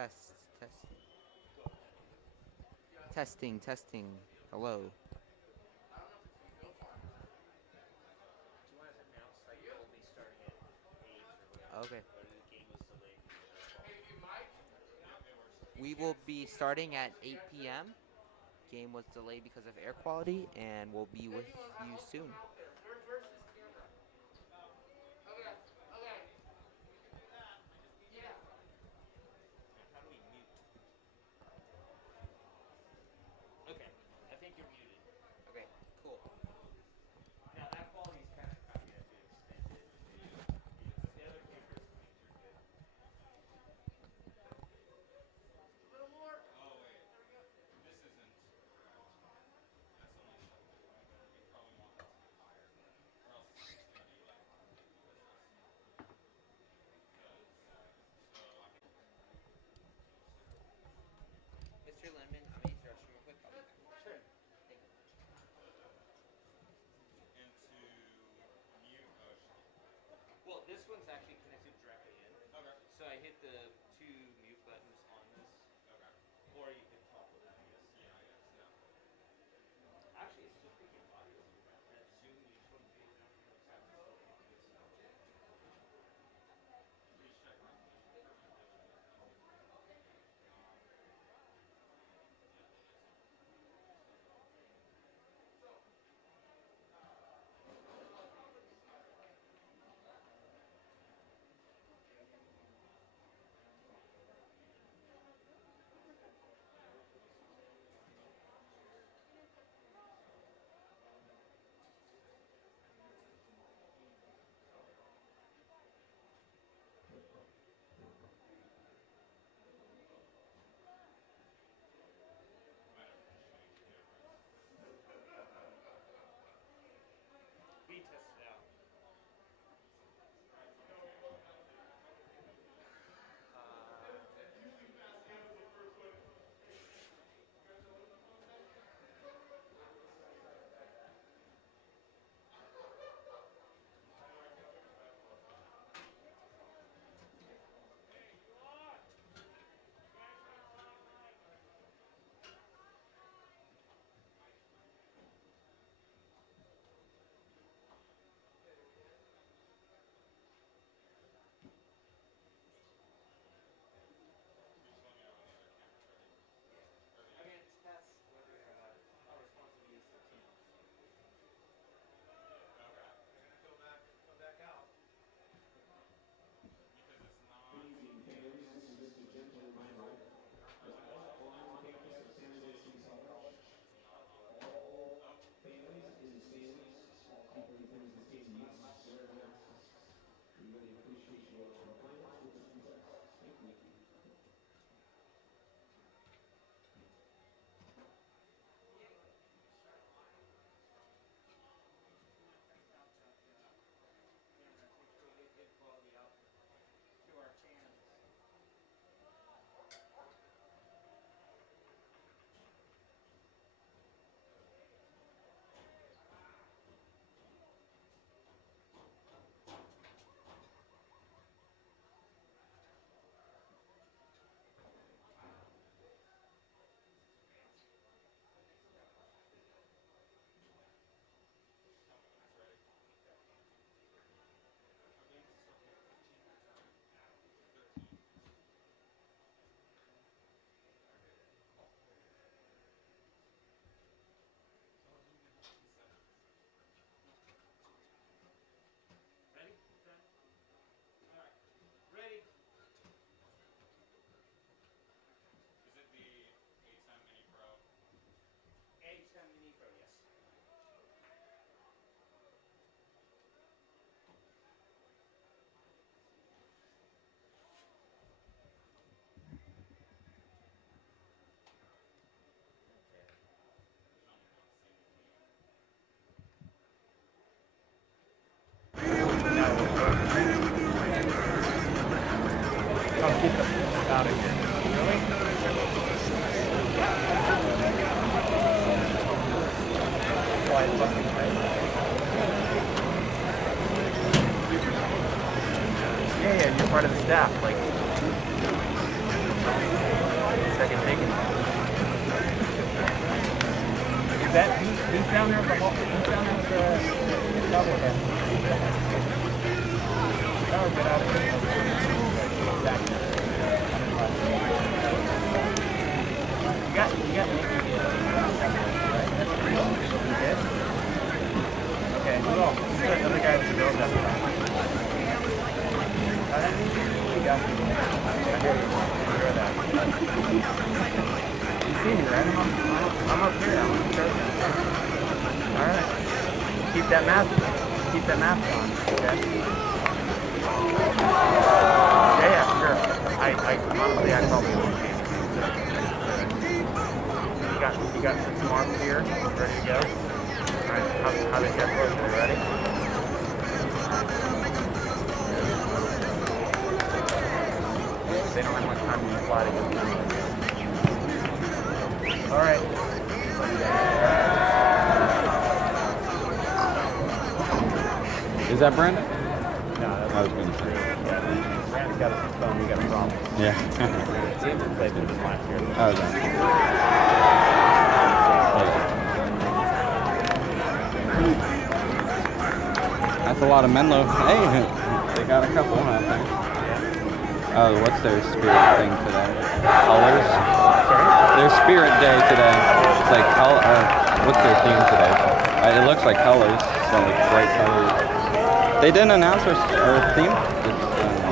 Test, test. Testing, testing. Hello. Okay. We will be starting at 8 p.m. Game was delayed because of air quality, and we'll be with you soon. Okay, cool. Mr. Lemon, I'm gonna use your restroom real quick. I'll be back. Sure. Thank you. Well, this one's actually connected directly in. Okay. So I hit the two mute buttons on this. Okay. Or you could toggle it, I guess. Yeah, I guess, yeah. Actually, it's still picking up audio. That Zoom, you just want to take it down from the side. Please check my We tested out. I'm going to test whether how responsive he is to Teams. Okay. Go back out. Because it's not. Good evening, families. This is just a gentle reminder that all on-campus of San Jose City College, all families and students, people who attend the state youth, wear masks. We really appreciate your compliance with this request. Thank you. To our fans. Ready? All right. Ready. Is it the A10 Mini Pro? A10 Mini Pro, yes. I'll keep it out of here. Really? Why it's fucking tight. Yeah, you're part of the staff. Like, He's down there with the double head. Oh, get out of here. You got okay, who's the other guy with the girls after that? You got me. I hear that. You see me, right? I'm up here. I'm on the church. Alright. Keep that mask on. Okay? Yeah, sure. I honestly, I probably won't change it. You got some marks here, ready to go? Alright, how they get close? Are you ready? They don't have much time to fly to get them. Alright. Is that Brandon? No, that's I was going to say. Brandon's got a phone, we got a problem. Yeah. Team played with this last year. Oh, okay. That's a lot of Menlo. Hey, they got a couple, I think. Oh, what's their spirit thing today? Colors? Their spirit day today. It's like, what's their theme today? It looks like colors, so like bright colors. They didn't announce our theme?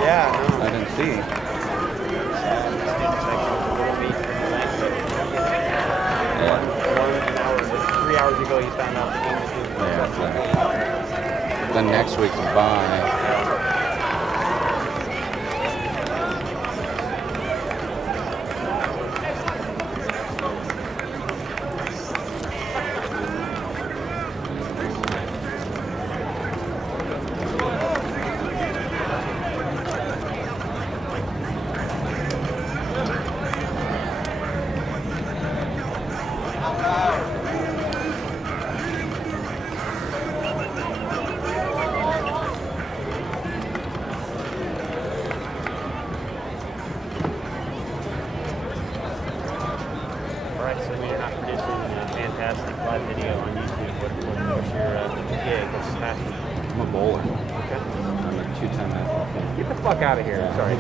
Yeah, no. I didn't see. Yeah. 3 hours ago, he found out the game was Yeah, then next week's bye. I'm a bowler. Okay. I'm a two-time athlete. Get the fuck out of here. Yeah. Sorry.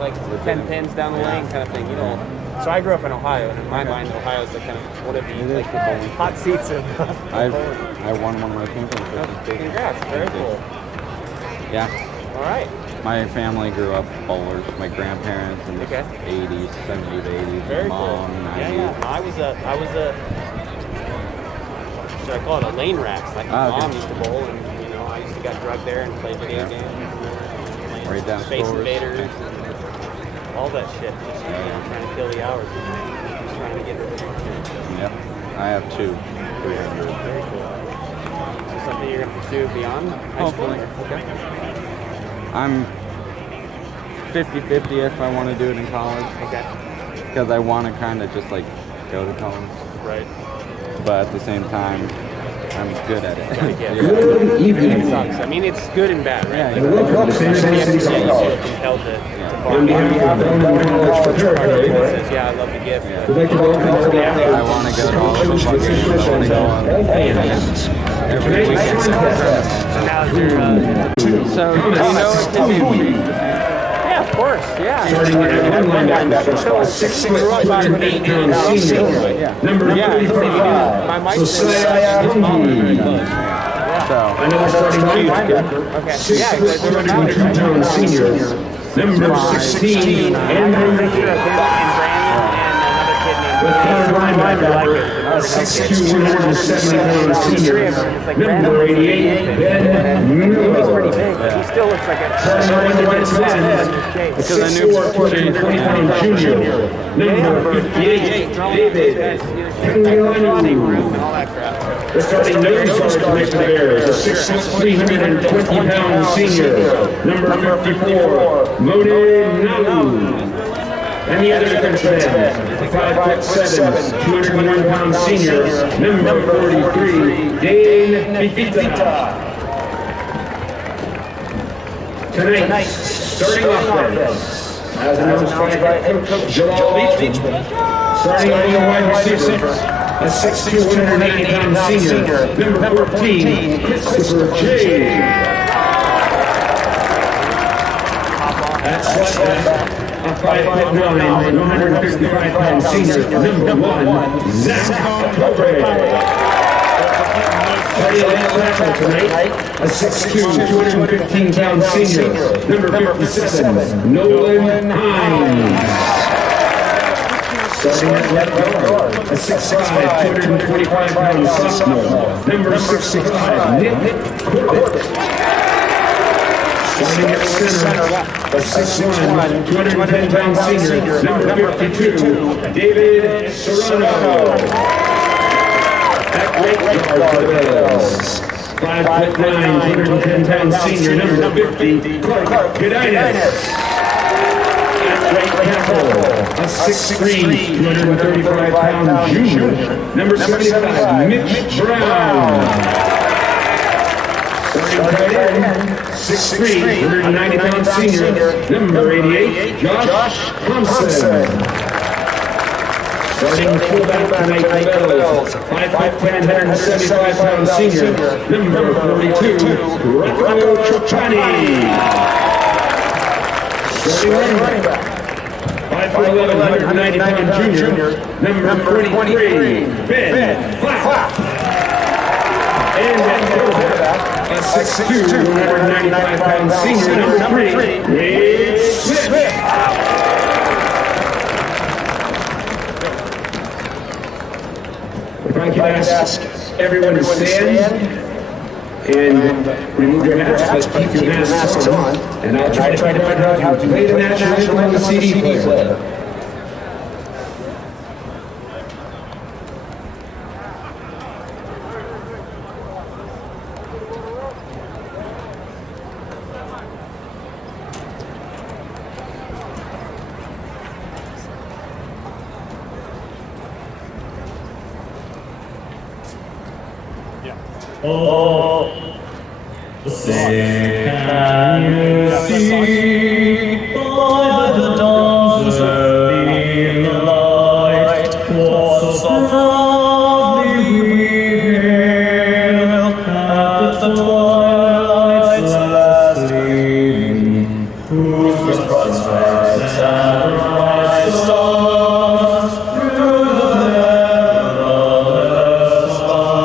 like 10 pins down the lane kind of thing, you know. So I grew up in Ohio, and in my mind, Ohio's the kind of one of the like hot seats of I won one of my championships. Congrats. Very cool. Yeah. All right. My family grew up bowlers. My grandparents in the 80s, 70s, 80s. Very mom, cool. 90s. Yeah. I was a should I call it a lane rat? Like my mom used to bowl, and you know, I used to get drugged there and play video games. And right down Space scores. Invaders, and all that shit. Just trying to kill the hours. Just trying to get rid of it. Yep. I have 2. 300. Very cool. Is this something you're going to pursue beyond high school? Hopefully. Okay. I'm 50-50 if I want to do it in college. Okay. Because I want to kind of just like go to college. Right. But at the same time, I'm good at it. Good evening. It sucks. I mean, it's good and bad, right? Yeah, Like, Welcome to San Francisco. you feel compelled to On behalf of the Bellarmine College Fraternity, says, yeah, I love the gift. Yeah. we'd like to welcome all the I want to go to all the football games. I want to go on every weekend. So now is there, So, do you know what to do? yeah, of course, yeah. Starting at one linebacker spot, 6'8" senior, number 35, Josiah Humby. So, Another starting linebacker, Okay. 6'2" senior, number 16, Andrew. With third linebacker, 6'2", 170-pound senior, number 88, Ben Miller. He still looks like a Starting on the right side, 6'4", 220-pound junior, number 58, David Henry. The starting nose guard for the Bears, a 6'3", 320-pound senior, number 54, Mode Nalu. And the other defenseman, a 5'7", 201-pound senior, number 43, Dane Bifita. Tonight, starting offense, as announced by head coach Joel Beachman, Starting at the wide receiver, a 6'2", 180-pound senior, number 14, Christopher J. At slot back, a 5'9", 155-pound senior, number 1, Zach Cobre. Starting at tackle tonight, a 6'2", 215-pound senior, number 57, Nolan Hines. Starting at left guard, a 6'5", 225-pound sophomore, number 65, Nick Corbett. Starting at center, a 6'1", 210-pound senior, number 52, David Serrano. At right guard for the Bills, 5'9", 210-pound senior, number 50, Clark Godinas. At right tackle, a 6'3", 235-pound junior, number 75, Mitch Brown. Starting tight end, 6'3", 190-pound senior, number 88, Josh Thompson. Starting fullback tonight for the Bills, 5'10", 175-pound senior, number 42, Rocco Trapani. Starting running back, 5'11", 190-pound junior, number 23, Ben Clapp. And at quarterback, a 6'2", 195-pound senior, number 3, Wade Smith. If I could ask everyone to stand and remove your masks, let's keep your masks on, and I'll try to find out how to play the national anthem on the CD player. Oh, say, can you see by the dawn's early light what so proudly we hailed at the twilight's last gleaming, whose bright stripes and bright stars through the perilous fight.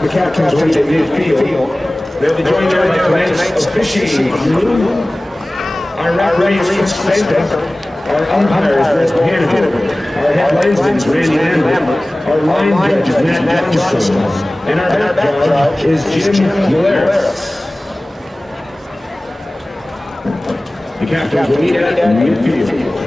The captains will be at midfield. They'll be joined there by tonight's officiating crew. Our referees, Chris Bender. Our umpires, Rez Hanover. Our head linesman is Randy Lambert. Our line judge is Matt Johnson. And our back judge is Jim Milleris. The captains will meet at midfield.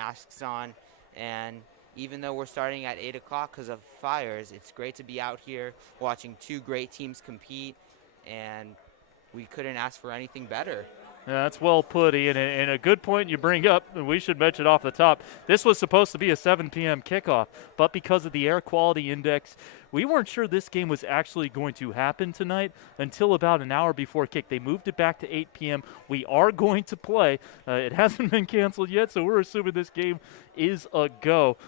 masks on. And even though we're starting at 8 o'clock because of fires, it's great to be out here watching two great teams compete, and we couldn't ask for anything better. Yeah, that's well put, Ian, and a good point you bring up, and we should mention off the top, this was supposed to be a 7 p.m. kickoff, but because of the air quality index, we weren't sure this game was actually going to happen tonight until about an hour before kick. They moved it back to 8 p.m. We are going to play. It hasn't been canceled yet, so we're assuming this game is a go.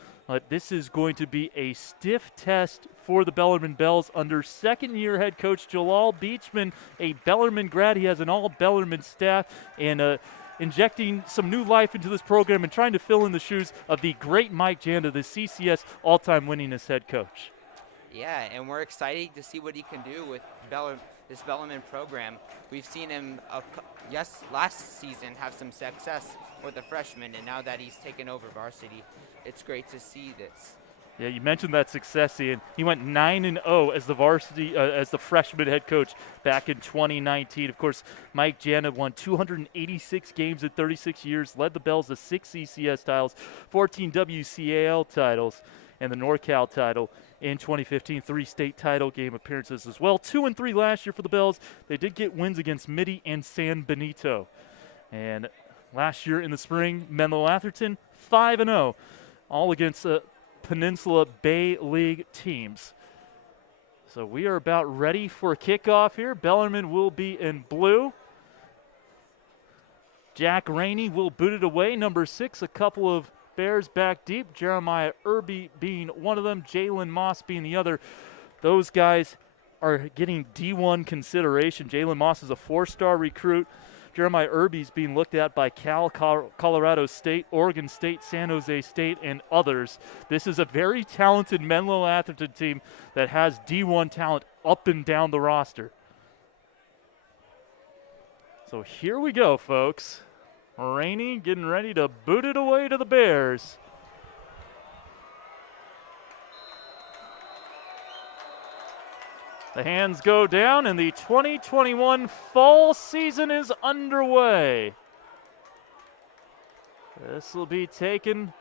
This is going to be a stiff test for the Bellarmine Bells under second-year head coach Jalal Beachman, a Bellarmine grad. He has an all-Bellarmine staff, and injecting some new life into this program and trying to fill in the shoes of the great Mike Janda, the CCS all-time winningest head coach. Yeah, and we're excited to see what he can do with this Bellarmine program. We've seen him, last season have some success with the freshmen, and now that he's taken over varsity, it's great to see this. Yeah, you mentioned that success, Ian. He went 9-0 as the varsity, as the freshman head coach back in 2019. Of course, Mike Janda won 286 games in 36 years, led the Bells to 6 CCS titles, 14 WCAL titles, and the NorCal title in 2015. 3 state title game appearances as well. 2-3 last year for the Bells. They did get wins against Mitty and San Benito. And last year in the spring, Menlo Atherton 5-0. All against Peninsula Bay League teams. So we are about ready for kickoff here. Bellarmine will be in blue. Jack Rainey will boot it away. Number 6, a couple of Bears back deep. Jeremiah Irby being one of them, Jalen Moss being the other. Those guys are getting D1 consideration. Jalen Moss is a 4-star recruit. Jeremiah Irby's being looked at by Colorado State, Oregon State, San Jose State, and others. This is a very talented Menlo Atherton team that has D1 talent up and down the roster. So here we go, folks. Rainey getting ready to boot it away to the Bears. The hands go down, and the 2021 fall season is underway. This will be taken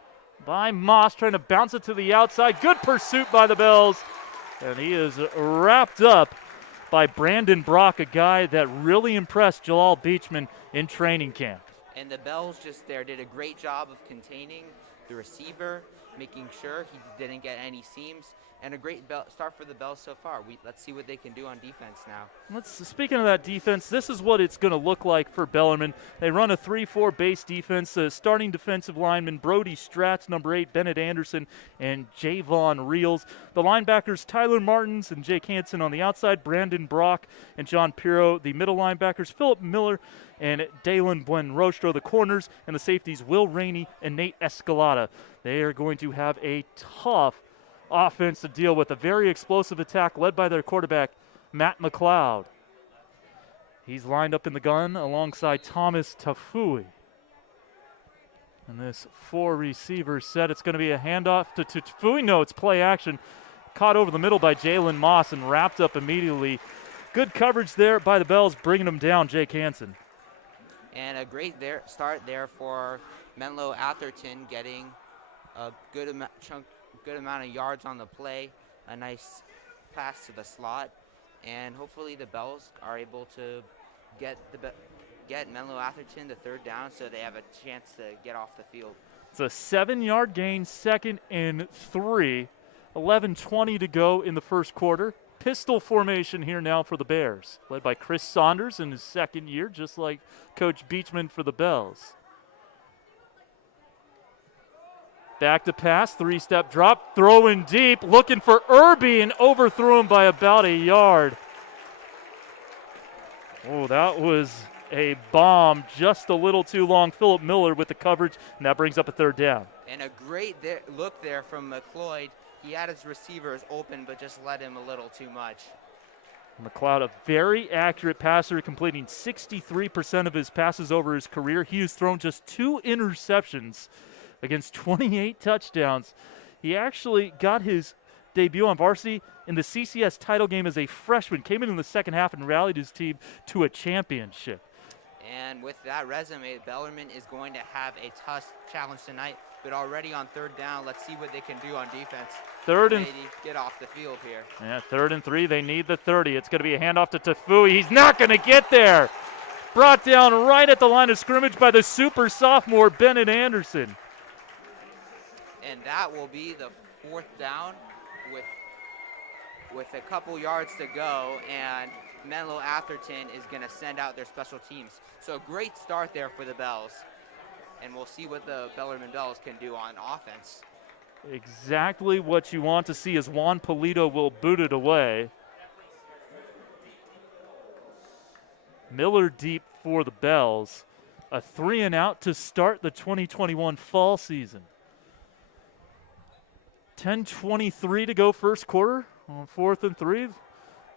by Moss, trying to bounce it to the outside. Good pursuit by the Bells, and he is wrapped up by Brandon Brock, a guy that really impressed Jalal Beachman in training camp. And the Bells just there did a great job of containing the receiver, making sure he didn't get any seams, and a great start for the Bells so far. Let's see what they can do on defense now. Speaking of that defense, this is what it's going to look like for Bellarmine. They run a 3-4 base defense. Starting defensive lineman Brody Stratz, number 8, Bennett Anderson, and Javon Reels. The linebackers Tyler Martins and Jake Hansen on the outside, Brandon Brock and John Pirro. The middle linebackers Philip Miller and Dalen Buenrostro. The corners and the safeties Will Rainey and Nate Escalada. They are going to have a tough offense to deal with, a very explosive attack led by their quarterback, Matt McLeod. He's lined up in the gun alongside Thomas Tafui. And this 4-receiver set, it's going to be a handoff to Tafui. No, it's play action. Caught over the middle by Jalen Moss and wrapped up immediately. Good coverage there by the Bells, bringing them down, Jake Hansen. And a great start there for Menlo Atherton, getting a good amount of yards on the play, a nice pass to the slot, and hopefully the Bells are able to get Menlo Atherton the 3rd down so they have a chance to get off the field. It's a 7-yard gain, 2nd and 3. 11:20 to go in the first quarter. Pistol formation here now for the Bears, led by Chris Saunders in his 2nd year, just like Coach Beachman for the Bells. Back to pass, 3-step drop, throw in deep, looking for Irby and overthrew him by about a yard. Oh, that was a bomb, just a little too long. Philip Miller with the coverage, and that brings up a 3rd down. And a great look there from McLeod. He had his receivers open, but just let him a little too much. McLeod, a very accurate passer, completing 63% of his passes over his career. He has thrown just 2 interceptions against 28 touchdowns. He actually got his debut on varsity in the CCS title game as a freshman, came in the second half and rallied his team to a championship. And with that resume, Bellarmine is going to have a tough challenge tonight. But already on 3rd down, let's see what they can do on defense. Third and Maybe get off the field here. Yeah, 3rd and 3. They need the 30. It's going to be a handoff to Tafui. He's not going to get there. Brought down right at the line of scrimmage by the super sophomore, Bennett Anderson. And that will be the 4th down with a couple yards to go. And Menlo Atherton is going to send out their special teams. So a great start there for the Bells. And we'll see what the Bellarmine Bells can do on offense. Exactly what you want to see as Juan Polito will boot it away. Miller deep for the Bells. A 3-and-out to start the 2021 fall season. 10:23 to go first quarter on 4th and 3.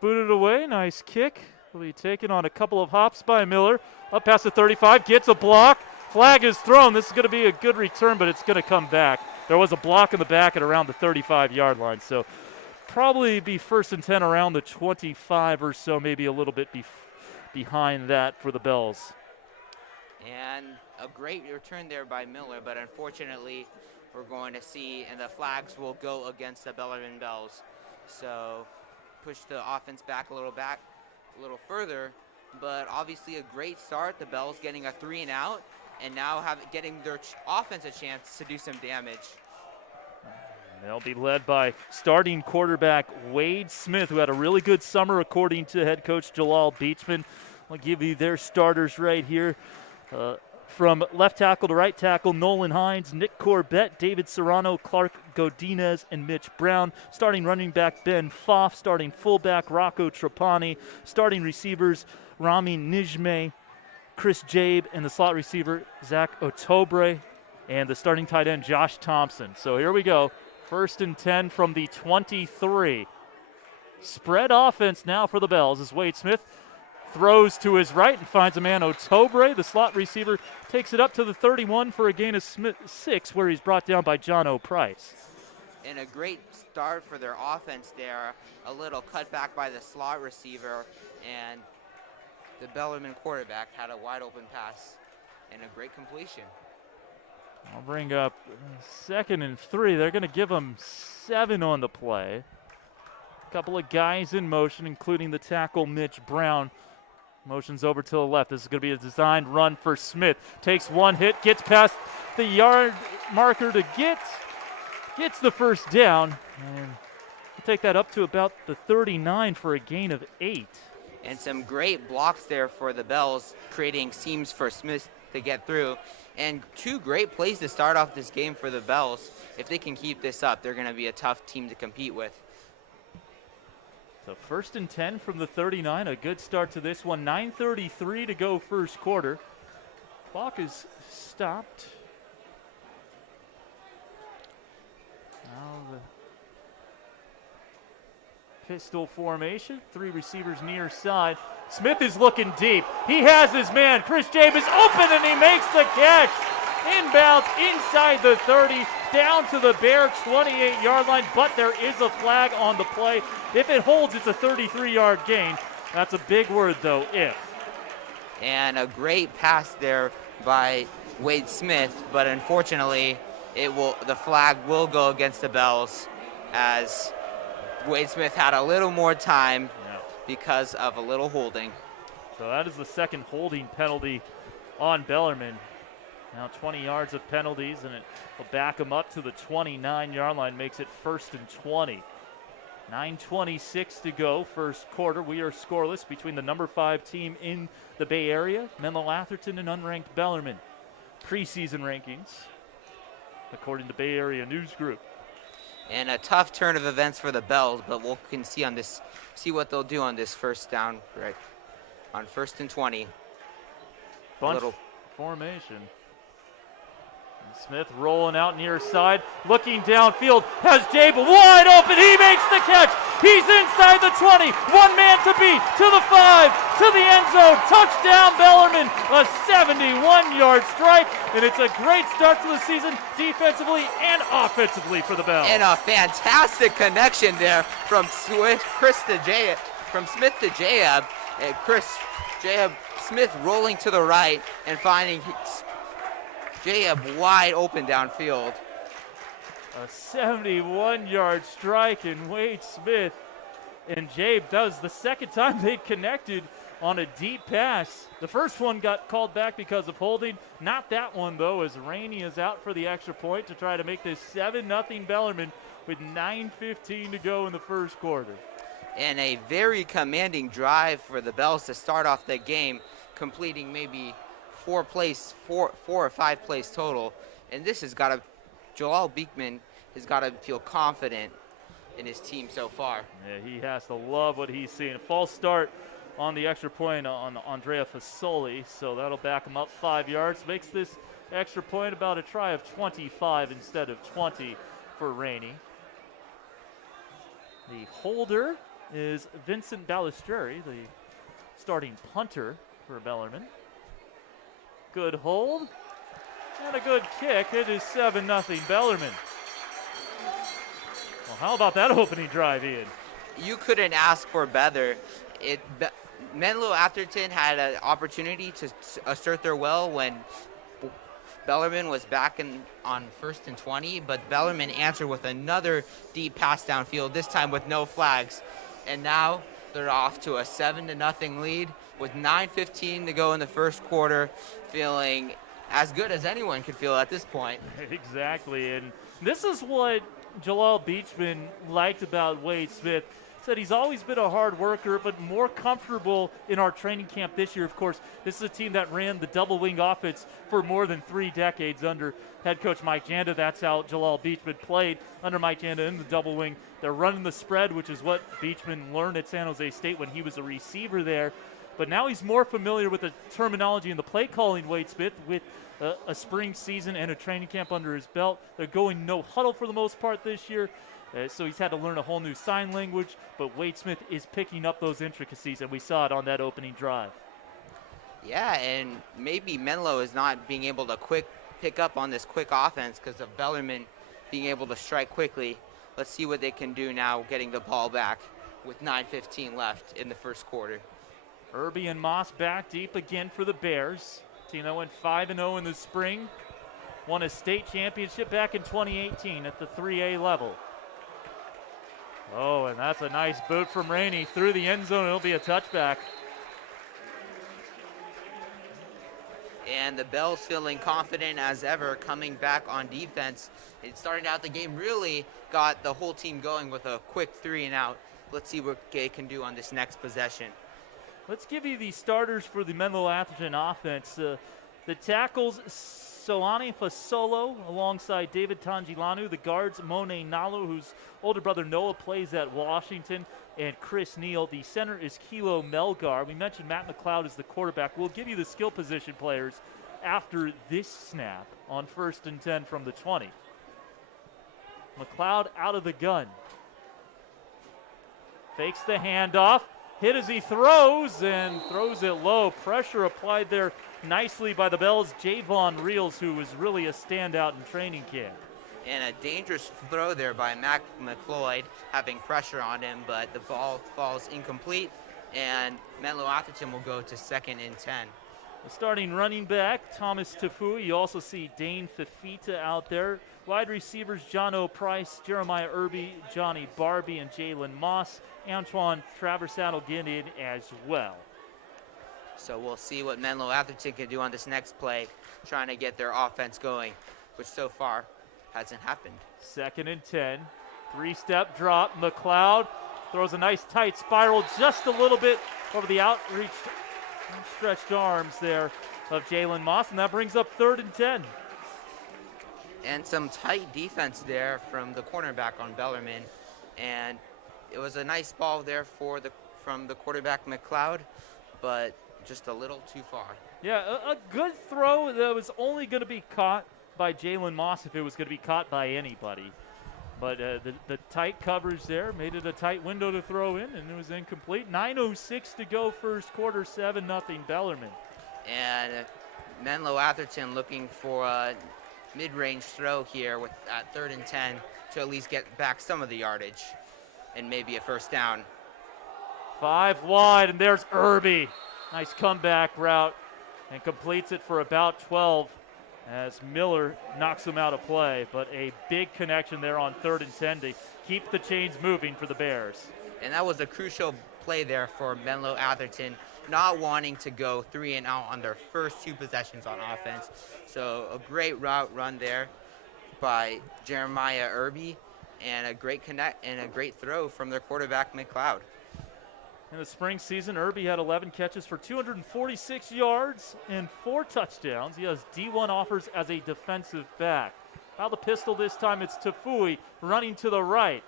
Booted away, nice kick. Will be taken on a couple of hops by Miller. Up past the 35, gets a block. Flag is thrown. This is going to be a good return, but it's going to come back. There was a block in the back at around the 35-yard line, so probably be 1st and 10 around the 25 or so, maybe a little bit behind that for the Bells. And a great return there by Miller, but unfortunately we're going to see, and the flags will go against the Bellarmine Bells. So push the offense back a little further, but obviously a great start. The Bells getting a 3-and-out, and now getting their offense a chance to do some damage. They'll be led by starting quarterback Wade Smith, who had a really good summer according to head coach Jalal Beachman. I'll give you their starters right here. From left tackle to right tackle, Nolan Hines, Nick Corbett, David Serrano, Clark Godinez, and Mitch Brown. Starting running back Ben Foff, starting fullback Rocco Trapani, starting receivers Rami Nijme, Chris Jabe, and the slot receiver Zach Otobre, and the starting tight end Josh Thompson. So here we go. 1st and 10 from the 23. Spread offense now for the Bells as Wade Smith throws to his right and finds a man, Otobre. The slot receiver takes it up to the 31 for a gain of 6, where he's brought down by John O'Price. And a great start for their offense there. A little cutback by the slot receiver, and the Bellarmine quarterback had a wide open pass and a great completion. I'll bring up 2nd and 3. They're going to give them 7 on the play. A couple of guys in motion, including the tackle Mitch Brown. Motions over to the left. This is going to be a designed run for Smith. Takes one hit, gets past the yard marker to gets the 1st down. And we'll take that up to about the 39 for a gain of 8. And some great blocks there for the Bells, creating seams for Smith to get through. And 2 great plays to start off this game for the Bells. If they can keep this up, they're going to be a tough team to compete with. So 1st and 10 from the 39, a good start to this one. 9:33 to go first quarter. Clock is stopped. Now the pistol formation, 3 receivers near side. Smith is looking deep. He has his man. Chris Jabe is open and he makes the catch. Inbounds inside the 30, down to the bare 28-yard line, but there is a flag on the play. If it holds, it's a 33-yard gain. That's a big word, though, if. And a great pass there by Wade Smith, but unfortunately, the flag will go against the Bells as Wade Smith had a little more time because of a little holding. So that is the 2nd holding penalty on Bellarmine. Now 20 yards of penalties, and it will back them up to the 29-yard line, makes it 1st and 20. 9:26 to go first quarter. We are scoreless between the number 5 team in the Bay Area, Menlo Atherton, and unranked Bellarmine. Preseason rankings, according to Bay Area News Group. And a tough turn of events for the Bells, but we can see what they'll do on this 1st down, right? On 1st and 20. Bunch formation. Smith rolling out near side, looking downfield, has Jabe wide open, he makes the catch, he's inside the 20, 1 man to beat, to the 5, to the end zone, touchdown Bellarmine, a 71-yard strike, and it's a great start to the season defensively and offensively for the Bells. And a fantastic connection there from Smith to Jaeb, and Chris Jaeb Smith rolling to the right and finding Jacob wide open downfield. A 71-yard strike, and Wade Smith and Jabe, that was the second time they'd connected on a deep pass. The first one got called back because of holding. Not that one, though, as Rainey is out for the extra point to try to make this 7-0 Bellarmine with 9:15 to go in the first quarter. And a very commanding drive for the Bells to start off the game, completing maybe four or five plays total. And this has got to, Joel Beekman has got to feel confident in his team so far. Yeah, he has to love what he's seeing. A false start on the extra point on Andrea Fasoli, so that'll back him up 5 yards. Makes this extra point about a try of 25 instead of 20 for Rainey. The holder is Vincent Balistreri, the starting punter for Bellarmine. Good hold and a good kick. It is 7-0 Bellarmine. Well, how about that opening drive, Ian? You couldn't ask for better. Menlo Atherton had an opportunity to assert their will when Bellarmine was back on 1st and 20, but Bellarmine answered with another deep pass downfield, this time with no flags. And now they're off to a 7-0 lead with 9:15 to go in the first quarter, feeling as good as anyone could feel at this point. Exactly, and this is what Jalal Beachman liked about Wade Smith. Said he's always been a hard worker, but more comfortable in our training camp this year. Of course, this is a team that ran the double wing offense for more than 3 decades under head coach Mike Janda. That's how Jalal Beachman played under Mike Janda in the double wing. They're running the spread, which is what Beachman learned at San Jose State when he was a receiver there. But now he's more familiar with the terminology and the play calling, Wade Smith, with a spring season and a training camp under his belt. They're going no huddle for the most part this year. So he's had to learn a whole new sign language, but Wade Smith is picking up those intricacies, and we saw it on that opening drive. Yeah, and maybe Menlo is not being able to pick up on this quick offense because of Bellarmine being able to strike quickly. Let's see what they can do now getting the ball back with 9:15 left in the first quarter. Irby and Moss back deep again for the Bears. Team that went 5-0 in the spring, won a state championship back in 2018 at the 3A level. Oh, and that's a nice boot from Rainey through the end zone. It'll be a touchback. And the Bells feeling confident as ever, coming back on defense. It started out the game, really got the whole team going with a quick 3-and-out. Let's see what they can do on this next possession. Let's give you the starters for the Menlo Atherton offense. The tackles, Soani Fasolo alongside David Tangilanu. The guards, Monet Nalu, whose older brother Noah plays at Washington, and Chris Neal. The center is Kilo Melgar. We mentioned Matt McLeod is the quarterback. We'll give you the skill position players after this snap on 1st and 10 from the 20. McLeod out of the gun. Fakes the handoff. Hit as he throws, and throws it low. Pressure applied there nicely by the Bells. Javon Reels, who was really a standout in training camp. And a dangerous throw there by Mac McLeod, having pressure on him, but the ball falls incomplete, and Menlo Atherton will go to 2nd and 10. The starting running back, Thomas Tafui. You also see Dane Fafita out there. Wide receivers, John O'Price, Jeremiah Irby, Johnny Barbie, and Jalen Moss. Antoine Traversat will get in as well. So we'll see what Menlo Atherton can do on this next play, trying to get their offense going, which so far hasn't happened. 2nd and 10. 3-step drop. McLeod throws a nice tight spiral just a little bit over the outstretched arms there of Jalen Moss, and that brings up 3rd and 10. And some tight defense there from the cornerback on Bellarmine, and it was a nice ball there from the quarterback McLeod, but just a little too far. Yeah, a good throw that was only going to be caught by Jalen Moss if it was going to be caught by anybody. But the tight coverage there made it a tight window to throw in, and it was incomplete. 9:06 to go first quarter, 7-0 Bellarmine. And Menlo Atherton looking for a mid-range throw here at 3rd and 10 to at least get back some of the yardage and maybe a first down. 5 wide, and there's Irby. Nice comeback route and completes it for about 12 as Miller knocks him out of play. But a big connection there on 3rd and 10 to keep the chains moving for the Bears. And that was a crucial play there for Menlo Atherton, not wanting to go 3 and out on their first 2 possessions on offense. So a great route run there by Jeremiah Irby, and a great connect and a great throw from their quarterback McLeod. In the spring season, Irby had 11 catches for 246 yards and 4 touchdowns. He has D1 offers as a defensive back. Out the pistol this time, it's Tafui running to the right.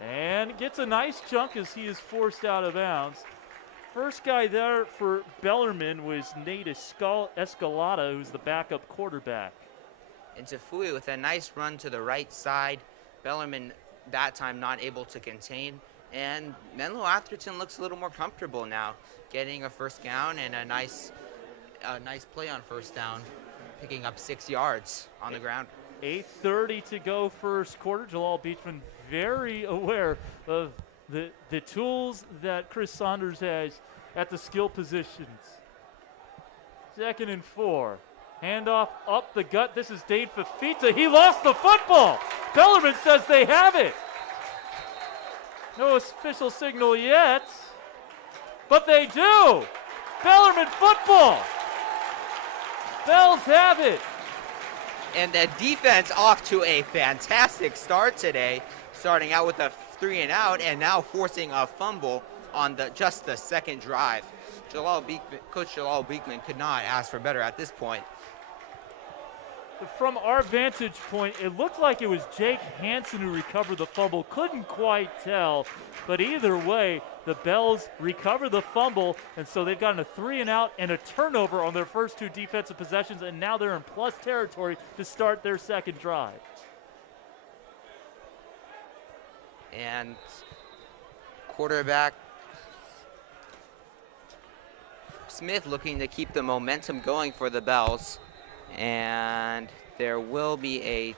And gets a nice chunk as he is forced out of bounds. First guy there for Bellarmine was Nate Escalada, who's the backup quarterback. And Tafui with a nice run to the right side. Bellarmine that time not able to contain. And Menlo Atherton looks a little more comfortable now, getting a first down and a nice play on first down, picking up 6 yards on the ground. 8:30 to go first quarter. Jalal Beachman very aware of the tools that Chris Saunders has at the skill positions. 2nd and 4. Handoff up the gut. This is Dave Fafita. He lost the football. Bellarmine says they have it. No official signal yet, but they do. Bellarmine football. Bells have it. And the defense off to a fantastic start today, starting out with a 3 and out and now forcing a fumble on just the second drive. Coach Jalal Beekman could not ask for better at this point. From our vantage point, it looked like it was Jake Hansen who recovered the fumble. Couldn't quite tell, but either way, the Bells recover the fumble, and so they've gotten a 3 and out and a turnover on their first 2 defensive possessions, and now they're in plus territory to start their second drive. And quarterback Smith looking to keep the momentum going for the Bells. And there will be a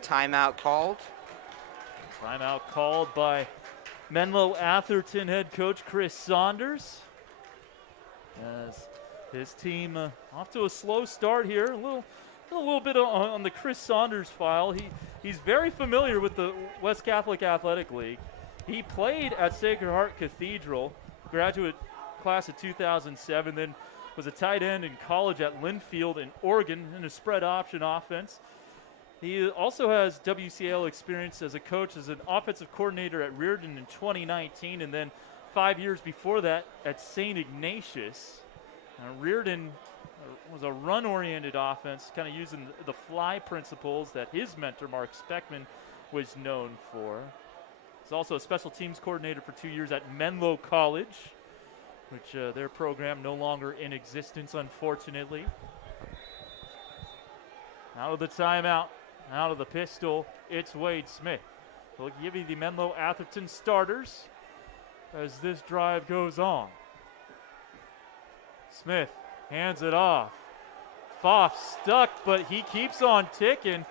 timeout called. Timeout called by Menlo Atherton head coach Chris Saunders. As his team off to a slow start here. A little bit on the Chris Saunders file. He's very familiar with the West Catholic Athletic League. He played at Sacred Heart Cathedral, graduate class of 2007, then was a tight end in college at Linfield in Oregon in a spread option offense. He also has WCL experience as a coach, as an offensive coordinator at Reardon in 2019, and then 5 years before that at St. Ignatius. Reardon was a run-oriented offense, kind of using the fly principles that his mentor, Mark Speckman, was known for. He's also a special teams coordinator for 2 years at Menlo College, which their program no longer in existence, unfortunately. Out of the timeout, out of the pistol, it's Wade Smith. We'll give you the Menlo Atherton starters as this drive goes on. Smith hands it off. Foff stuck, but he keeps on ticking.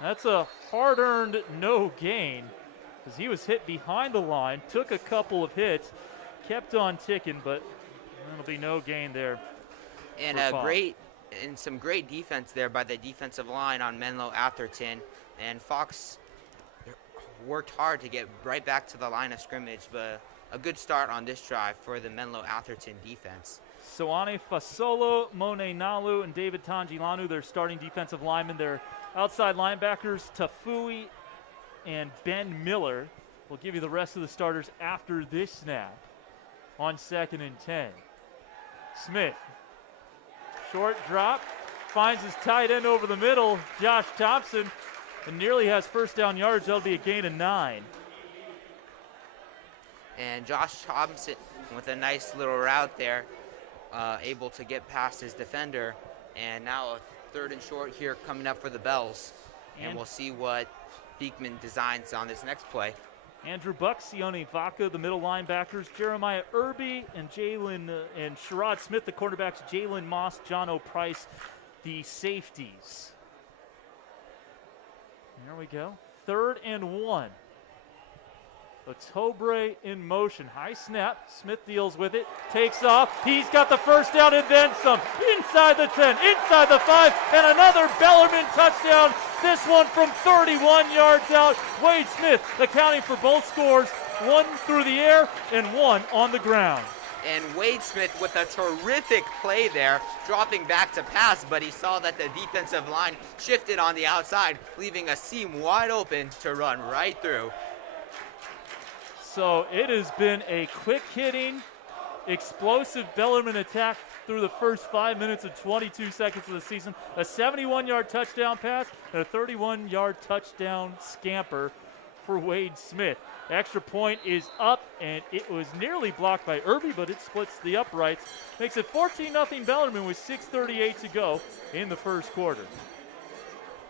That's a hard-earned no gain as he was hit behind the line, took a couple of hits, kept on ticking, but there'll be no gain there. And some great defense there by the defensive line on Menlo Atherton. And Fox worked hard to get right back to the line of scrimmage, but a good start on this drive for the Menlo Atherton defense. Soane Fasolo, Mone Nalu, and David Tangilanu, their starting defensive linemen. Their outside linebackers, Tafui and Ben Miller. We'll give you the rest of the starters after this snap. On 2nd and 10. Smith, short drop, finds his tight end over the middle, Josh Thompson, and nearly has first down yards. That'll be a gain of 9. And Josh Thompson with a nice little route there, able to get past his defender. And now a 3rd and short here coming up for the Bells. And we'll see what Beekman designs on this next play. Andrew Buck, Sione Vaca, the middle linebackers, Jeremiah Irby, and Sherrod Smith, the quarterbacks, Jalen Moss, John O'Price, the safeties. There we go. 3rd and 1. Otobre in motion. High snap. Smith deals with it. Takes off. He's got the first down and then some. Inside the 10. Inside the 5. And another Bellarmine touchdown. This one from 31 yards out. Wade Smith accounting for both scores. One through the air and one on the ground. And Wade Smith with a terrific play there, dropping back to pass, but he saw that the defensive line shifted on the outside, leaving a seam wide open to run right through. So it has been a quick-hitting, explosive Bellarmine attack through the first 5 minutes and 22 seconds of the season. A 71-yard touchdown pass and a 31-yard touchdown scamper for Wade Smith. Extra point is up, and it was nearly blocked by Irby, but it splits the uprights. Makes it 14-0 Bellarmine with 6:38 to go in the first quarter.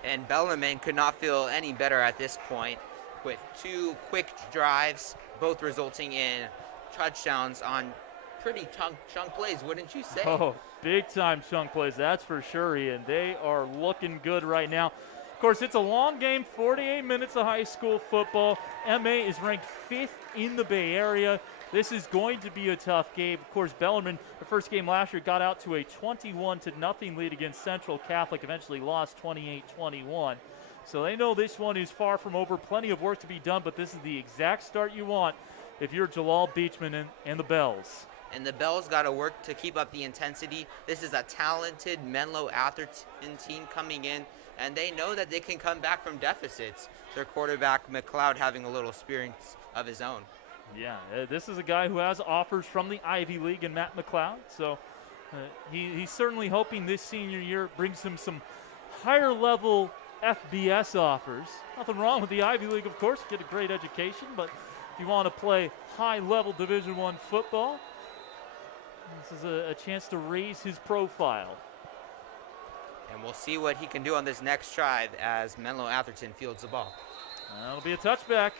And Bellarmine could not feel any better at this point with two quick drives, both resulting in touchdowns on pretty chunk plays, wouldn't you say? Oh, big-time chunk plays, that's for sure, Ian. They are looking good right now. Of course, it's a long game, 48 minutes of high school football. MA is ranked 5th in the Bay Area. This is going to be a tough game. Of course, Bellarmine, the first game last year, got out to a 21-0 lead against Central Catholic, eventually lost 28-21. So they know this one is far from over. Plenty of work to be done, but this is the exact start you want if you're Jalal Beachman and the Bells. And the Bells got to work to keep up the intensity. This is a talented Menlo Atherton team coming in, and they know that they can come back from deficits. Their quarterback, McLeod, having a little experience of his own. Yeah, this is a guy who has offers from the Ivy League and Matt McLeod, so he's certainly hoping this senior year brings him some higher-level FBS offers. Nothing wrong with the Ivy League, of course, get a great education, but if you want to play high-level Division I football, this is a chance to raise his profile. And we'll see what he can do on this next drive as Menlo Atherton fields the ball. That'll be a touchback,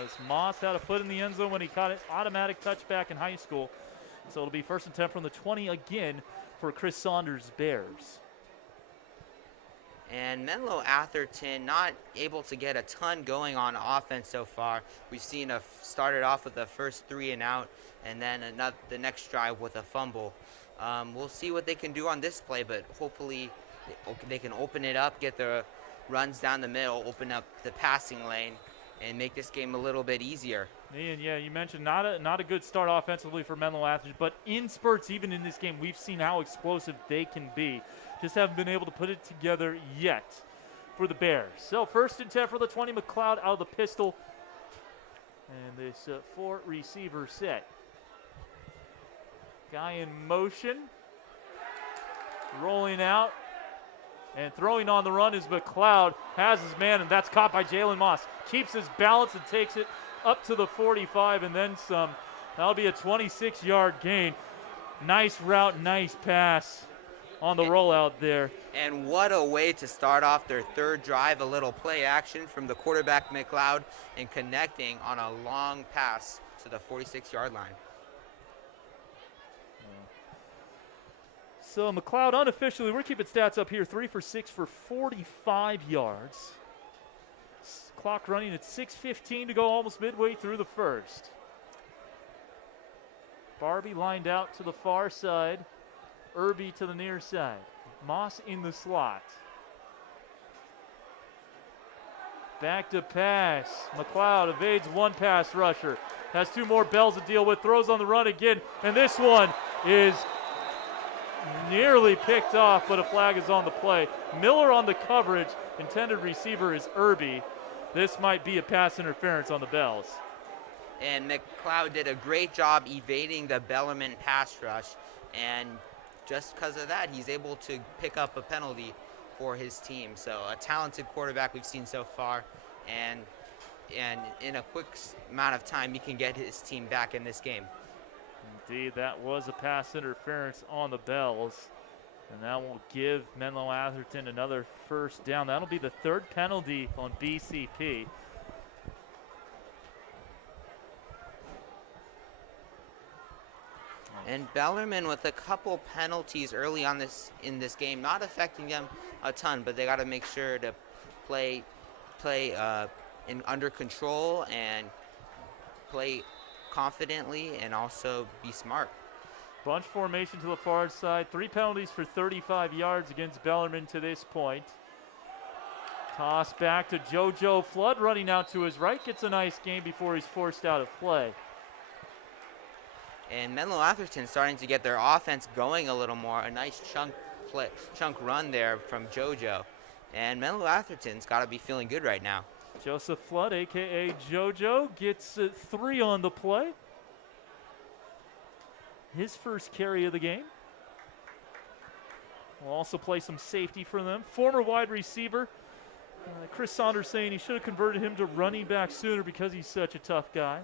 as Moss had a foot in the end zone when he caught it. Automatic touchback in high school. So it'll be 1st and 10 from the 20 again for Chris Saunders' Bears. And Menlo Atherton not able to get a ton going on offense so far. We've seen started off with the first 3 and out, and then the next drive with a fumble. We'll see what they can do on this play, but hopefully they can open it up, get the runs down the middle, open up the passing lane, and make this game a little bit easier. Ian, yeah, you mentioned not a good start offensively for Menlo Atherton, but in spurts, even in this game, we've seen how explosive they can be. Just haven't been able to put it together yet for the Bears. So 1st and 10 for the 20, McLeod out of the pistol. And this 4-receiver set. Guy in motion. Rolling out. And throwing on the run is McLeod. Has his man, and that's caught by Jalen Moss. Keeps his balance and takes it up to the 45 and then some. That'll be a 26-yard gain. Nice route, nice pass on the rollout there. And what a way to start off their third drive, a little play action from the quarterback McLeod and connecting on a long pass to the 46-yard line. So McLeod unofficially, we're keeping stats up here, 3 for 6 for 45 yards. Clock running at 6:15 to go, almost midway through the first. Barbie lined out to the far side. Irby to the near side. Moss in the slot. Back to pass. McLeod evades one pass rusher. Has 2 more Bells to deal with. Throws on the run again. And this one is nearly picked off, but a flag is on the play. Miller on the coverage. Intended receiver is Irby. This might be a pass interference on the Bells. And McLeod did a great job evading the Bellarmine pass rush. And just because of that, he's able to pick up a penalty for his team. So a talented quarterback we've seen so far. And in a quick amount of time, he can get his team back in this game. Indeed, that was a pass interference on the Bells. And that will give Menlo Atherton another first down. That'll be the 3rd penalty on BCP. And Bellarmine with a couple penalties early on in this game, not affecting them a ton, but they got to make sure to play under control and play confidently and also be smart. Bunch formation to the far side. 3 penalties for 35 yards against Bellarmine to this point. Toss back to JoJo Flood running out to his right. Gets a nice gain before he's forced out of play. And Menlo Atherton starting to get their offense going a little more. A nice chunk run there from JoJo. And Menlo Atherton's got to be feeling good right now. Joseph Flood, a.k.a. JoJo, gets 3 on the play. His first carry of the game. We'll also play some safety for them. Former wide receiver, Chris Saunders saying he should have converted him to running back sooner because he's such a tough guy.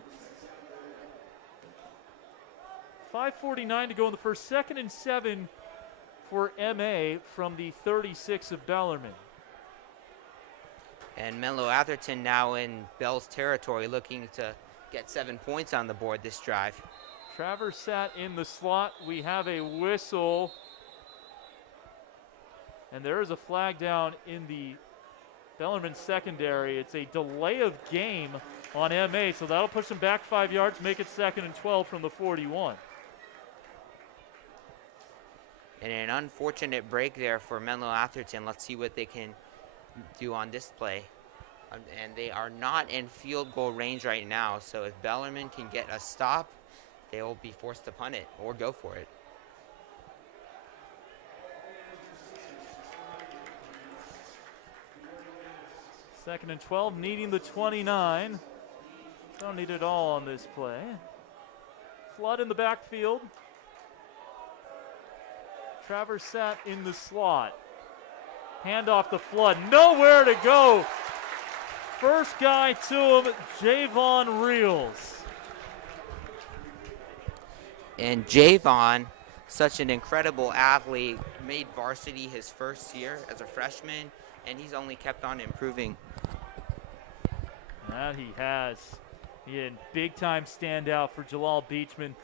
5:49 to go in the first. 2nd and 7 for MA from the 36 of Bellarmine. And Menlo Atherton now in Bell's territory, looking to get 7 points on the board this drive. Travers sat in the slot. We have a whistle. And there is a flag down in the Bellarmine secondary. It's a delay of game on MA, so that'll push them back 5 yards, make it 2nd and 12 from the 41. And an unfortunate break there for Menlo Atherton. Let's see what they can do on this play. And they are not in field goal range right now, so if Bellarmine can get a stop, they will be forced to punt it or go for it. Second and 12, needing the 29. Don't need it all on this play. Flood in the backfield. Travers sat in the slot. Handoff to Flood. Nowhere to go. First guy to him, Javon Reels. And Javon, such an incredible athlete, made varsity his first year as a freshman, and he's only kept on improving. That he has. He had big-time standout for Jalal Beachman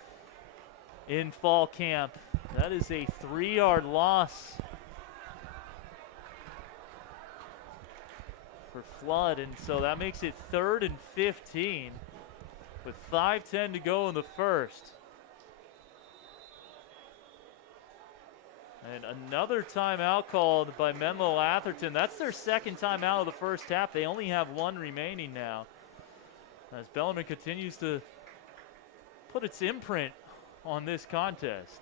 in fall camp. That is a 3-yard loss for Flood, and so that makes it 3rd and 15 with 5:10 to go in the first. And another timeout called by Menlo Atherton. That's their second timeout of the first half. They only have 1 remaining now, as Bellarmine continues to put its imprint on this contest.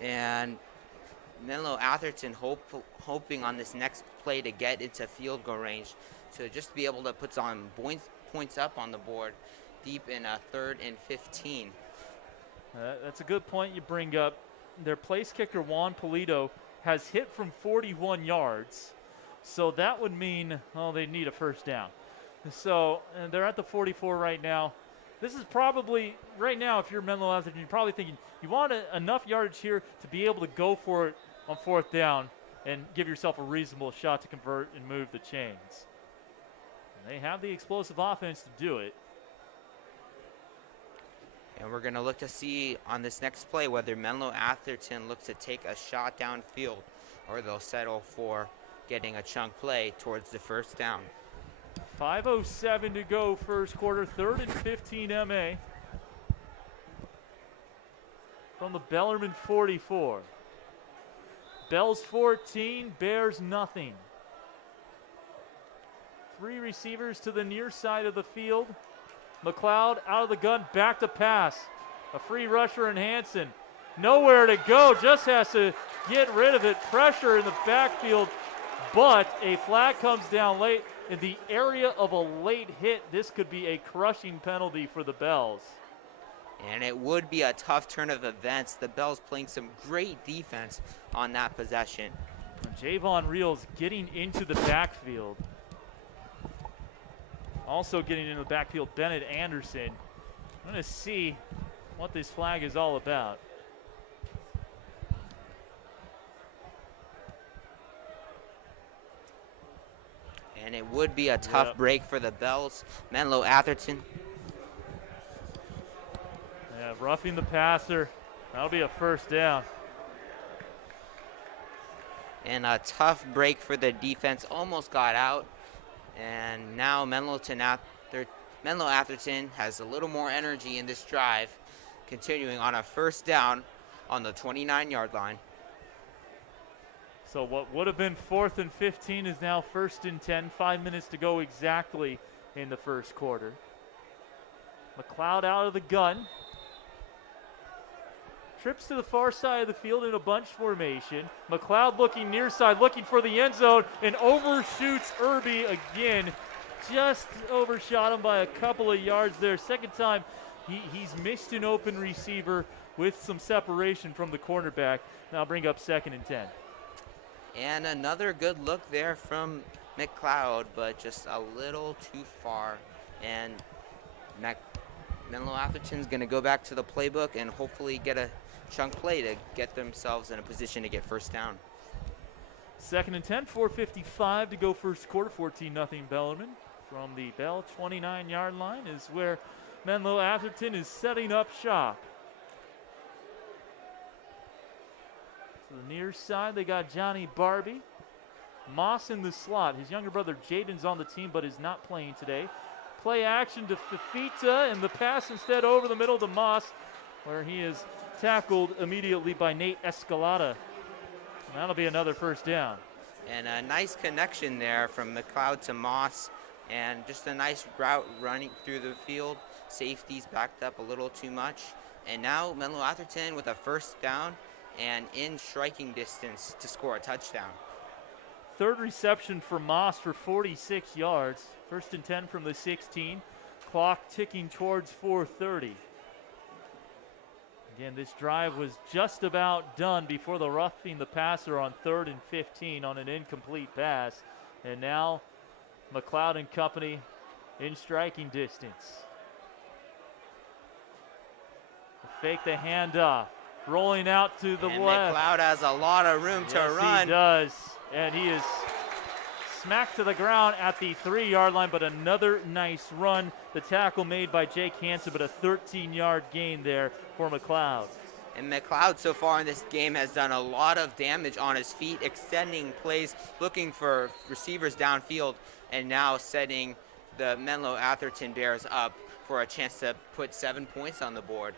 And Menlo Atherton hoping on this next play to get into field goal range to just be able to put some points up on the board deep in a 3rd and 15. That's a good point you bring up. Their place kicker, Juan Polito, has hit from 41 yards. So that would mean, they need a first down. So they're at the 44 right now. This is probably, right now, if you're Menlo Atherton, you're probably thinking, you want enough yardage here to be able to go for it on 4th down and give yourself a reasonable shot to convert and move the chains. And they have the explosive offense to do it. And we're going to look to see on this next play whether Menlo Atherton looks to take a shot downfield or they'll settle for getting a chunk play towards the first down. 5:07 to go first quarter, 3rd and 15 MA from the Bellarmine 44. Bells 14, Bears nothing. 3 receivers to the near side of the field. McLeod out of the gun, back to pass. A free rusher in Hansen. Nowhere to go, just has to get rid of it. Pressure in the backfield, but a flag comes down late in the area of a late hit. This could be a crushing penalty for the Bells. And it would be a tough turn of events. The Bells playing some great defense on that possession. Javon Reels getting into the backfield. Also getting into the backfield, Bennett Anderson. I'm going to see what this flag is all about. And it would be a tough break for the Bells. Menlo Atherton. Yeah, roughing the passer. That'll be a first down. And a tough break for the defense. Almost got out. And now Menlo Menlo Atherton has a little more energy in this drive, continuing on a first down on the 29-yard line. So what would have been 4th and 15 is now 1st and 10. 5 minutes to go exactly in the first quarter. McLeod out of the gun. Trips to the far side of the field in a bunch formation. McLeod looking near side, looking for the end zone, and overshoots Irby again. Just overshot him by a couple of yards there. Second time he's missed an open receiver with some separation from the cornerback. Now bring up 2nd and 10. And another good look there from McLeod, but just a little too far. And Menlo Atherton's going to go back to the playbook and hopefully get a chunk play to get themselves in a position to get first down. 2nd and 10, 4:55 to go first quarter, 14-0 Bellarmine. From the Bell 29-yard line is where Menlo Atherton is setting up shop. To the near side, they got Johnny Barbie. Moss in the slot. His younger brother Jaden's on the team but is not playing today. Play action to Fafita, and the pass instead over the middle to Moss, where he is tackled immediately by Nate Escalada. And that'll be another first down. And a nice connection there from McLeod to Moss, and just a nice route running through the field. Safeties backed up a little too much. And now Menlo Atherton with a first down and in striking distance to score a touchdown. 3rd reception for Moss for 46 yards. 1st and 10 from the 16. Clock ticking towards 4:30. Again, this drive was just about done before the roughing the passer on 3rd and 15 on an incomplete pass. And now McLeod and company in striking distance. Fake the handoff. Rolling out to the left. McLeod has a lot of room to run. He does. And he is smacked to the ground at the 3-yard line, but another nice run. The tackle made by Jake Hansen, but a 13-yard gain there for McLeod. And McLeod so far in this game has done a lot of damage on his feet, extending plays, looking for receivers downfield, and now setting the Menlo Atherton Bears up for a chance to put 7 points on the board.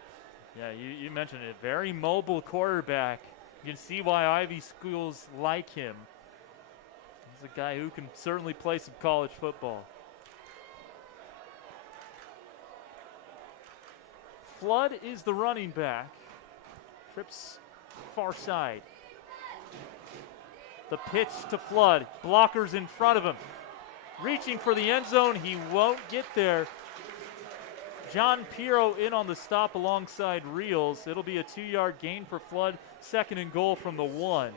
Yeah, you mentioned it. Very mobile quarterback. You can see why Ivy schools like him. He's a guy who can certainly play some college football. Flood is the running back. Trips far side. The pitch to Flood. Blockers in front of him. Reaching for the end zone. He won't get there. John Pirro in on the stop alongside Reels. It'll be a 2-yard gain for Flood. 2nd and goal from the 1.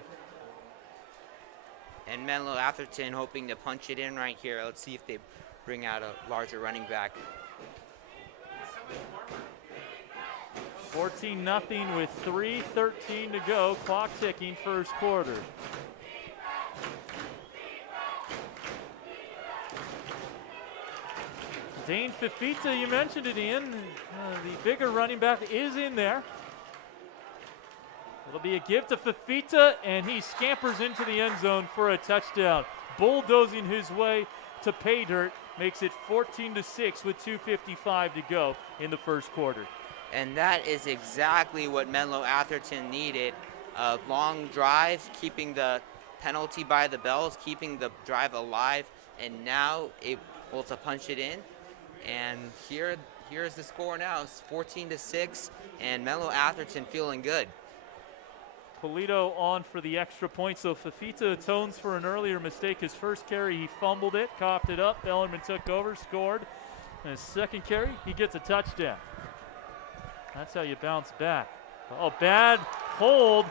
And Menlo Atherton hoping to punch it in right here. Let's see if they bring out a larger running back. 14-0 with 3:13 to go. Clock ticking, first quarter. Dane Fafita, you mentioned it, Ian. The bigger running back is in there. It'll be a give to Fafita, and he scampers into the end zone for a touchdown. Bulldozing his way to pay dirt, makes it 14-6 with 2:55 to go in the first quarter. And that is exactly what Menlo Atherton needed. A long drive, keeping the penalty by the bells, keeping the drive alive, and now able to punch it in. And here's the score now. It's 14-6, and Menlo Atherton feeling good. Polito on for the extra point, so Fafita atones for an earlier mistake. His first carry, he fumbled it, coughed it up. Bellarmine took over, scored. And his second carry, he gets a touchdown. That's how you bounce back. Oh, bad hold.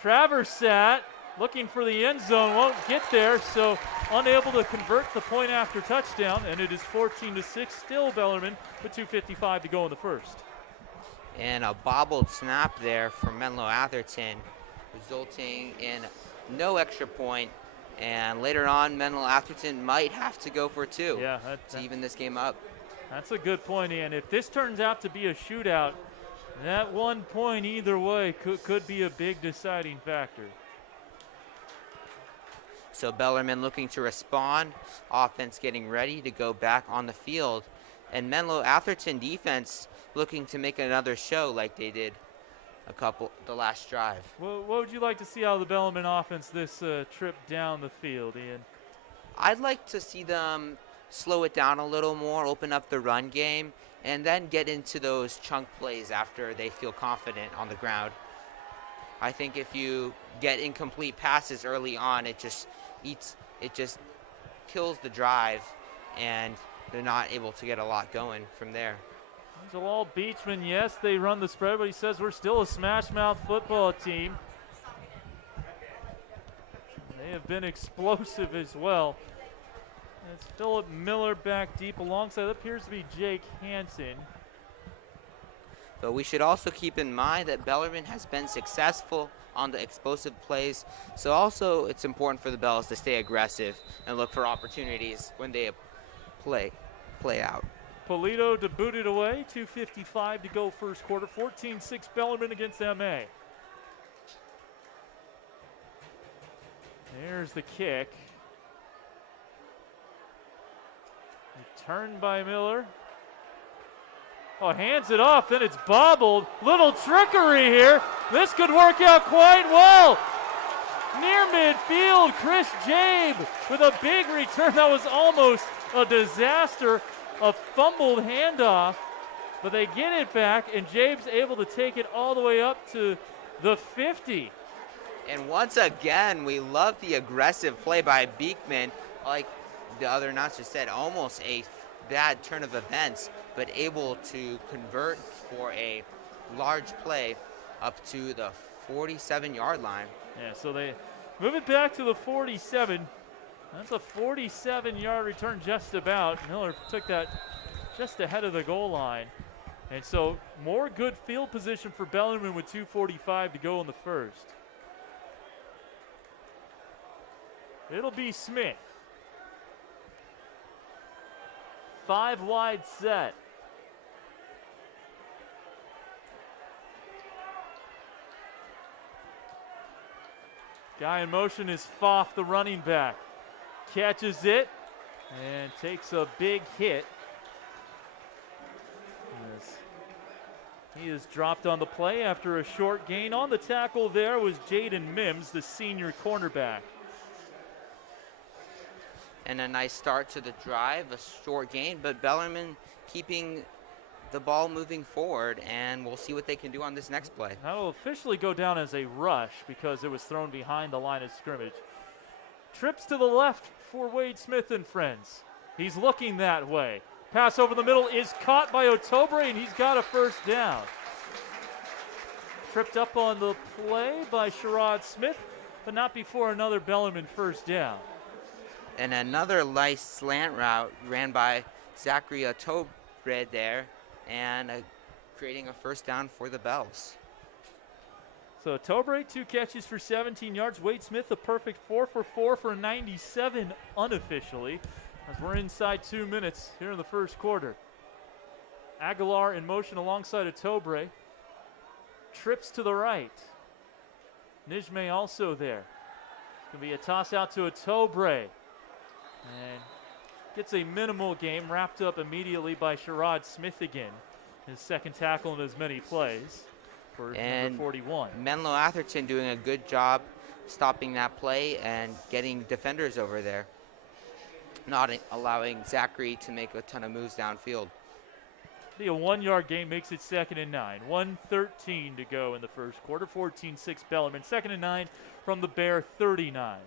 Traversat looking for the end zone, won't get there, so unable to convert the point after touchdown, and it is 14-6, still Bellarmine with 2:55 to go in the first. And a bobbled snap there from Menlo Atherton, resulting in no extra point. And later on, Menlo Atherton might have to go for 2 to even this game up. That's a good point, Ian. If this turns out to be a shootout, that 1 point either way could be a big deciding factor. So Bellarmine looking to respond. Offense getting ready to go back on the field. And Menlo Atherton defense looking to make another show like they did the last drive. Well, what would you like to see out of the Bellarmine offense this trip down the field, Ian? I'd like to see them slow it down a little more, open up the run game, and then get into those chunk plays after they feel confident on the ground. I think if you get incomplete passes early on, it just kills the drive, and they're not able to get a lot going from there. Jalal Beachman, yes, they run the spread, but he says we're still a smash-mouth football team. They have been explosive as well. It's Philip Miller back deep alongside. That appears to be Jake Hansen. But we should also keep in mind that Bellarmine has been successful on the explosive plays. So also it's important for the Bells to stay aggressive and look for opportunities when they play out. Polito to boot it away. 2:55 to go first quarter. 14-6 Bellarmine against MA. There's the kick. Returned by Miller. Oh, hands it off, then it's bobbled. Little trickery here. This could work out quite well. Near midfield, Chris Jabe with a big return. That was almost a disaster. A fumbled handoff, but they get it back, and Jabe's able to take it all the way up to the 50. And once again, we love the aggressive play by Beekman. Like the other announcer said, almost a bad turn of events, but able to convert for a large play up to the 47-yard line. Yeah, so they move it back to the 47. That's a 47-yard return just about. Miller took that just ahead of the goal line. And so more good field position for Bellarmine with 2:45 to go in the first. It'll be Smith. 5 wide set. Guy in motion is Foff, the running back. Catches it and takes a big hit. He is dropped on the play after a short gain. On the tackle there was Jaden Mims, the senior cornerback. And a nice start to the drive, a short gain, but Bellarmine keeping the ball moving forward, and we'll see what they can do on this next play. That will officially go down as a rush because it was thrown behind the line of scrimmage. Trips to the left for Wade Smith and friends. He's looking that way. Pass over the middle is caught by Otobre, and he's got a first down. Tripped up on the play by Sherrod Smith, but not before another Bellarmine first down. And another nice slant route ran by Zachary Otobre there, and creating a first down for the Bells. So Otobre, 2 catches for 17 yards. Wade Smith, a perfect 4 for 4 for 97 unofficially, as we're inside 2 minutes here in the first quarter. Aguilar in motion alongside Otobre. Trips to the right. Nijme also there. It's going to be a toss out to Otobre. And gets a minimal game wrapped up immediately by Sherrod Smith again. His second tackle in as many plays for number 41. Menlo Atherton doing a good job stopping that play and getting defenders over there, not allowing Zachary to make a ton of moves downfield. Be a 1-yard gain, makes it 2nd and 9. 1:13 to go in the first quarter. 14-6 Bellarmine. 2nd and 9 from the Bear 39.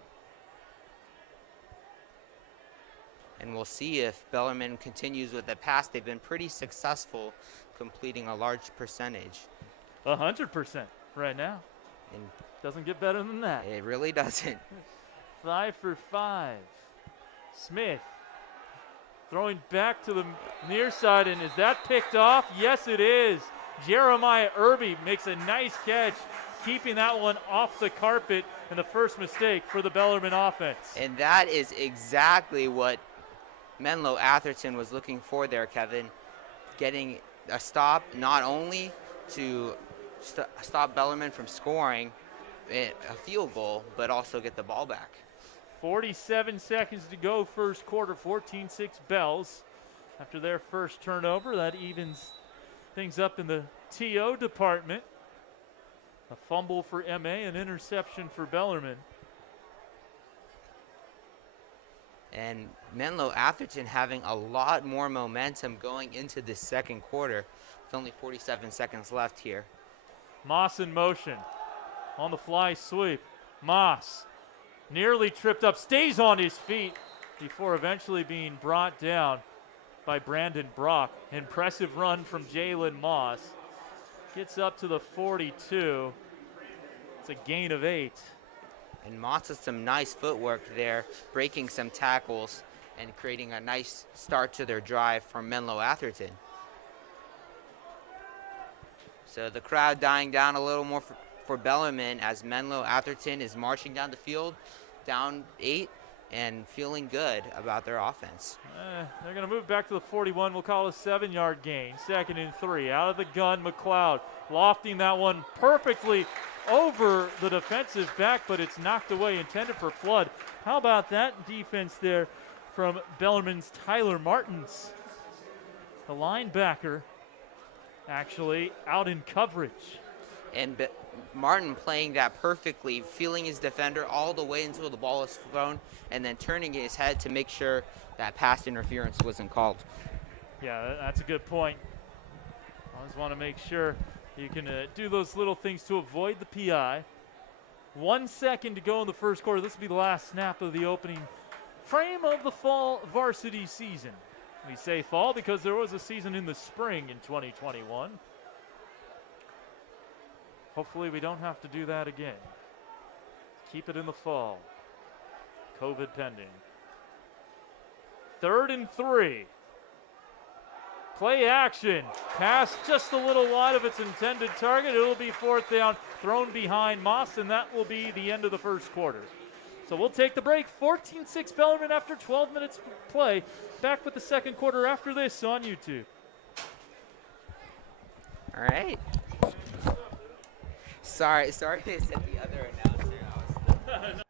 And we'll see if Bellarmine continues with the pass. They've been pretty successful completing a large percentage. 100% right now. And doesn't get better than that. It really doesn't. 5 for 5. Smith throwing back to the near side, and is that picked off? Yes, it is. Jeremiah Irby makes a nice catch, keeping that one off the carpet, and the first mistake for the Bellarmine offense. And that is exactly what Menlo Atherton was looking for there, Kevin. Getting a stop, not only to stop Bellarmine from scoring a field goal, but also get the ball back. 47 seconds to go first quarter, 14-6 Bells. After their first turnover, that evens things up in the TO department. A fumble for MA, an interception for Bellarmine. And Menlo Atherton having a lot more momentum going into this second quarter. With only 47 seconds left here. Moss in motion. On the fly sweep. Moss nearly tripped up, stays on his feet before eventually being brought down by Brandon Brock. Impressive run from Jalen Moss. Gets up to the 42. It's a gain of 8. And Moss has some nice footwork there, breaking some tackles and creating a nice start to their drive from Menlo Atherton. So the crowd dying down a little more for Bellarmine as Menlo Atherton is marching down the field, down 8, and feeling good about their offense. They're going to move back to the 41. We'll call a 7-yard gain. 2nd and 3. Out of the gun, McLeod lofting that one perfectly over the defensive back, but it's knocked away, intended for Flood. How about that defense there from Bellarmine's Tyler Martins? The linebacker actually out in coverage. And Martin playing that perfectly, feeling his defender all the way until the ball is thrown, and then turning his head to make sure that pass interference wasn't called. Yeah, that's a good point. Always want to make sure you can do those little things to avoid the PI. 1 second to go in the first quarter. This will be the last snap of the opening frame of the fall varsity season. We say fall because there was a season in the spring in 2021. Hopefully we don't have to do that again. Keep it in the fall. COVID pending. 3rd and 3. Play action. Pass just a little wide of its intended target. It'll be 4th down, thrown behind Moss, and that will be the end of the first quarter. So we'll take the break. 14-6 Bellarmine after 12 minutes play. Back with the second quarter after this on YouTube. All right. Sorry, they said the other announcer.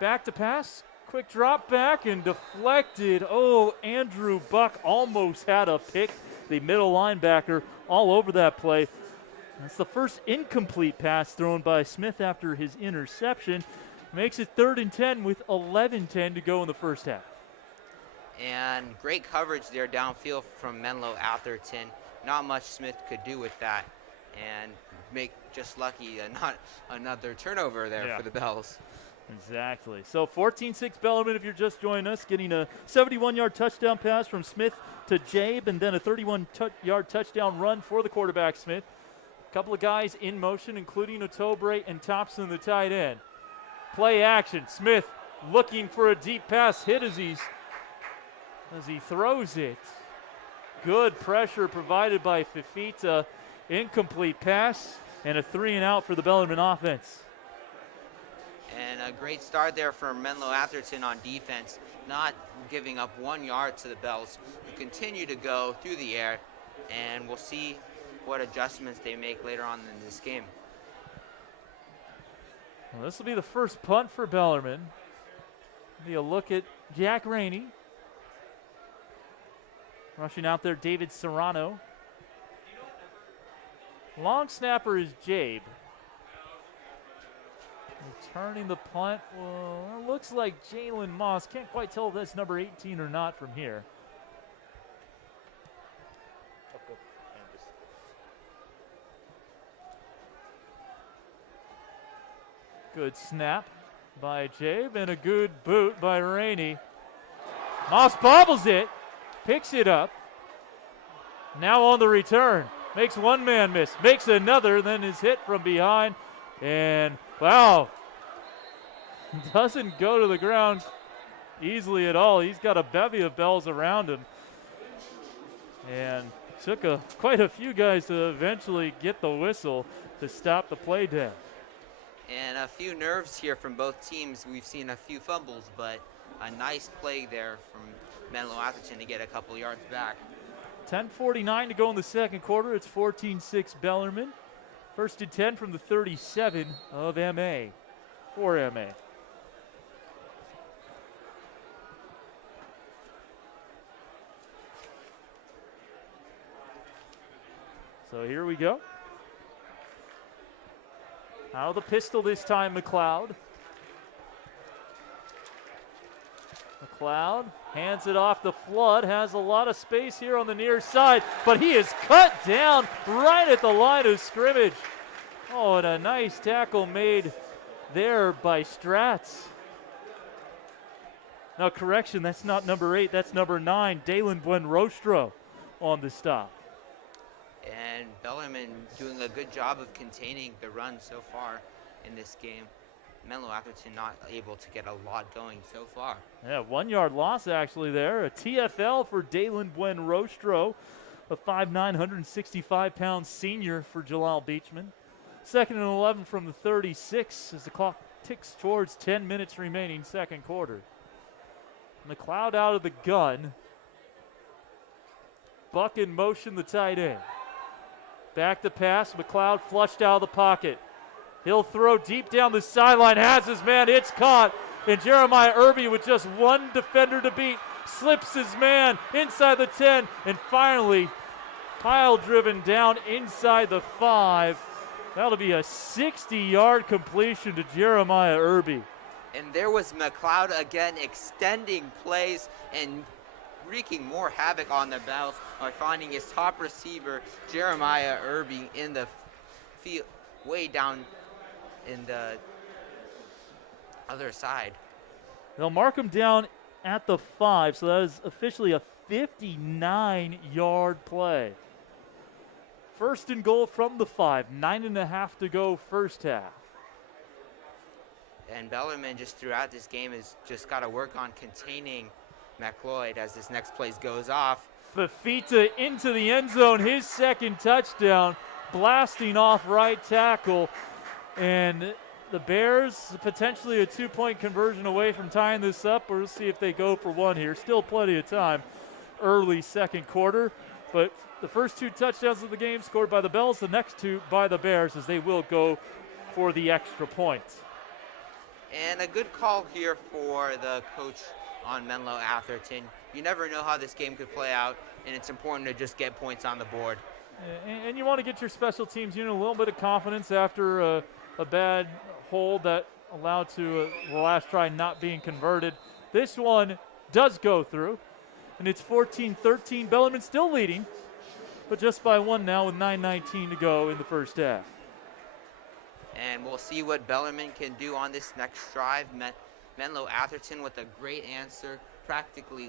Back to pass. Quick drop back and deflected. Oh, Andrew Buck almost had a pick. The middle linebacker all over that play. That's the first incomplete pass thrown by Smith after his interception. Makes it 3rd and 10 with 11:10 to go in the first half. And great coverage there downfield from Menlo Atherton. Not much Smith could do with that. And make just lucky not another turnover there for the Bells. Exactly. So 14-6 Bellarmine, if you're just joining us, getting a 71-yard touchdown pass from Smith to Jabe, and then a 31-yard touchdown run for the quarterback, Smith. A couple of guys in motion, including Otobre and Thompson, the tight end. Play action. Smith looking for a deep pass. Hit as he throws it. Good pressure provided by Fifita. Incomplete pass and a 3-and-out for the Bellarmine offense. And a great start there for Menlo Atherton on defense, not giving up 1 yard to the Bells, who continue to go through the air, and we'll see what adjustments they make later on in this game. Well, this will be the first punt for Bellarmine. Be a look at Jack Rainey. Rushing out there, David Serrano. Long snapper is Jabe. Returning the punt. Well, it looks like Jalen Moss. Can't quite tell if that's number 18 or not from here. Good snap by Jabe and a good boot by Rainey. Moss bobbles it, picks it up. Now on the return. Makes one man miss, makes another, then is hit from behind. And wow, doesn't go to the ground easily at all. He's got a bevy of Bells around him. And took quite a few guys to eventually get the whistle to stop the play down. And a few nerves here from both teams. We've seen a few fumbles, but a nice play there from Menlo Atherton to get a couple yards back. 10:49 to go in the second quarter. It's 14-6 Bellarmine. 1st and 10 from the 37 of MA, for MA. So here we go. Out of the pistol this time, McLeod. McLeod hands it off to Flood. Has a lot of space here on the near side, but he is cut down right at the line of scrimmage. Oh, and a nice tackle made there by Stratz. Now, correction, that's not number 8, that's number 9, Dalen Buenrostro on the stop. And Bellarmine doing a good job of containing the run so far in this game. Menlo Atherton not able to get a lot going so far. Yeah, 1 yard loss actually there. A TFL for Dalen Buenrostro, a 5'9", 165-pound senior for Jalal Beachman. 2nd and 11 from the 36 as the clock ticks towards 10 minutes remaining second quarter. McLeod out of the gun. Buck in motion, the tight end. Back to pass, McLeod flushed out of the pocket. He'll throw deep down the sideline, has his man, it's caught. And Jeremiah Irby with just one defender to beat, slips his man inside the 10, and finally pile driven down inside the 5. That'll be a 60-yard completion to Jeremiah Irby. And there was McLeod again extending plays and wreaking more havoc on the Bells by finding his top receiver, Jeremiah Irby, in the field, way down in the other side. They'll mark him down at the 5, so that is officially a 59-yard play. 1st and goal from the 5, 9.5 to go first half. And Bellarmine just throughout this game has just got to work on containing McLeod as this next play goes off. Fafita into the end zone, his second touchdown, blasting off right tackle. And the Bears potentially a 2-point conversion away from tying this up. We'll see if they go for one here. Still plenty of time early second quarter. But the first 2 touchdowns of the game scored by the Bells, the next 2 by the Bears as they will go for the extra point. And a good call here for the coach on Menlo Atherton. You never know how this game could play out, and it's important to just get points on the board. And you want to get your special teams unit a little bit of confidence after a bad hold that allowed to the last try not being converted. This one does go through, and it's 14-13. Bellarmine still leading, but just by one now with 9:19 to go in the first half. And we'll see what Bellarmine can do on this next drive. Menlo Atherton with a great answer, practically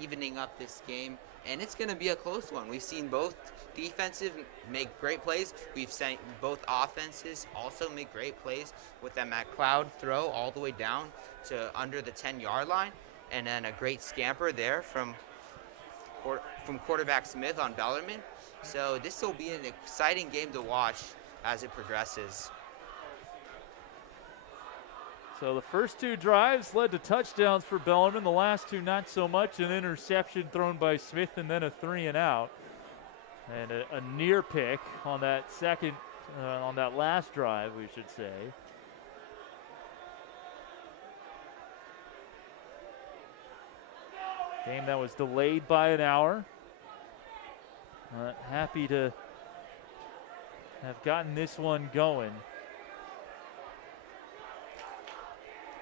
evening up this game. And it's going to be a close one. We've seen both defensive make great plays. We've seen both offenses also make great plays with that McLeod throw all the way down to under the 10-yard line. And then a great scamper there from quarterback Smith on Bellarmine. So this will be an exciting game to watch as it progresses. So the first two drives led to touchdowns for Bellarmine. The last two not so much. An interception thrown by Smith and then a 3-and-out. And a near pick on that on that last drive, we should say. Game that was delayed by an hour. Happy to have gotten this one going.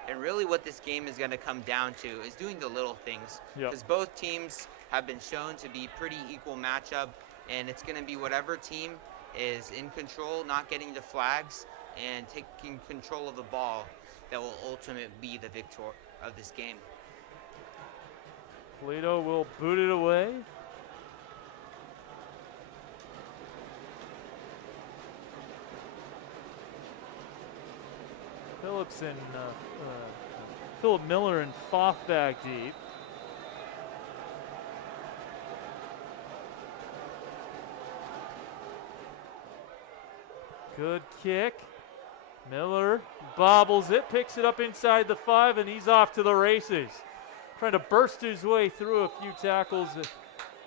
And really what this game is going to come down to is doing the little things. Because both teams have been shown to be pretty equal matchup, and it's going to be whatever team is in control, not getting the flags, and taking control of the ball that will ultimately be the victor of this game. Polito will boot it away. Phillips and Philip Miller and Foff back deep. Good kick. Miller bobbles it, picks it up inside the 5, and he's off to the races. Trying to burst his way through a few tackles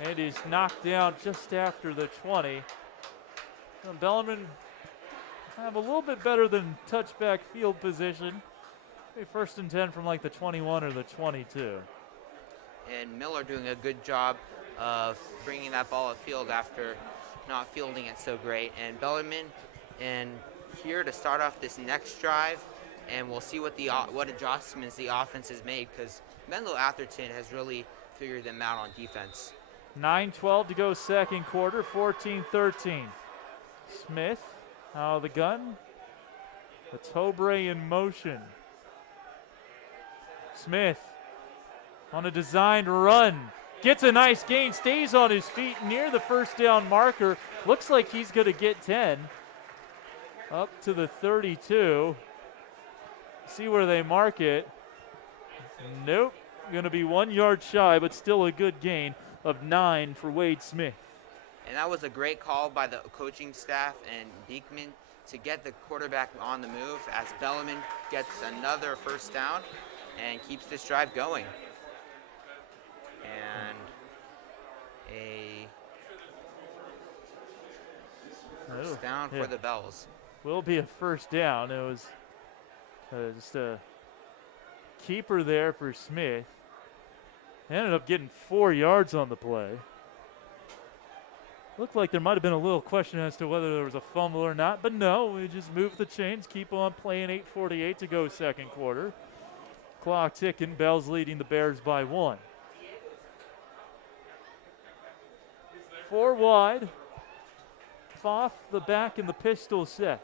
and is knocked down just after the 20. And Bellarmine have a little bit better than touchback field position. Maybe 1st and 10 from like the 21 or the 22. And Miller doing a good job of bringing that ball upfield after not fielding it so great. And Bellarmine and here to start off this next drive, and we'll see what adjustments the offense has made, because Menlo Atherton has really figured them out on defense. 9:12 to go second quarter, 14-13. Smith out of the gun. Tobre in motion. Smith on a designed run. Gets a nice gain, stays on his feet near the first down marker. Looks like he's going to get 10. Up to the 32. See where they mark it. Nope. Going to be 1 yard shy, but still a good gain of 9 for Wade Smith. And that was a great call by the coaching staff and Beekman to get the quarterback on the move as Bellarmine gets another first down and keeps this drive going. And a first down for the Bells. Will be a first down. It was just a keeper there for Smith. Ended up getting 4 yards on the play. Looked like there might have been a little question as to whether there was a fumble or not, but no, we just moved the chains, keep on playing. 8:48 to go second quarter. Clock ticking, Bells leading the Bears by 1. 4 wide. Foff, the back, and the pistol set.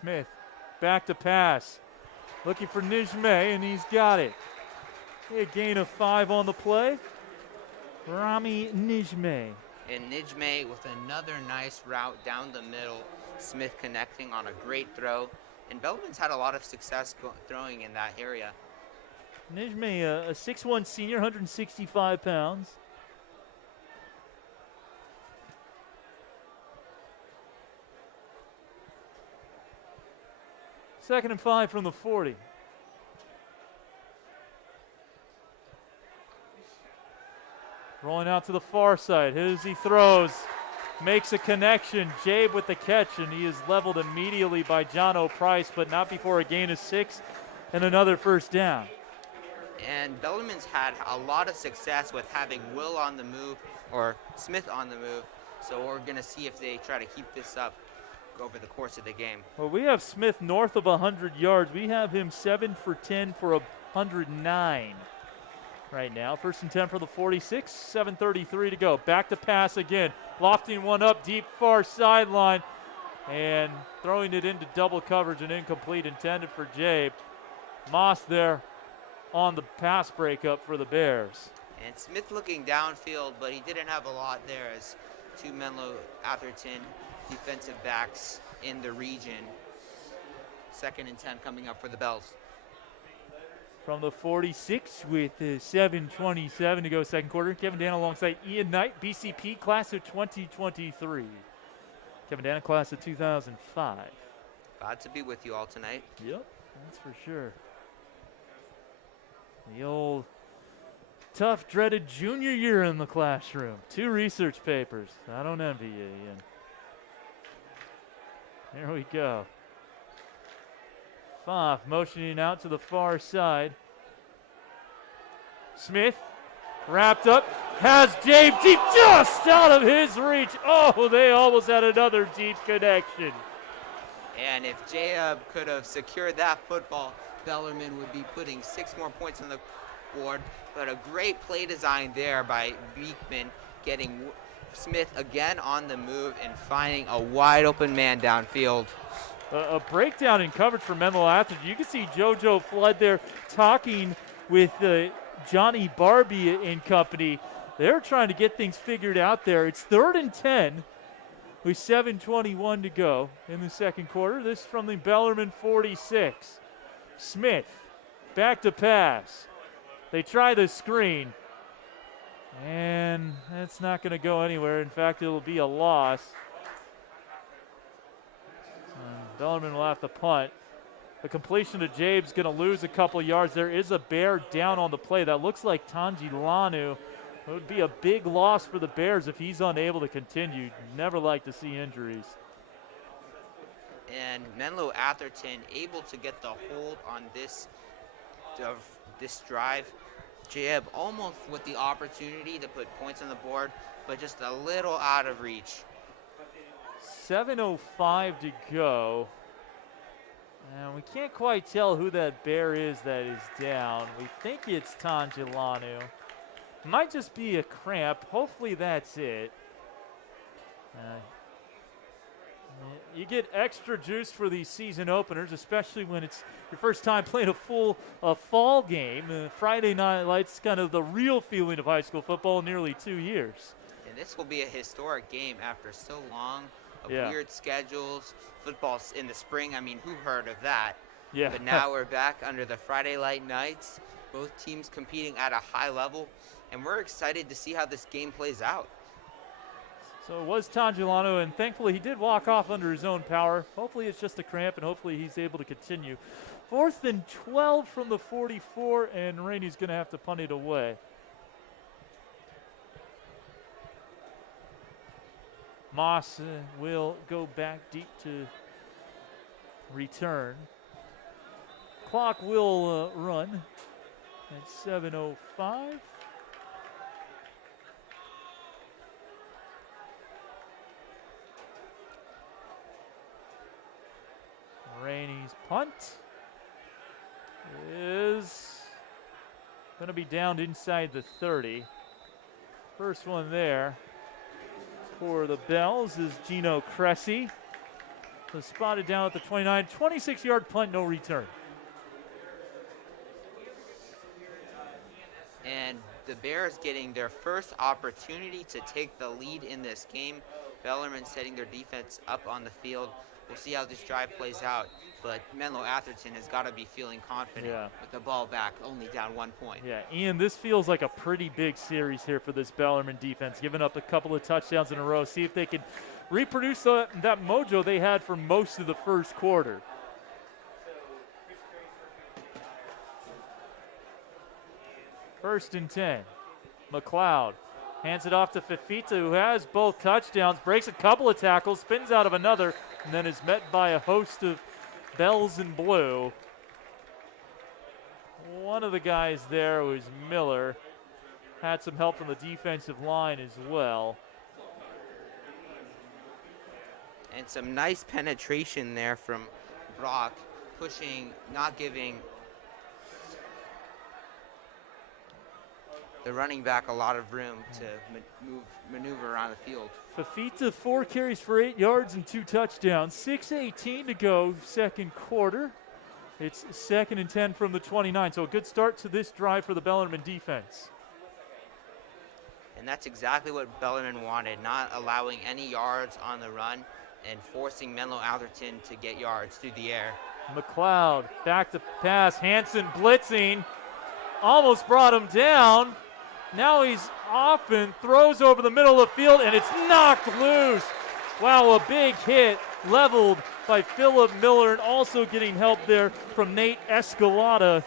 Smith back to pass. Looking for Nijme, and he's got it. A gain of 5 on the play. Rami Nijme. And Nijme with another nice route down the middle. Smith connecting on a great throw. And Bellarmine's had a lot of success throwing in that area. Nijme, a 6'1 senior, 165 pounds. Second and 5 from the 40. Rolling out to the far side. As he throws. makes a connection. Jabe with the catch, and he is leveled immediately by John O'Price, but not before a gain of 6 and another first down. And Bellarmine's had a lot of success with having Will on the move, or Smith on the move. So we're going to see if they try to keep this up over the course of the game. Well, we have Smith north of 100 yards. We have him 7 for 10 for 109 right now. 1st and 10 for the 46, 7:33 to go. Back to pass again. Lofting one up deep far sideline and throwing it into double coverage and incomplete, intended for Jabe. Moss there on the pass breakup for the Bears. And Smith looking downfield, but he didn't have a lot there as two Menlo Atherton defensive backs in the region. 2nd and 10 coming up for the Bells. From the 46 with 7:27 to go second quarter. Kevin Dana alongside Ian Knight, BCP class of 2023. Kevin Dana class of 2005. Glad to be with you all tonight. Yep, that's for sure. The old tough, dreaded junior year in the classroom. 2 research papers. I don't envy you, Ian. Here we go. Pfaff motioning out to the far side. Smith wrapped up, has Jabe deep, just out of his reach. Oh, they almost had another deep connection. And if Jabe could have secured that football, Bellarmine would be putting 6 more points on the board. But a great play design there by Beekman, getting Smith again on the move and finding a wide open man downfield. A breakdown in coverage for Menlo Atherton. You can see JoJo Flood there talking with Johnny Barbie and company. They're trying to get things figured out there. It's 3rd and 10 with 7:21 to go in the second quarter. This from the Bellarmine 46. Smith back to pass. They try the screen, and that's not going to go anywhere. In fact, it'll be a loss. Bellarmine will have to punt. The completion to Jabe's going to lose a couple yards. There is a Bear down on the play. That looks like Tanji Lanu. It would be a big loss for the Bears if he's unable to continue. Never like to see injuries. And Menlo Atherton able to get the hold on this drive. Jabe almost with the opportunity to put points on the board, but just a little out of reach. 7:05 to go. And we can't quite tell who that Bear is that is down. We think it's Tangilanu. Might just be a cramp. Hopefully that's it. You get extra juice for these season openers, especially when it's your first time playing a full fall game. Friday Night Lights, kind of the real feeling of high school football in nearly 2 years. And this will be a historic game after so long of Yeah. weird schedules. Football's in the spring. I mean, who heard of that? Yeah. But now we're back under the Friday Night Nights. Both teams competing at a high level. And we're excited to see how this game plays out. So it was Tangilano, and thankfully he did walk off under his own power. Hopefully it's just a cramp, and hopefully he's able to continue. 4th and 12 from the 44, and Rainey's going to have to punt it away. Moss will go back deep to return. Clock will run at 7:05. Rainey's punt is going to be downed inside the 30. First one there for the Bells is Gino Cressy. So spotted down at the 29, 26-yard punt, no return. And the Bears getting their first opportunity to take the lead in this game. Bellarmine setting their defense up on the field. We'll see how this drive plays out, but Menlo Atherton has got to be feeling confident with the ball back, only down 1 point. Yeah, Ian, this feels like a pretty big series here for this Bellarmine defense, giving up a couple of touchdowns in a row. See if they can reproduce that mojo they had for most of the first quarter. First and 10. McLeod Hands it off to Fafita, who has both touchdowns, breaks a couple of tackles, spins out of another, and then is met by a host of bells in blue. One of the guys there was Miller. Had some help from the defensive line as well. And some nice penetration there from Brock, pushing, not giving the running back a lot of room to maneuver around the field. Fafita, 4 carries for 8 yards and 2 touchdowns. 6:18 to go, second quarter. It's 2nd and 10 from the 29, so a good start to this drive for the Bellarmine defense. And that's exactly what Bellarmine wanted, not allowing any yards on the run and forcing Menlo Atherton to get yards through the air. McLeod back to pass. Hansen blitzing. Almost brought him down. Now he's off and throws over the middle of the field, and it's knocked loose. Wow, a big hit leveled by Philip Miller, and also getting help there from Nate Escalada.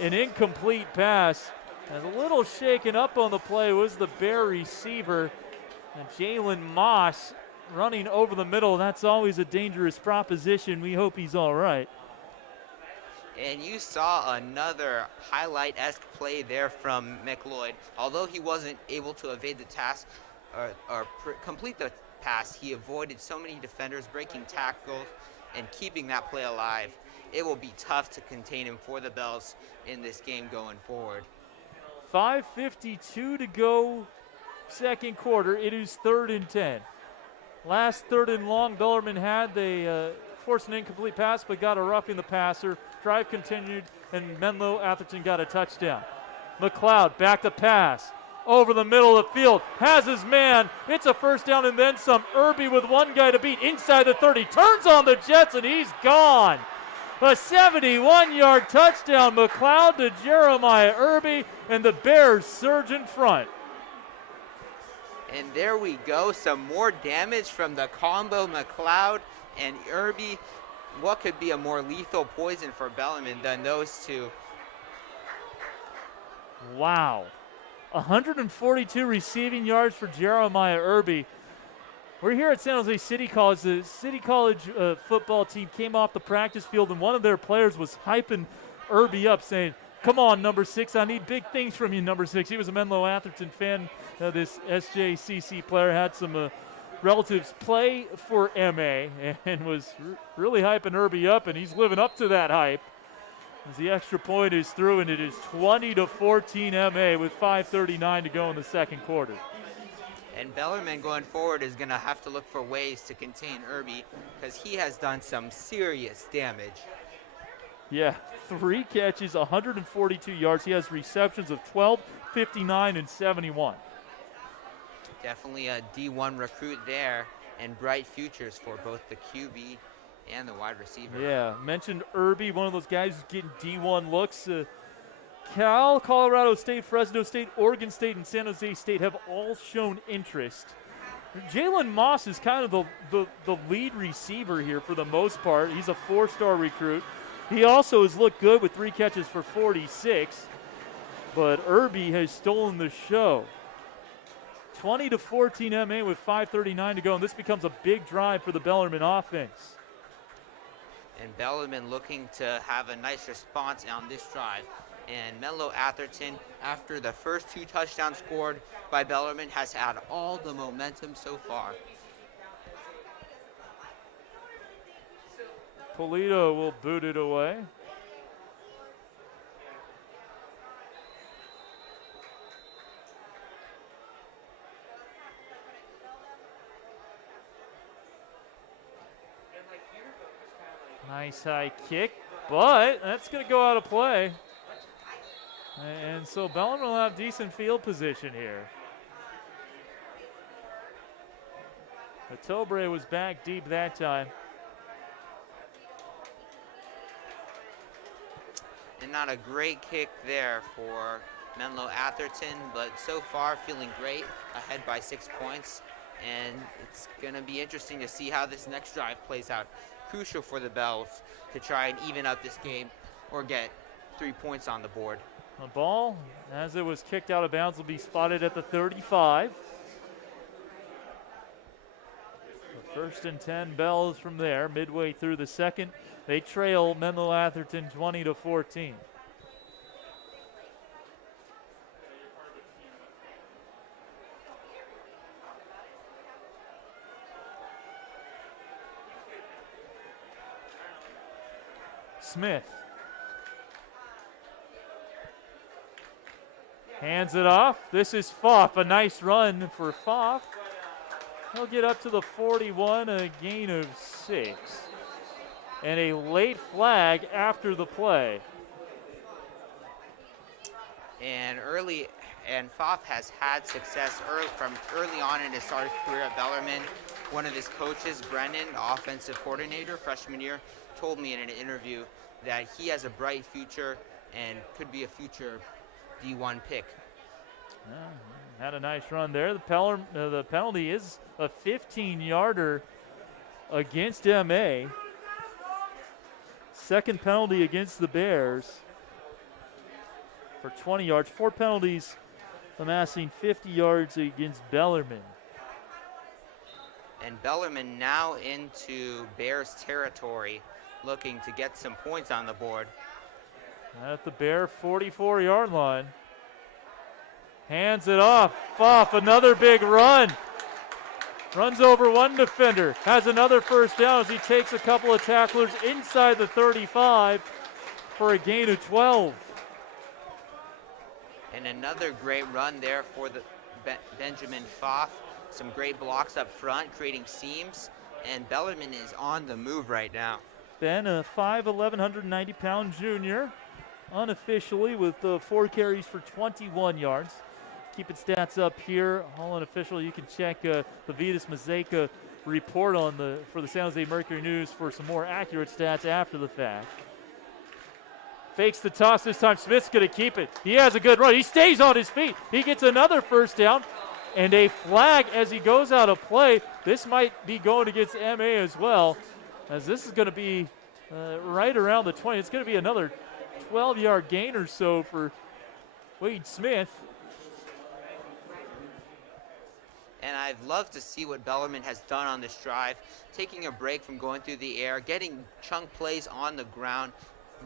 An incomplete pass. And a little shaken up on the play was the Bear receiver. And Jalen Moss running over the middle. That's always a dangerous proposition. We hope he's all right. And you saw another highlight-esque play there from McLeod. Although he wasn't able to evade the task or complete the pass, he avoided so many defenders, breaking tackles and keeping that play alive. It will be tough to contain him for the Bells in this game going forward. 5:52 to go, second quarter. It is 3rd and 10. Last 3rd and long, Bellarmine had. They forced an incomplete pass, but got a roughing the passer. Drive continued, and Menlo Atherton got a touchdown. McLeod back to pass. Over the middle of the field, has his man. It's a first down and then some. Irby with one guy to beat inside the 30. Turns on the Jets, and he's gone. A 71-yard touchdown, McLeod to Jeremiah Irby, and the Bears surge in front. And there we go, some more damage from the combo McLeod and Irby. What could be a more lethal poison for Bellarmine than those two? Wow. 142 receiving yards for Jeremiah Irby. We're here at San Jose City College. The City College football team came off the practice field, and one of their players was hyping Irby up, saying, "Come on, number 6, I need big things from you, number 6." He was a Menlo Atherton fan. This SJCC player had some relatives play for MA and was really hyping Irby up, and he's living up to that hype. As the extra point is through, and it is 20-14 MA with 5:39 to go in the second quarter. And Bellarmine going forward is going to have to look for ways to contain Irby because he has done some serious damage. Yeah, 3 catches, 142 yards. He has receptions of 12, 59, and 71. Definitely a D1 recruit there, and bright futures for both the QB and the wide receiver. Yeah, mentioned Irby, one of those guys who's getting D1 looks. Cal, Colorado State, Fresno State, Oregon State, and San Jose State have all shown interest. Jalen Moss is kind of the lead receiver here for the most part. He's a 4-star recruit. He also has looked good with 3 catches for 46, but Irby has stolen the show. 20-14 MA with 5:39 to go, and this becomes a big drive for the Bellarmine offense. And Bellarmine looking to have a nice response on this drive. And Menlo Atherton, after the first 2 touchdowns scored by Bellarmine, has had all the momentum so far. Polito will boot it away. Nice high kick, but that's going to go out of play. And so Bellarmine will have decent field position here. Tobre was back deep that time. And not a great kick there for Menlo Atherton, but so far feeling great, ahead by 6 points. And it's going to be interesting to see how this next drive plays out. Crucial for the Bells to try and even up this game or get 3 points on the board. The ball, as it was kicked out of bounds, will be spotted at the 35. The 1st and 10 Bells from there, midway through the second. They trail Menlo Atherton 20-14. Smith hands it off. This is Pfaff. A nice run for Pfaff. He'll get up to the 41, a gain of 6. And a late flag after the play. And Pfaff has had success from early on in his starting career at Bellarmine. One of his coaches, Brennan, the offensive coordinator, freshman year, told me in an interview that he has a bright future and could be a future D1 pick. Had a nice run there. The penalty is a 15-yarder against MA. Second penalty against the Bears for 20 yards. 4 penalties amassing 50 yards against Bellarmine. And Bellarmine now into Bears territory, looking to get some points on the board. At the Bear 44-yard line. Hands it off. Pfaff, another big run. Runs over one defender. Has another first down as he takes a couple of tacklers inside the 35 for a gain of 12. And another great run there for the Benjamin Pfaff. Some great blocks up front, creating seams. And Bellarmine is on the move right now. Ben, a 5'11", 190-pound junior, unofficially with 4 carries for 21 yards. Keeping stats up here, all unofficial. You can check the Vitas Mazeka report for the San Jose Mercury News for some more accurate stats after the fact. Fakes the toss this time. Smith's going to keep it. He has a good run. He stays on his feet. He gets another first down and a flag as he goes out of play. This might be going against MA as well, as this is going to be right around the 20. It's going to be another 12-yard gain or so for Wade Smith. And I'd love to see what Bellarmine has done on this drive, taking a break from going through the air, getting chunk plays on the ground,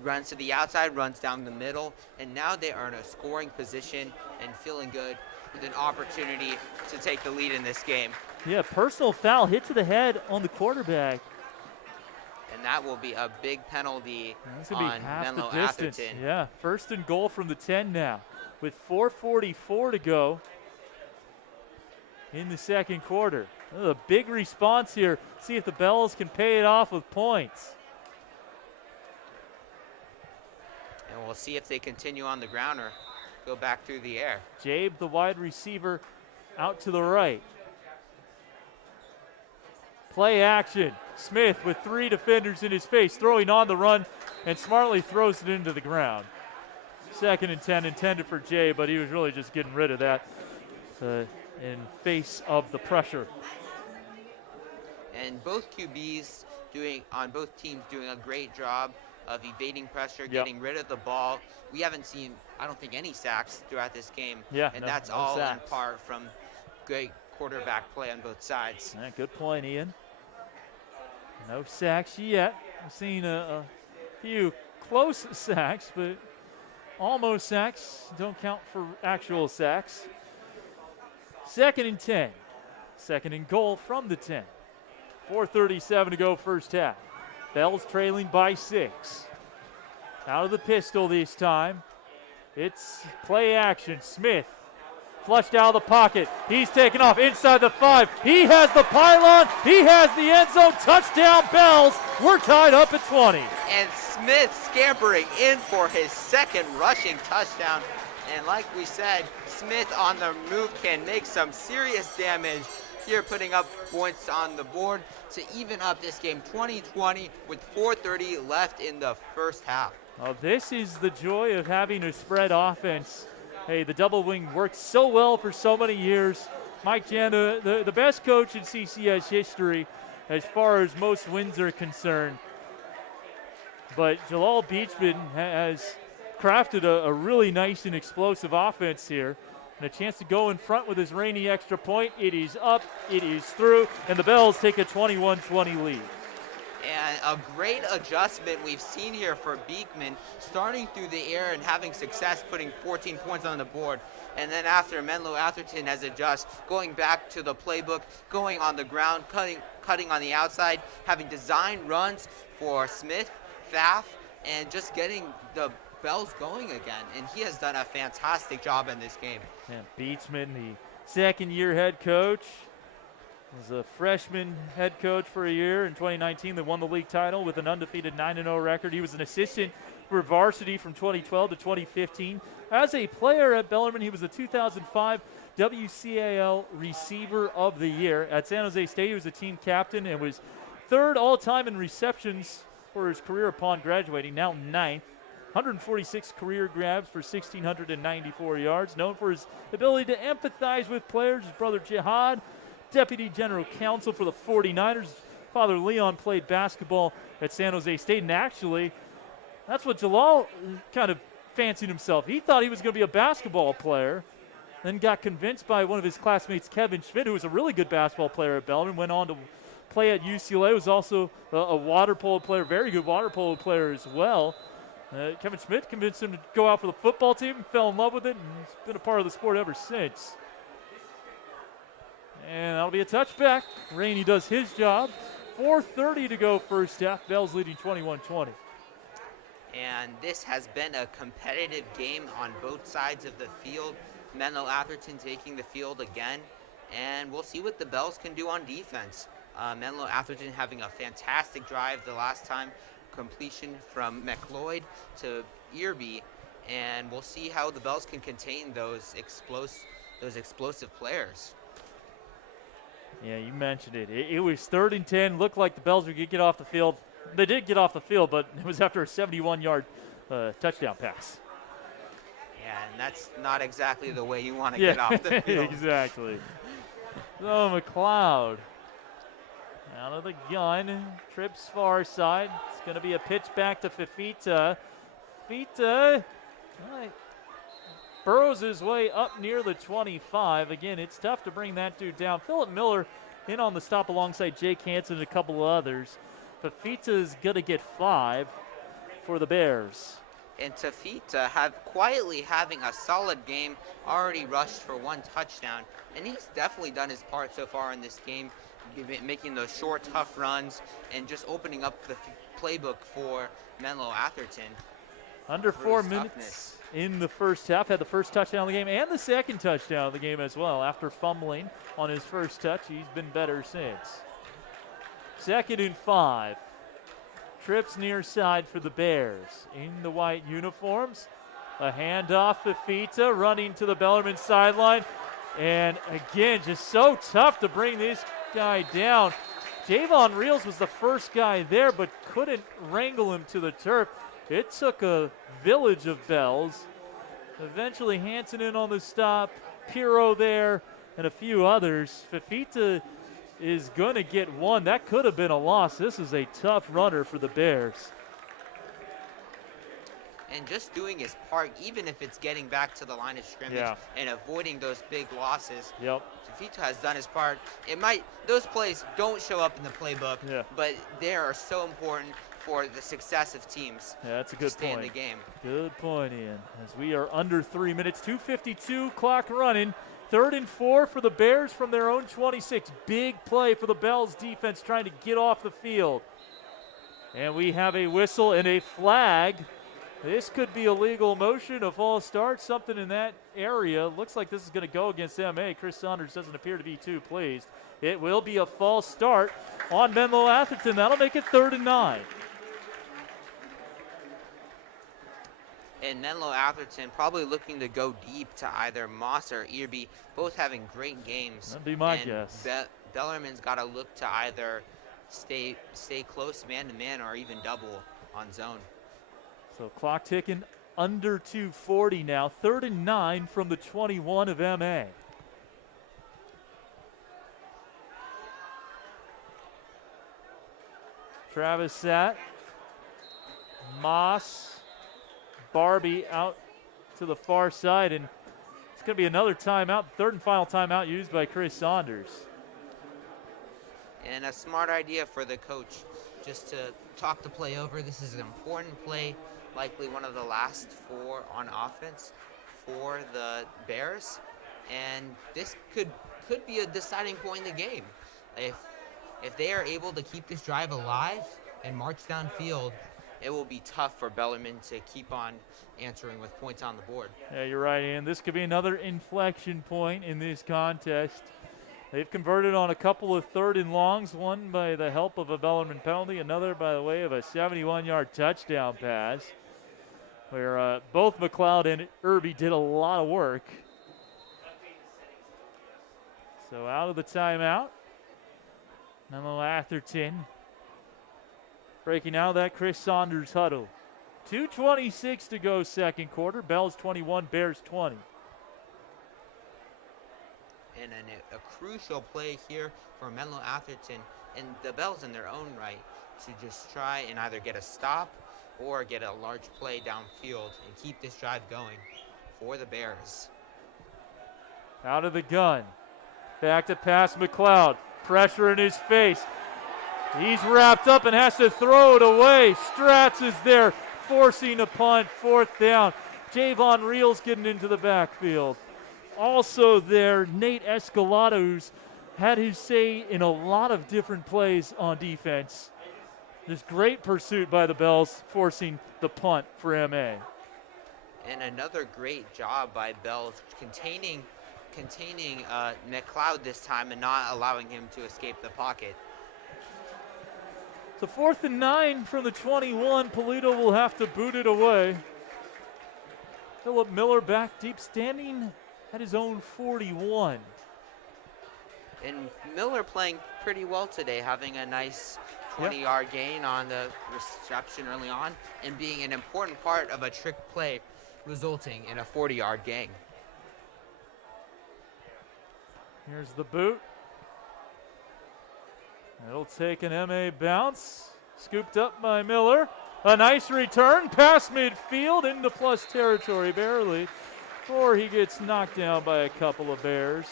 runs to the outside, runs down the middle, and now they are in a scoring position and feeling good with an opportunity to take the lead in this game. Yeah, personal foul, hit to the head on the quarterback. And that will be a big penalty on Menlo distance. Atherton. Yeah, 1st and goal from the 10 now with 4:44 to go in the second quarter. A big response here. See if the Bells can pay it off with points. And we'll see if they continue on the ground or go back through the air. Jabe, the wide receiver, out to the right. Play action. Smith with 3 defenders in his face, throwing on the run, and smartly throws it into the ground. 2nd and 10 intended for Jay, but he was really just getting rid of that in face of the pressure. And both QBs on both teams doing a great job of evading pressure, getting rid of the ball. We haven't seen, I don't think, any sacks throughout this game. That's all in part from great quarterback play on both sides. Yeah, good point, Ian. No sacks yet. I've seen a few close sacks, but almost sacks don't count for actual sacks. 2nd and 10. 2nd and goal from the 10. 4:37 to go first half. Bells trailing by 6. Out of the pistol this time. It's play action. Smith flushed out of the pocket. He's taken off inside the 5. He has the pylon. He has the end zone. Touchdown, Bells. We're tied up at 20. And Smith scampering in for his 2nd rushing touchdown. And like we said, Smith on the move can make some serious damage here, putting up points on the board to even up this game 20-20 with 4:30 left in the first half. Well, this is the joy of having a spread offense. Hey, the double wing worked so well for so many years. Mike Janda, the best coach in CCS history as far as most wins are concerned. But Jalal Beachman has crafted a really nice and explosive offense here. And a chance to go in front with his Rainey extra point. It is up, it is through, and the Bells take a 21-20 lead. And a great adjustment we've seen here for Beekman, starting through the air and having success putting 14 points on the board. And then after, Menlo Atherton has adjusted, going back to the playbook, going on the ground, cutting on the outside, having design runs for Smith, Pfaff, and just getting the Bells going again. And he has done a fantastic job in this game. And Beechman, the second-year head coach, was a freshman head coach for a year in 2019 that won the league title with an undefeated 9-0 record. He was an assistant for Varsity from 2012 to 2015. As a player at Bellarmine, he was the 2005 WCAL Receiver of the Year. At San Jose State, he was a team captain and was third all-time in receptions for his career upon graduating, now ninth. 146 career grabs for 1,694 yards. Known for his ability to empathize with players, his brother Jihad, Deputy General Counsel for the 49ers. Father Leon played basketball at San Jose State, and actually, that's what Jalal kind of fancied himself. He thought he was going to be a basketball player, then got convinced by one of his classmates, Kevin Schmidt, who was a really good basketball player at Bellarmine, went on to play at UCLA, was also a water polo player, very good water polo player as well. Kevin Schmidt convinced him to go out for the football team, fell in love with it, and he's been a part of the sport ever since. And that'll be a touchback. Rainey does his job. 4:30 to go first half. Bells leading 21-20. And this has been a competitive game on both sides of the field. Menlo Atherton taking the field again. And we'll see what the Bells can do on defense. Menlo Atherton having a fantastic drive the last time. Completion from McLeod to Earby. And we'll see how the Bells can contain those explosive players. Yeah, you mentioned it. It was 3rd and 10. Looked like the Bells were going to get off the field. They did get off the field, but it was after a 71-yard touchdown pass. Yeah, and that's not exactly the way you want to get off the field. Exactly. So McLeod out of the gun, trips far side. It's going to be a pitch back to Fifita. Fifita burrows his way up near the 25. Again, it's tough to bring that dude down. Philip Miller in on the stop alongside Jake Hansen and a couple of others. Fifita's going to get 5 for the Bears. And Tafita quietly having a solid game, already rushed for 1 touchdown. And he's definitely done his part so far in this game, making those short, tough runs and just opening up the playbook for Menlo Atherton. Under 4 minutes toughness. In the first half, had the first touchdown of the game and the second touchdown of the game as well. After fumbling on his first touch, he's been better since. 2nd and 5. Trips near side for the Bears in the white uniforms. A handoff, Fifita running to the Bellarmine sideline. And again, just so tough to bring this guy down. Javon Reels was the first guy there, but couldn't wrangle him to the turf. It took a village of Bells. Eventually Hansen in on the stop, Pirro there, and a few others. Fifita is going to get 1. That could have been a loss. This is a tough runner for the Bears. And just doing his part, even if it's getting back to the line of scrimmage and avoiding those big losses. Yep. Tafita has done his part. Those plays don't show up in the playbook, but they are so important for the success of teams. Yeah, that's a good stay point. In the game. Good point, Ian. As we are under 3 minutes, 2:52 clock running. 3rd and 4 for the Bears from their own 26. Big play for the Bells defense trying to get off the field. And we have a whistle and a flag. This could be a legal motion, a false start, something in that area. Looks like this is going to go against MA. Chris Saunders doesn't appear to be too pleased. It will be a false start on Menlo Atherton. That'll make it 3rd and 9. And Menlo Atherton probably looking to go deep to either Moss or Earby, both having great games. That'd be my guess. Bellarmine's got to look to either stay close man-to-man or even double on zone. So clock ticking, under 2:40 now. 3rd and 9 from the 21 of MA. Travis Satt, Moss, Barbie out to the far side, and it's going to be another timeout, third and final timeout used by Chris Saunders. And a smart idea for the coach, just to talk the play over. This is an important play, likely one of the last 4 on offense for the Bears, and this could be a deciding point in the game. If they are able to keep this drive alive and march downfield, it will be tough for Bellarmine to keep on answering with points on the board. Yeah, you're right, Ian. This could be another inflection point in this contest. They've converted on a couple of 3rd and longs, one by the help of a Bellarmine penalty, another by the way of a 71-yard touchdown pass, where both McLeod and Irby did a lot of work. So out of the timeout, Menlo Atherton breaking out of that Chris Saunders huddle. 2:26 to go second quarter. Bells 21, Bears 20. And a crucial play here for Menlo Atherton and the Bells in their own right to just try and either get a stop or get a large play downfield and keep this drive going for the Bears. Out of the gun. Back to pass McLeod. Pressure in his face. He's wrapped up and has to throw it away. Stratz is there, forcing a punt, 4th down. Javon Reels getting into the backfield. Also there, Nate Escalado, who's had his say in a lot of different plays on defense. This great pursuit by the Bells, forcing the punt for MA. And another great job by Bells containing McLeod this time and not allowing him to escape the pocket. So 4th and 9 from the 21. Polito will have to boot it away. Philip Miller back deep, standing at his own 41. And Miller playing pretty well today, having a nice 20-yard gain on the reception early on and being an important part of a trick play resulting in a 40-yard gain. Here's the boot. It'll take an MA bounce. Scooped up by Miller. A nice return past midfield into plus territory barely. Before he gets knocked down by a couple of Bears.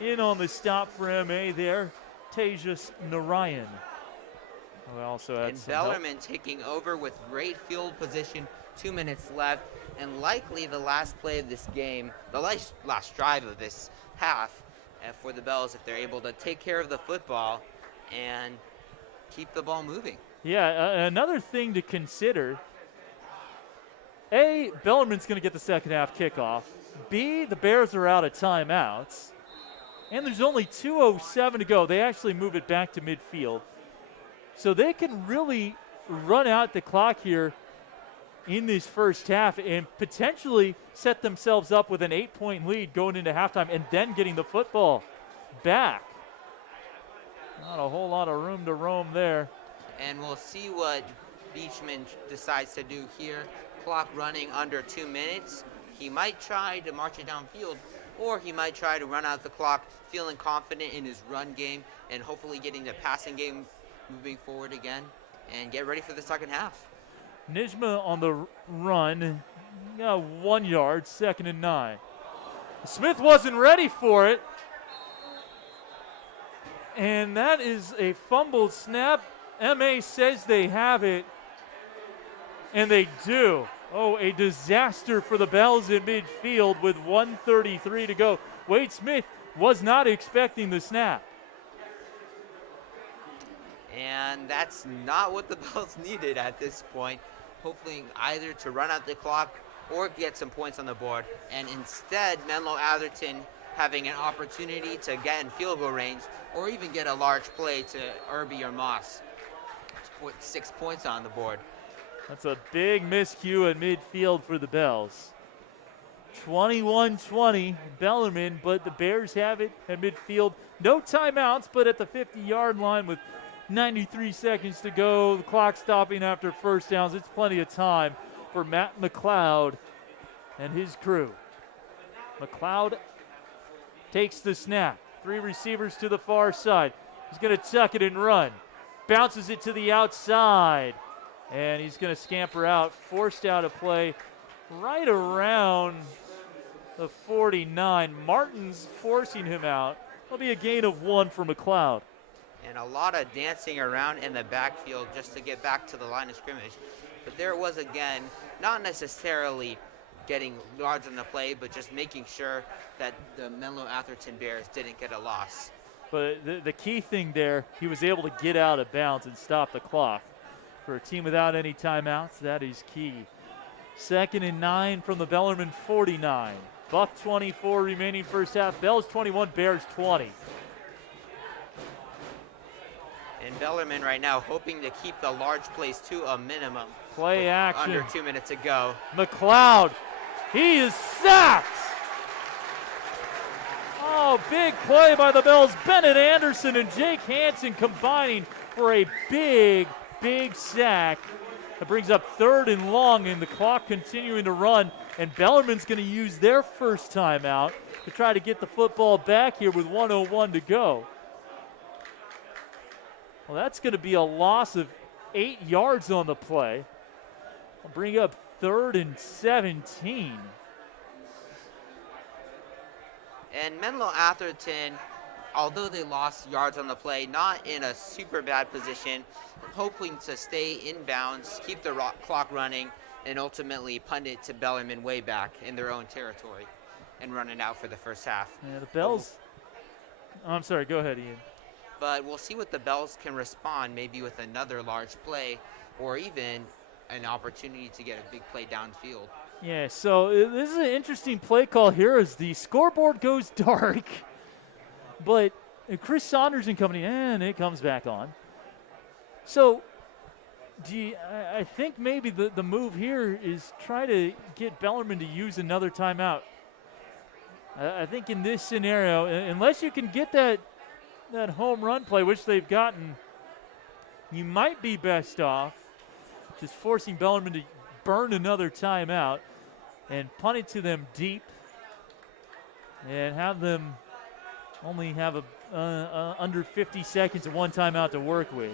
In on the stop for MA there, Tejas Narayan. Who also had and some help. Bellarmine taking over with great field position, 2 minutes left, and likely the last play of this game, the last drive of this half for the Bells if they're able to take care of the football and keep the ball moving. Yeah, another thing to consider, A, Bellarmine's going to get the second half kickoff. B, the Bears are out of timeouts. And there's only 2:07 to go. They actually move it back to midfield. So they can really run out the clock here in this first half and potentially set themselves up with an 8-point lead going into halftime and then getting the football back. Not a whole lot of room to roam there. And we'll see what Beachman decides to do here. Clock running under 2 minutes. He might try to march it downfield, or he might try to run out the clock, feeling confident in his run game and hopefully getting the passing game moving forward again and get ready for the second half. Nijma on the run, 1 yard, 2nd and 9. Smith wasn't ready for it. And that is a fumbled snap. MA says they have it, and they do. Oh, a disaster for the Bells in midfield with 1:33 to go. Wade Smith was not expecting the snap. And that's not what the Bells needed at this point. Hopefully either to run out the clock or get some points on the board. And instead, Menlo Atherton having an opportunity to get in field goal range or even get a large play to Irby or Moss to put 6 points on the board. That's a big miscue at midfield for the Bells. 21-20, Bellarmine, but the Bears have it at midfield. No timeouts, but at the 50-yard line with 93 seconds to go. The clock stopping after first downs. It's plenty of time for Matt McLeod and his crew. McLeod takes the snap. 3 receivers to the far side. He's going to tuck it and run. Bounces it to the outside. And he's going to scamper out, forced out of play right around the 49. Martin's forcing him out. That'll be a gain of 1 for McLeod. And a lot of dancing around in the backfield just to get back to the line of scrimmage. But there it was again, not necessarily getting yards on the play, but just making sure that the Menlo Atherton Bears didn't get a loss. But the key thing there, he was able to get out of bounds and stop the clock. For a team without any timeouts, that is key. 2nd and 9 from the Bellarmine 49. Buck 24 remaining first half. Bells 21, Bears 20. And Bellarmine right now hoping to keep the large plays to a minimum. Play action. Under 2 minutes to go. McLeod, he is sacked. Oh, big play by the Bells. Bennett Anderson and Jake Hansen combining for a big sack. That brings up 3rd and long, and the clock continuing to run. And Bellarmine's going to use their first timeout to try to get the football back here with 1:01 to go. Well, that's going to be a loss of 8 yards on the play. I'll bring up 3rd and 17. And Menlo Atherton, although they lost yards on the play, not in a super bad position, hoping to stay in bounds, keep the clock running, and ultimately punt it to Bellarmine way back in their own territory and run it out for the first half. Yeah, the Bells. Oh, I'm sorry, go ahead, Ian. But we'll see what the Bells can respond, maybe with another large play or even an opportunity to get a big play downfield. Yeah, so this is an interesting play call here as the scoreboard goes dark. But Chris Saunders and company, and it comes back on. So I think maybe the move here is try to get Bellarmine to use another timeout. I think in this scenario, unless you can get that home run play, which they've gotten, you might be best off just forcing Bellarmine to burn another timeout and punt it to them deep and have them only have under 50 seconds of one timeout to work with.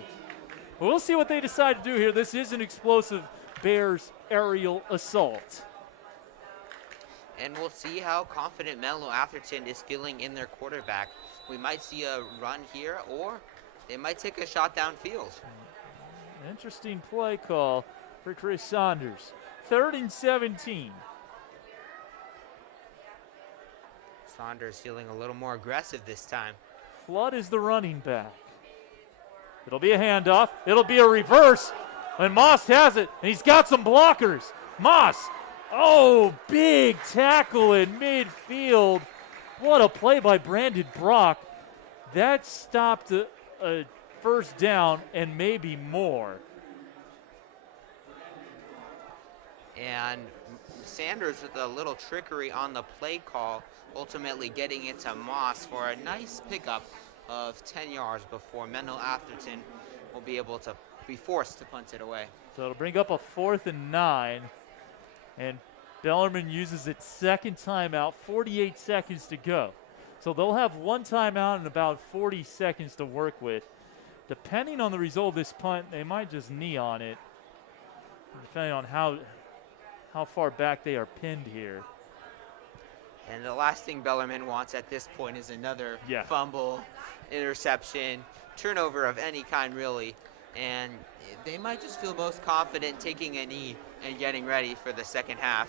But we'll see what they decide to do here. This is an explosive Bears aerial assault. And we'll see how confident Menlo Atherton is feeling in their quarterback. We might see a run here, or they might take a shot downfield. Interesting play call for Chris Saunders. 3rd and 17. Saunders feeling a little more aggressive this time. Flood is the running back. It'll be a handoff. It'll be a reverse. And Moss has it, and he's got some blockers. Moss, oh, big tackle in midfield. What a play by Brandon Brock. That stopped a first down and maybe more. And Sanders with a little trickery on the play call, ultimately getting it to Moss for a nice pickup of 10 yards before Menlo Atherton will be able to be forced to punt it away. So it'll bring up a 4th and 9. And Bellarmine uses its second timeout, 48 seconds to go. So they'll have one timeout and about 40 seconds to work with. Depending on the result of this punt, they might just knee on it, depending on how far back they are pinned here. And the last thing Bellarmine wants at this point is another fumble, interception, turnover of any kind, really. And they might just feel most confident taking a knee and getting ready for the second half.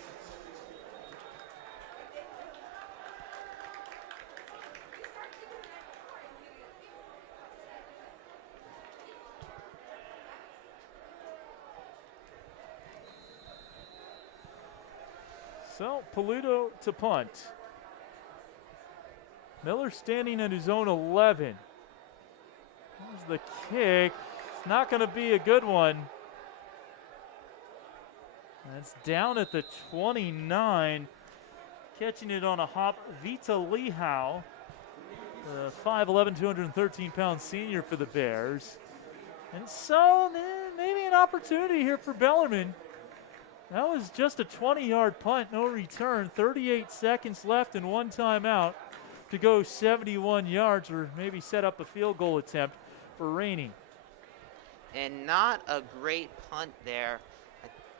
So, Paluto to punt. Miller standing at his own 11. There's the kick. It's not going to be a good one. That's down at the 29. Catching it on a hop, Vita Lehau, the 5'11", 213-pound senior for the Bears. And so, maybe an opportunity here for Bellarmine. That was just a 20-yard punt, no return. 38 seconds left and one timeout to go 71 yards or maybe set up a field goal attempt for Rainey. And not a great punt there.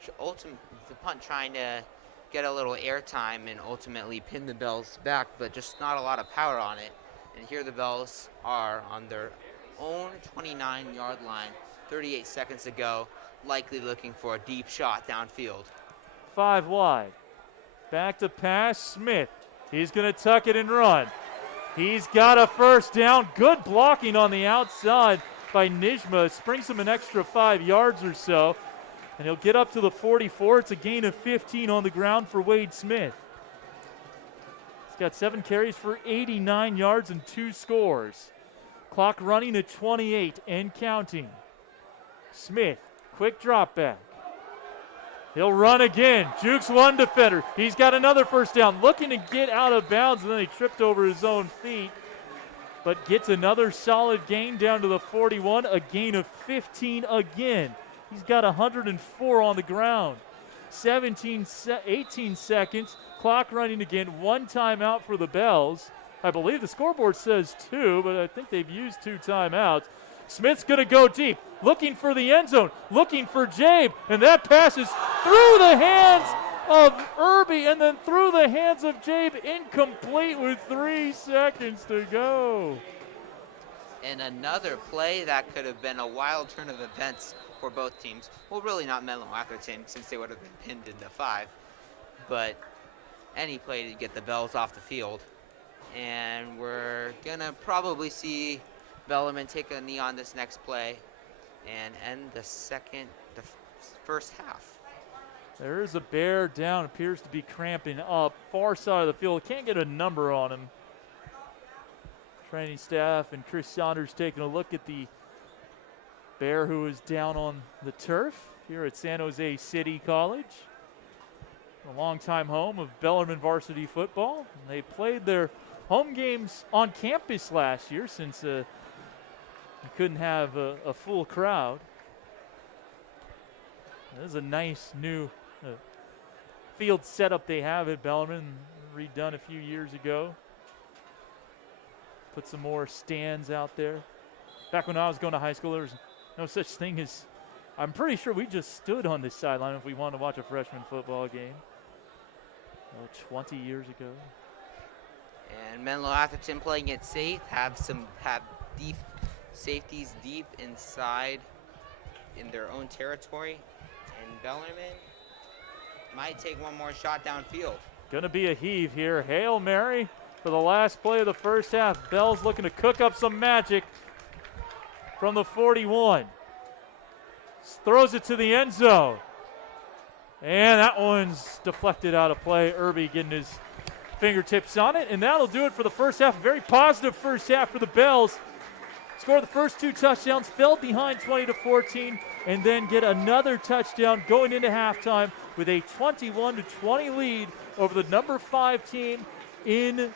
The punt trying to get a little airtime and ultimately pin the Bells back, but just not a lot of power on it. And here the Bells are on their own 29-yard line, 38 seconds to go, likely looking for a deep shot downfield. 5 wide. Back to pass, Smith. He's going to tuck it and run. He's got a first down. Good blocking on the outside by Nijma. Springs him an extra 5 yards or so. And he'll get up to the 44. It's a gain of 15 on the ground for Wade Smith. He's got 7 carries for 89 yards and 2 scores. Clock running at 28 and counting. Smith, quick drop back. He'll run again. Jukes one defender. He's got another first down. Looking to get out of bounds, and then he tripped over his own feet. But gets another solid gain down to the 41. A gain of 15 again. He's got 104 on the ground. 18 seconds. Clock running again. 1 timeout for the Bells. I believe the scoreboard says 2, but I think they've used 2 timeouts. Smith's going to go deep, looking for the end zone, looking for Jabe, and that pass is through the hands of Irby and then through the hands of Jabe, incomplete with 3 seconds to go. And another play that could have been a wild turn of events for both teams. Well, really not Menlo Atherton, since they would have been pinned into 5, but any play to get the Bells off the field. And we're going to probably see Bellarmine take a knee on this next play and end the first half. There is a bear down, appears to be cramping up. Far side of the field, can't get a number on him. Training staff and Chris Saunders taking a look at the bear who is down on the turf here at San Jose City College. A longtime home of Bellarmine varsity football. And they played their home games on campus last year since you couldn't have a full crowd. This is a nice new field setup they have at Bellarmine, redone a few years ago. Put some more stands out there. Back when I was going to high school, there was no such thing as, I'm pretty sure we just stood on this sideline if we wanted to watch a freshman football game. 20 years ago. And Menlo Atherton playing it safe, have deep safeties deep inside in their own territory. And Bellarmine might take one more shot downfield. Gonna be a heave here. Hail Mary for the last play of the first half. Bells looking to cook up some magic from the 41. Throws it to the end zone. And that one's deflected out of play. Irby getting his fingertips on it. And that'll do it for the first half. A very positive first half for the Bells. Scored the first 2 touchdowns, fell behind 20-14, and then get another touchdown going into halftime with a 21-20 lead over the number 5 team in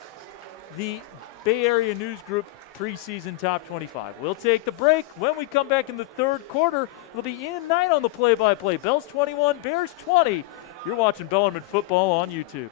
the Bay Area News Group preseason top 25. We'll take the break. When we come back in the third quarter, it'll be Ian Knight on the play-by-play. Bells 21, Bears 20. You're watching Bellarmine football on YouTube.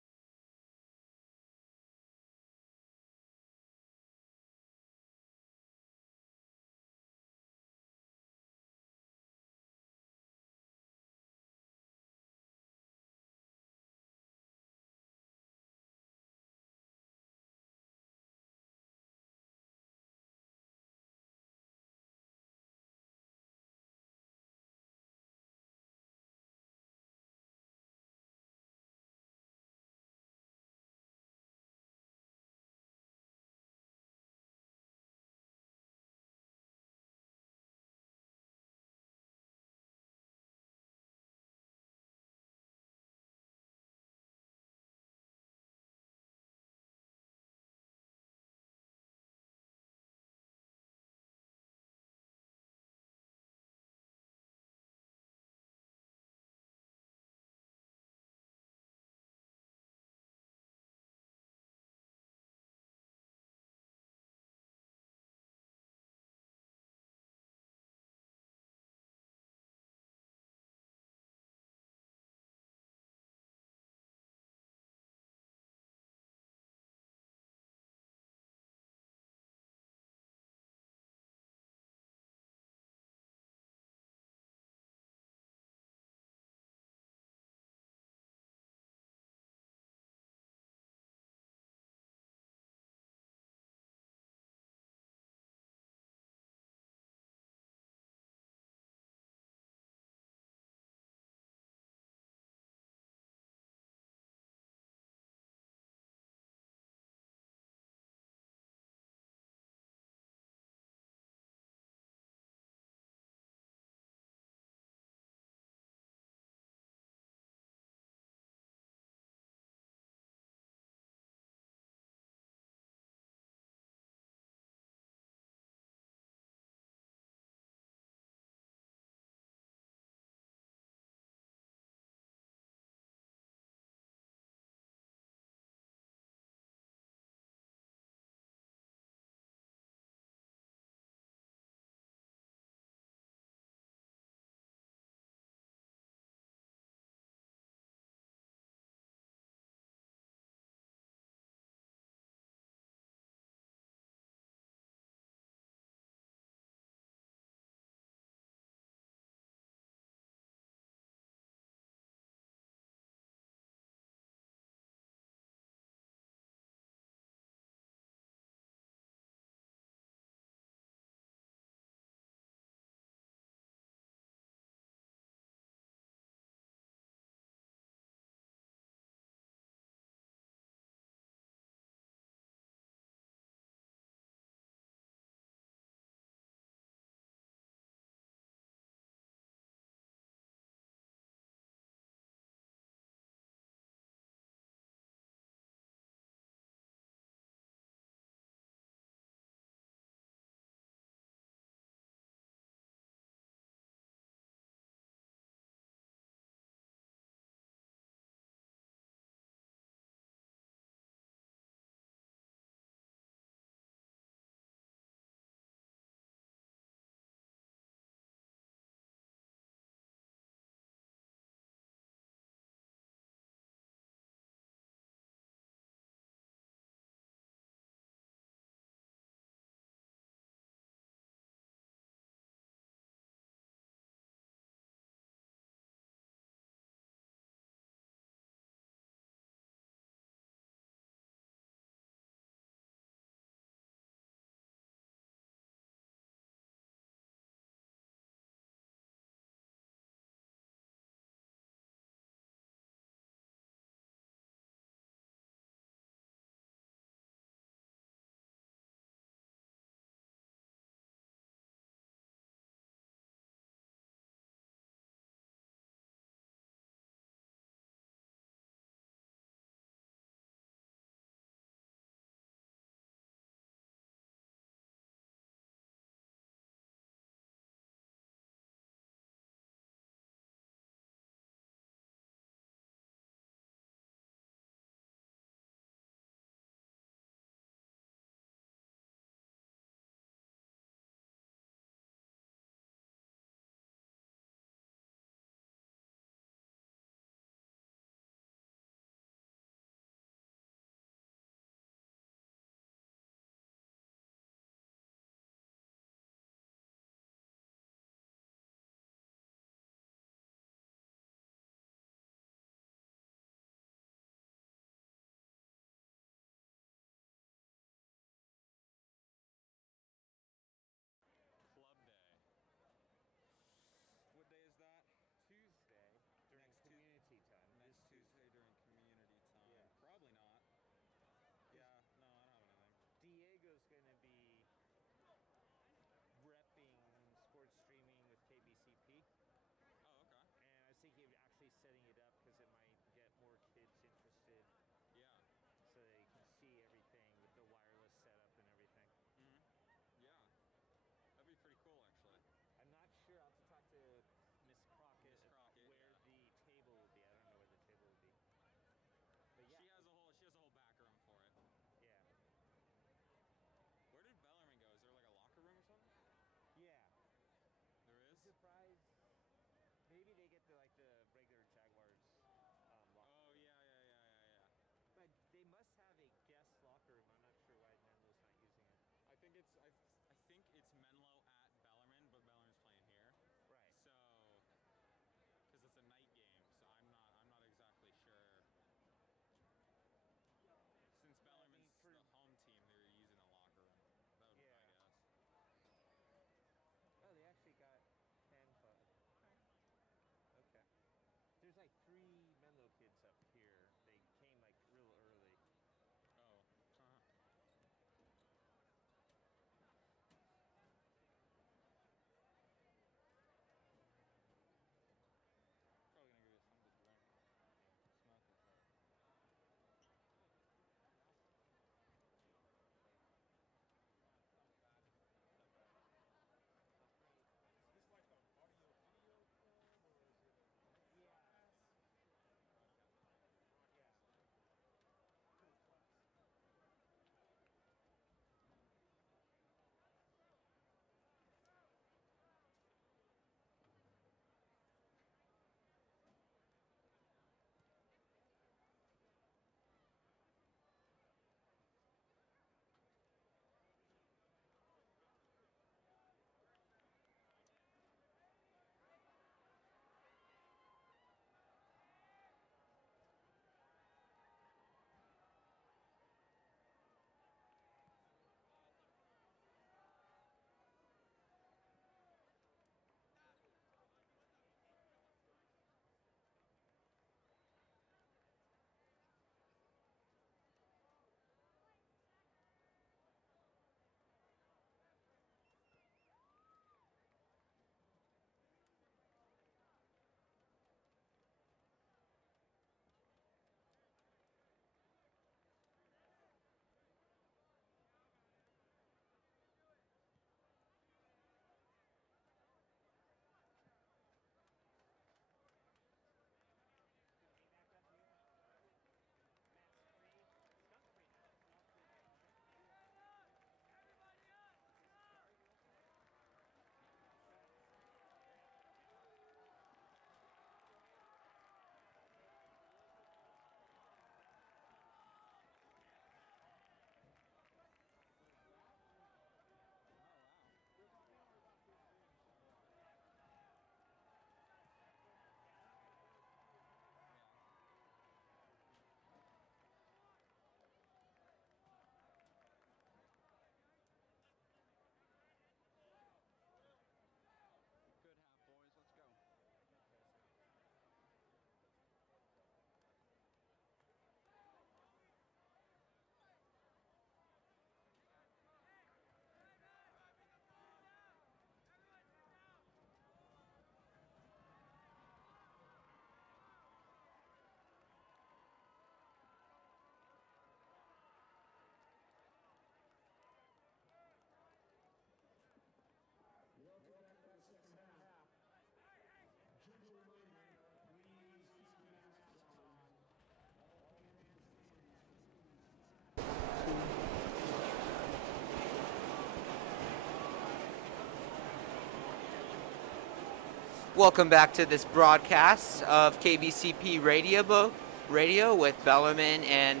Welcome back to this broadcast of KBCP Radio with Bellarmine and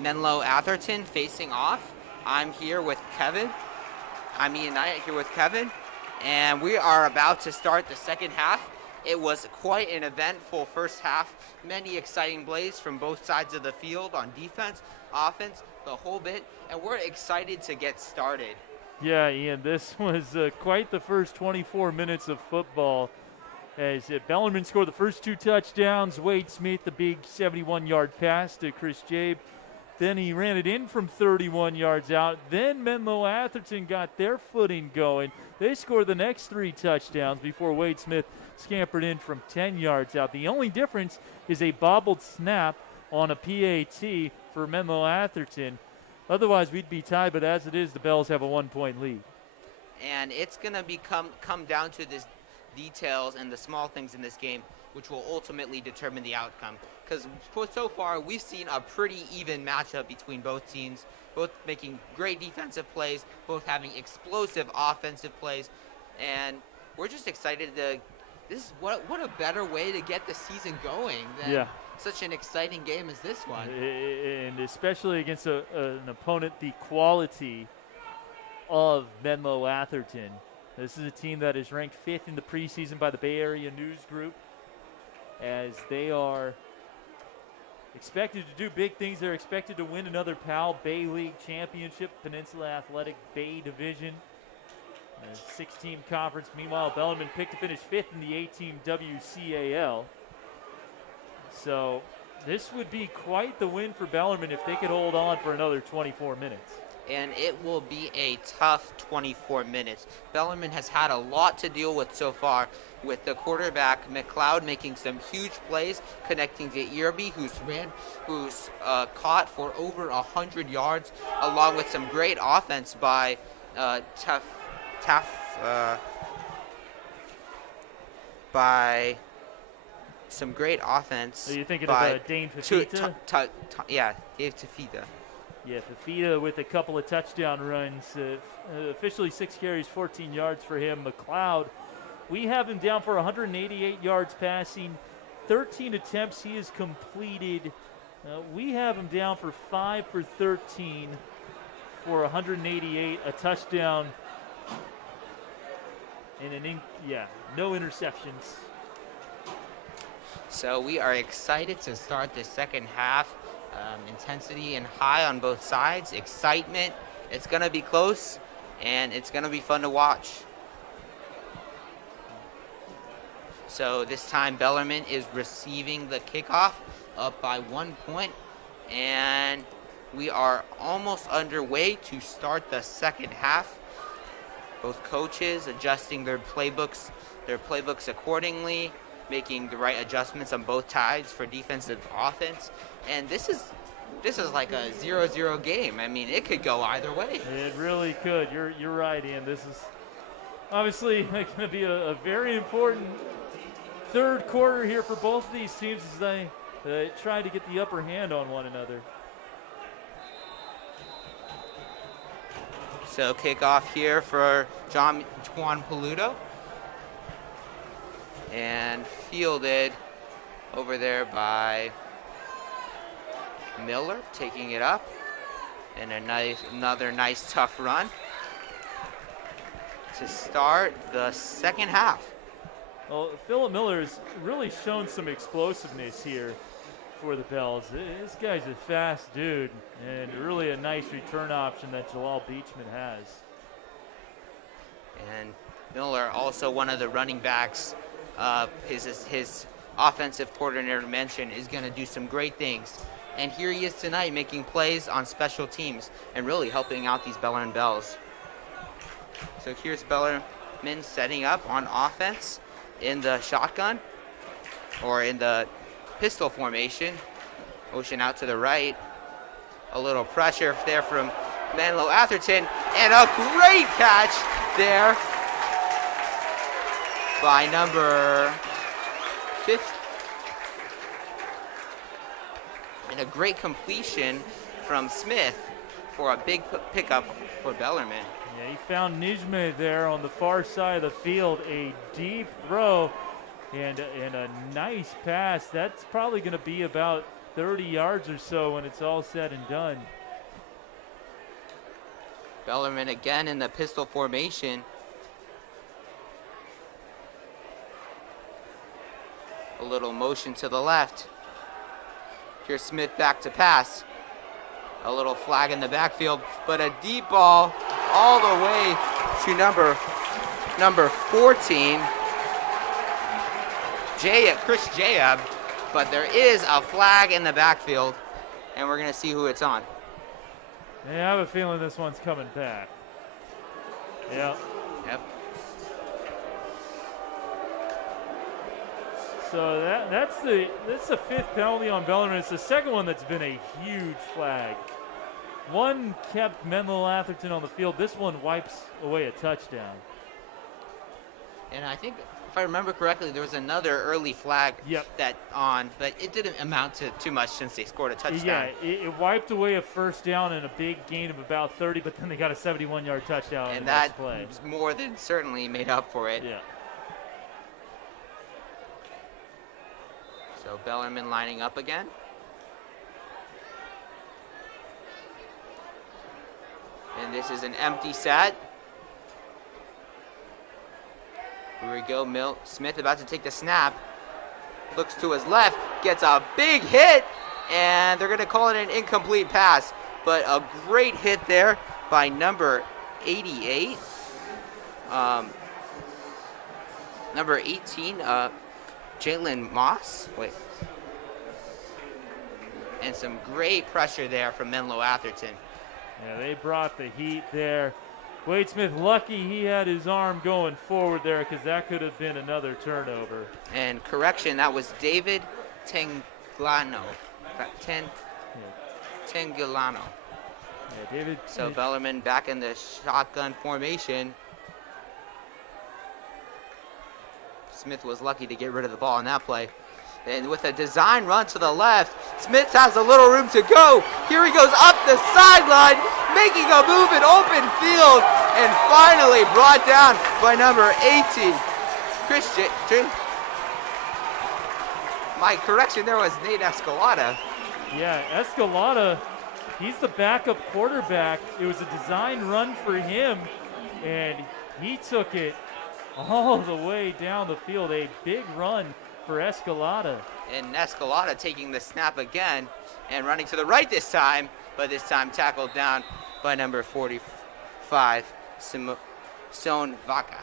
Menlo Atherton facing off. I'm here with Kevin. I'm Ian Knight here with Kevin, and we are about to start the second half. It was quite an eventful first half. Many exciting plays from both sides of the field on defense, offense, the whole bit, and we're excited to get started. Yeah, Ian, this was quite the first 24 minutes of football. As Bellarmine scored the first 2 touchdowns, Wade Smith, the big 71-yard pass to Chris Jabe. Then he ran it in from 31 yards out. Then Menlo Atherton got their footing going. They scored the next 3 touchdowns before Wade Smith scampered in from 10 yards out. The only difference is a bobbled snap on a PAT for Menlo Atherton. Otherwise, we'd be tied, but as it is, the Bells have a 1-point lead. And it's going to come down to the details and the small things in this game, which will ultimately determine the outcome. Because so far, we've seen a pretty even matchup between both teams, both making great defensive plays, both having explosive offensive plays, and we're just excited to. This is what a better way to get the season going than such an exciting game as this one. And especially against an opponent the quality of Menlo Atherton. This is a team that is ranked 5th in the preseason by the Bay Area News Group, as they are expected to do big things. They're expected to win another PAL Bay League Championship, Peninsula Athletic Bay Division, a 6-team conference. Meanwhile, Bellarmine picked to finish 5th in the 8-team WCAL. So this would be quite the win for Bellarmine if they could hold on for another 24 minutes. And it will be a tough 24 minutes. Bellarmine has had a lot to deal with so far, with the quarterback McLeod making some huge plays, connecting to Irby, who's caught for over 100 yards, along with some great offense by some great offense. Are you thinking by of Dane Fafita? Dave Tafita. Yeah, Fafita with a couple of touchdown runs. Officially 6 carries, 14 yards for him. McLeod, we have him down for 188 yards passing, 13 attempts he has completed. We have him down for 5 for 13 for 188, a touchdown, and no interceptions. So we are excited to start the second half. Intensity and high on both sides. Excitement. It's going to be close, and it's going to be fun to watch. So this time Bellarmine is receiving the kickoff, up by 1 point, and we are almost underway to start the second half. Both coaches adjusting their playbooks accordingly, making the right adjustments on both sides for defensive offense. And this is like a 0-0 game. I mean, it could go either way. It really could. You're right, Ian. This is obviously going to be a very important third quarter here for both of these teams as they try to get the upper hand on one another. So kickoff here for Juan Paludo. And fielded over there by Miller, taking it up. And another nice tough run to start the second half. Well, Philip Miller has really shown some explosiveness here for the Bells. This guy's a fast dude, and really a nice return option that Jalal Beachman has. And Miller, also one of the running backs, his offensive coordinator mentioned, is going to do some great things. And here he is tonight making plays on special teams and really helping out these Bellarmine Bells. So here's Bellarmine setting up on offense in the shotgun, or in the pistol formation. Motion out to the right. A little pressure there from Menlo Atherton, and a great catch there by number 50. And a great completion from Smith for a big pickup for Bellarmine. Yeah, he found Nijme there on the far side of the field. A deep throw and a nice pass. That's probably going to be about 30 yards or so when it's all said and done. Bellarmine again in the pistol formation. A little motion to the left. Here's Smith back to pass. A little flag in the backfield, but a deep ball all the way to number 14, Chris Jayab. But there is a flag in the backfield, and we're going to see who it's on. Yeah, I have a feeling this one's coming back. Yeah. Yep. So that's the fifth penalty on Bellarmine. It's the second one that's been a huge flag. One kept Menlo Atherton on the field. This one wipes away a touchdown. And I think, if I remember correctly, there was another early flag but it didn't amount to too much since they scored a touchdown. Yeah, it wiped away a first down and a big gain of about 30, but then they got a 71-yard touchdown and in the next play. That more than certainly made up for it. Yeah. So Bellarmine lining up again. And this is an empty set. Here we go, Smith about to take the snap. Looks to his left, gets a big hit, and they're going to call it an incomplete pass. But a great hit there by number 88. Number 18, Jalen Moss. Wait. And some great pressure there from Menlo Atherton. Yeah, they brought the heat there. Wade Smith lucky he had his arm going forward there because that could have been another turnover. And correction, that was David Tenglano. Tenglano. Yeah, David. So Bellarmine back in the shotgun formation. Smith was lucky to get rid of the ball on that play. And with a design run to the left, Smith has a little room to go. Here he goes up the sideline, making a move in open field, and finally brought down by number 18, Christian. My correction there was Nate Escalada. Yeah, Escalada, he's the backup quarterback. It was a design run for him, and he took it all the way down the field. A big run for Escalada. And Escalada taking the snap again and running to the right this time, but this time tackled down by number 45, Stone Vaca.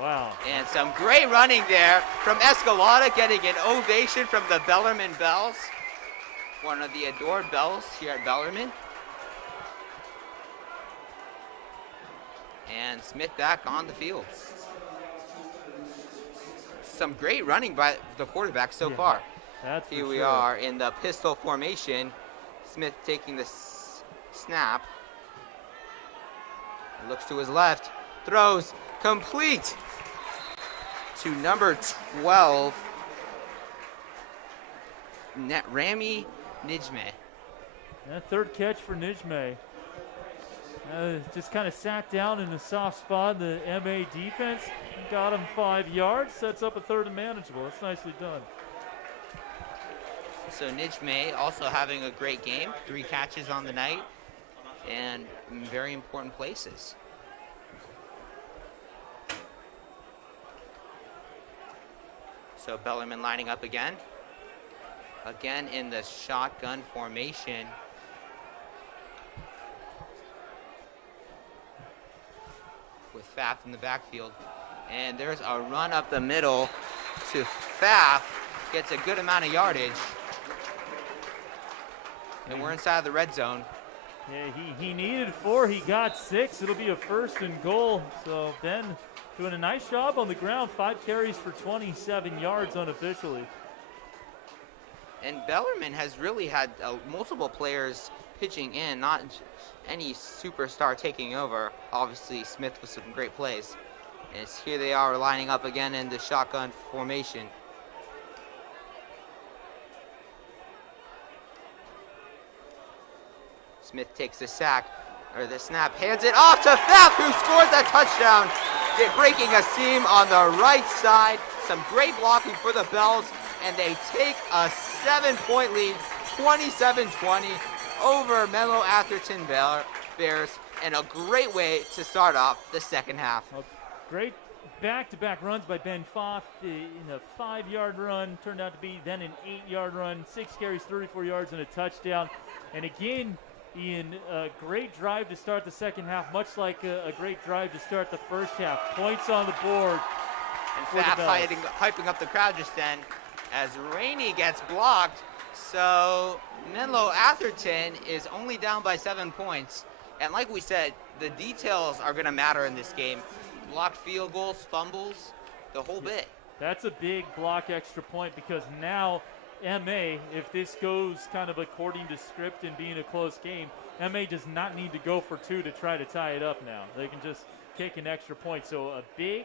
Wow. And some great running there from Escalada, getting an ovation from the Bellarmine Bells, one of the adored Bells here at Bellarmine. And Smith back on the field. Some great running by the quarterback so far. That's Here for we sure. are in the pistol formation. Smith taking the snap. Looks to his left. Throws complete to number 12, Rami Nijme. And third catch for Nijme. Just kind of sat down in a soft spot in the MA defense. Got him 5 yards. Sets up a third and manageable. That's nicely done. So Nijme also having a great game. 3 catches on the night and in very important places. So Bellarmine lining up again. Again in the shotgun formation. With Pfaff in the backfield. And there's a run up the middle to Pfaff. Gets a good amount of yardage. And we're inside the red zone. Yeah, he needed 4. He got 6. It'll be a first and goal. So Ben doing a nice job on the ground. 5 carries for 27 yards unofficially. And Bellarmine has really had multiple players pitching in, not any superstar taking over. Obviously, Smith with some great plays. And here they are lining up again in the shotgun formation. Smith takes the sack, or the snap, hands it off to Pfaff, who scores that touchdown, breaking a seam on the right side. Some great blocking for the Bells, and they take a 7-point lead, 27-20 over Menlo Atherton Bears, and a great way to start off the second half. Great back-to-back runs by Ben Pfaff in a 5-yard run, turned out to be then an 8-yard run, 6 carries, 34 yards, and a touchdown. And again, Ian, a great drive to start the second half, much like a great drive to start the first half. Points on the board. And Pfaff hyping up the crowd just then as Rainey gets blocked. So Menlo Atherton is only down by 7 points. And like we said, the details are going to matter in this game. Blocked field goals, fumbles, the whole bit. That's a big block extra point, because now MA, if this goes kind of according to script and being a close game, MA does not need to go for 2 to try to tie it up now. They can just kick an extra point. So a big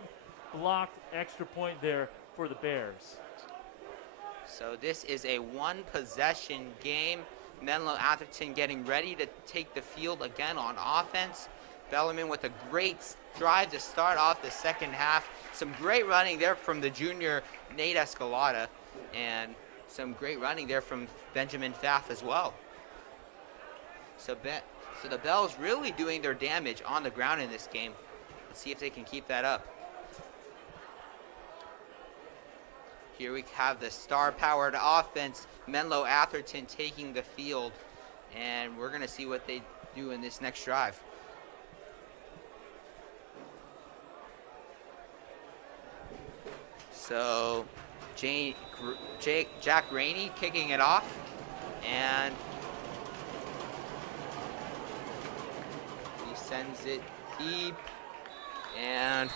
blocked extra point there for the Bears. So this is a one-possession game. Menlo Atherton getting ready to take the field again on offense. Bellarmine with a great drive to start off the second half. Some great running there from the junior Nate Escalada, and some great running there from Benjamin Pfaff as well. So the Bells really doing their damage on the ground in this game. Let's see if they can keep that up. Here we have the star-powered offense, Menlo Atherton taking the field, and we're going to see what they do in this next drive. So Jack Rainey kicking it off, and he sends it deep, and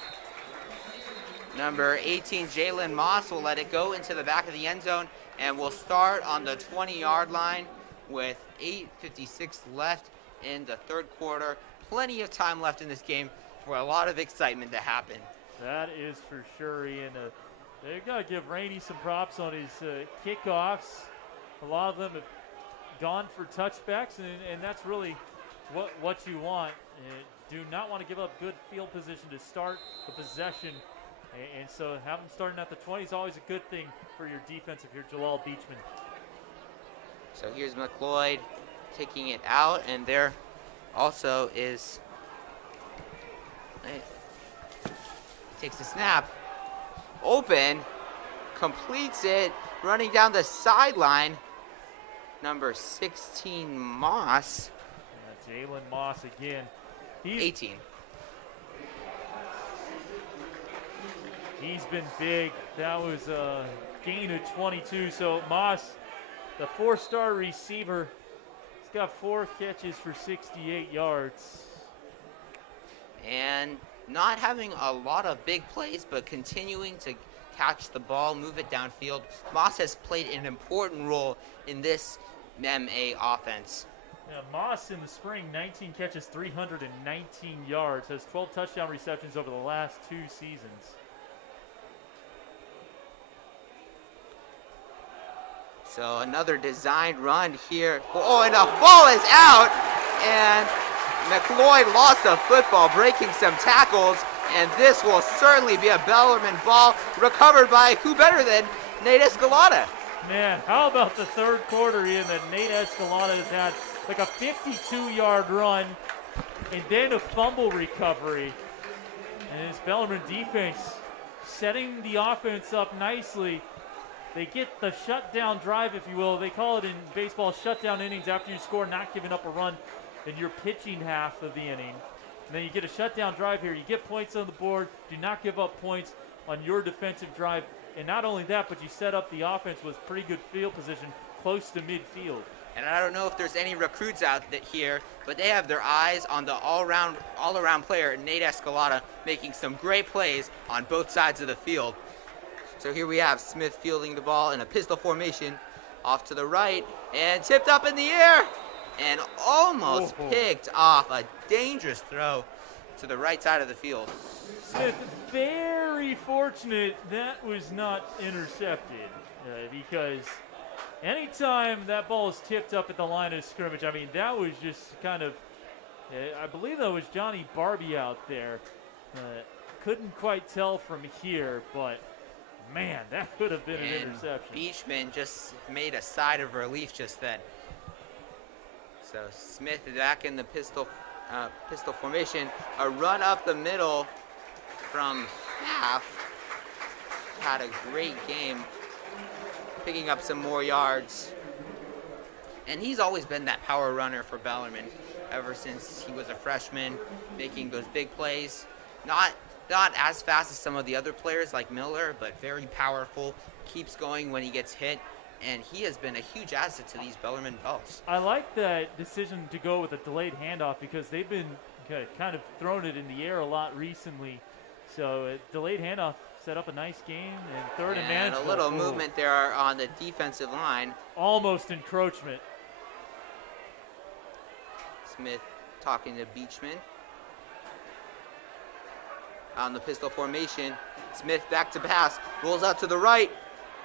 number 18, Jalen Moss, will let it go into the back of the end zone, and we'll start on the 20-yard line with 8:56 left in the third quarter. Plenty of time left in this game for a lot of excitement to happen. That is for sure, Ian. They've got to give Rainey some props on his kickoffs. A lot of them have gone for touchbacks, and that's really what you want. Do not want to give up good field position to start the possession. And so having them starting at the 20 is always a good thing for your defense if you're Jalal Beachman. So here's McLeod taking it out, and there also is, takes the snap, open, completes it, running down the sideline, number 16, Moss. Jalen Moss again. He's 18. He's been big. That was a gain of 22. So Moss, the 4-star receiver, he's got 4 catches for 68 yards. And not having a lot of big plays, but continuing to catch the ball, move it downfield. Moss has played an important role in this MA offense. Yeah, Moss in the spring, 19 catches, 319 yards, has 12 touchdown receptions over the last 2 seasons. So another designed run here. Oh, and the ball is out, and McLeod lost the football, breaking some tackles, and this will certainly be a Bellarmine ball, recovered by who better than Nate Escalada. Man, how about the third quarter, Ian, that Nate Escalada has had like a 52-yard run and then a fumble recovery. And this Bellarmine defense setting the offense up nicely. They get the shutdown drive, if you will. They call it in baseball shutdown innings after you score, not giving up a run in your pitching half of the inning. And then you get a shutdown drive here. You get points on the board. Do not give up points on your defensive drive. And not only that, but you set up the offense with pretty good field position close to midfield. And I don't know if there's any recruits out here, but they have their eyes on the all-around player, Nate Escalada, making some great plays on both sides of the field. So here we have Smith fielding the ball in a pistol formation off to the right and tipped up in the air and almost picked off. A dangerous throw to the right side of the field. Smith, very fortunate that was not intercepted because Anytime that ball is tipped up at the line of scrimmage, I mean, that was just kind of, I believe that was Johnny Barbie out there. Couldn't quite tell from here, but man, that could have been an interception. Beachman just made a sigh of relief just then. So Smith back in the pistol formation. A run up the middle from half. Had a great game, picking up some more yards. And he's always been that power runner for Bellarmine ever since he was a freshman, making those big plays. Not as fast as some of the other players like Miller, but very powerful, keeps going when he gets hit, and he has been a huge asset to these Bellarmine Belts. I like that decision to go with a delayed handoff because they've been kind of throwing it in the air a lot recently. So a delayed handoff set up a nice game, and third and manageable. And a little movement there on the defensive line. Almost encroachment. Smith talking to Beachman. On the pistol formation, Smith back to pass, rolls out to the right,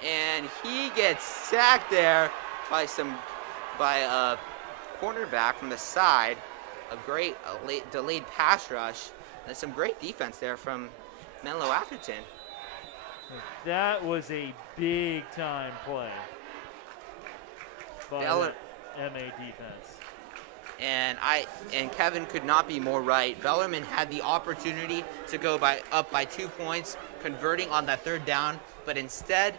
and he gets sacked there by a cornerback from the side. A great delayed pass rush, and some great defense there from Menlo Atherton. That was a big time play by the MA defense. And Kevin could not be more right. Bellarmine had the opportunity to go up by 2 points, converting on that third down, but instead,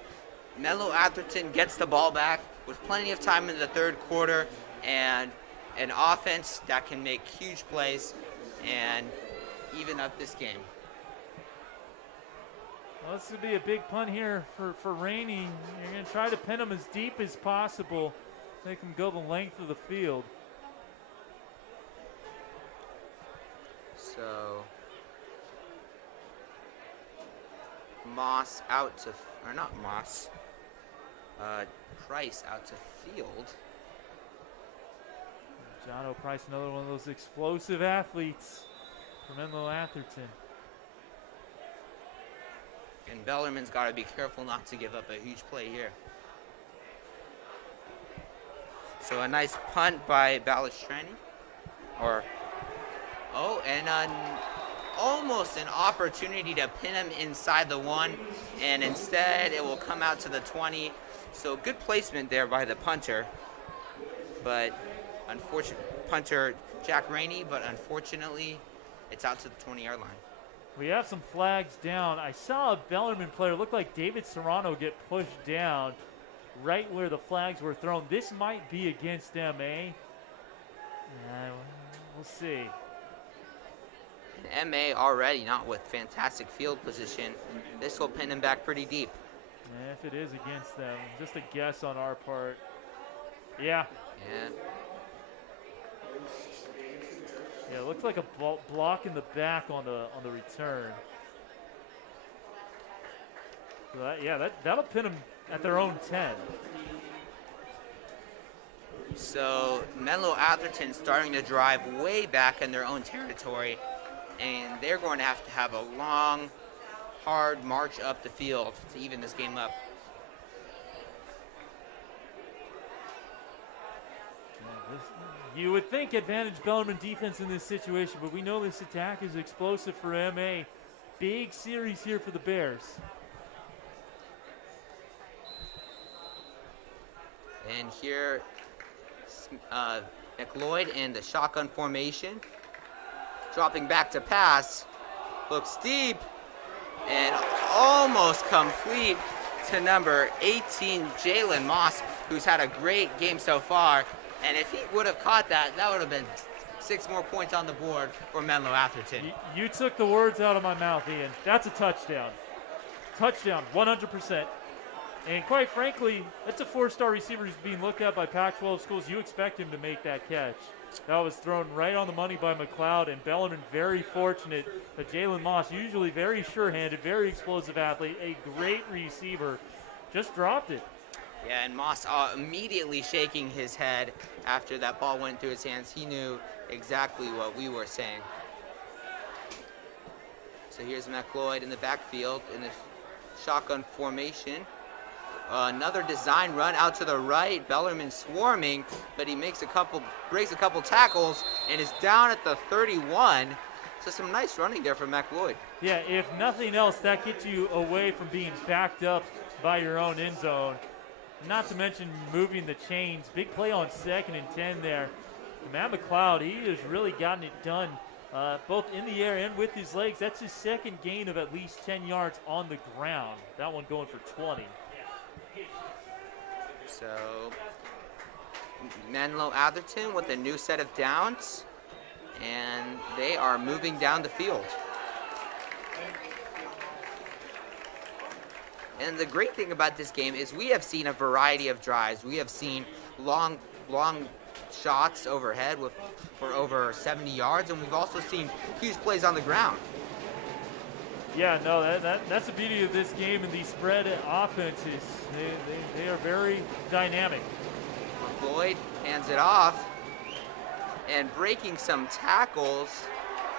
Menlo Atherton gets the ball back with plenty of time in the third quarter, and an offense that can make huge plays and even up this game. Well, this would be a big punt here for Rainey. You're going to try to pin them as deep as possible. Make them go the length of the field. So Moss out to, or not Moss, Price out to field. John O'Price, another one of those explosive athletes from Menlo Atherton. And Bellarmine's got to be careful not to give up a huge play here. So a nice punt by Bellarmine, almost an opportunity to pin him inside the 1, and instead it will come out to the 20. So good placement there by the punter, but punter Jack Rainey, but unfortunately it's out to the 20-yard line. We have some flags down. I saw a Bellarmine player, looked like David Serrano, get pushed down right where the flags were thrown. This might be against MA. We'll see. And MA already not with fantastic field position. This will pin him back pretty deep. And if it is against them, just a guess on our part. Yeah. Yeah, it looks like a block in the back on the return. So that'll pin them at their own 10. So Menlo Atherton starting to drive way back in their own territory, and they're going to have a long, hard march up the field to even this game up. You would think advantage Bellarmine defense in this situation, but we know this attack is explosive for MA. Big series here for the Bears. And here, McLeod in the shotgun formation. Dropping back to pass. Looks deep. And almost complete to number 18, Jalen Moss, who's had a great game so far. And if he would have caught that, that would have been 6 more points on the board for Menlo Atherton. You took the words out of my mouth, Ian. That's a touchdown. Touchdown, 100%. And quite frankly, that's a 4-star receiver who's being looked at by Pac-12 schools. You expect him to make that catch. That was thrown right on the money by McLeod, and Bellarmine very fortunate that Jalen Moss, usually very sure-handed, very explosive athlete, a great receiver, just dropped it. Yeah, and Moss immediately shaking his head after that ball went through his hands. He knew exactly what we were saying. So here's McLeod in the backfield in the shotgun formation. Another design run out to the right. Bellarmine swarming, but he breaks a couple tackles and is down at the 31. So some nice running there from McLeod. Yeah, if nothing else, that gets you away from being backed up by your own end zone. Not to mention moving the chains. Big play on 2nd and 10 there. Matt McLeod, he has really gotten it done both in the air and with his legs. That's his second gain of at least 10 yards on the ground. That one going for 20. So Menlo Atherton with a new set of downs, and they are moving down the field. And the great thing about this game is we have seen a variety of drives. We have seen long shots overhead for over 70 yards, and we've also seen huge plays on the ground. Yeah, no, that's the beauty of this game and these spread offenses. They are very dynamic. Lloyd hands it off, and breaking some tackles,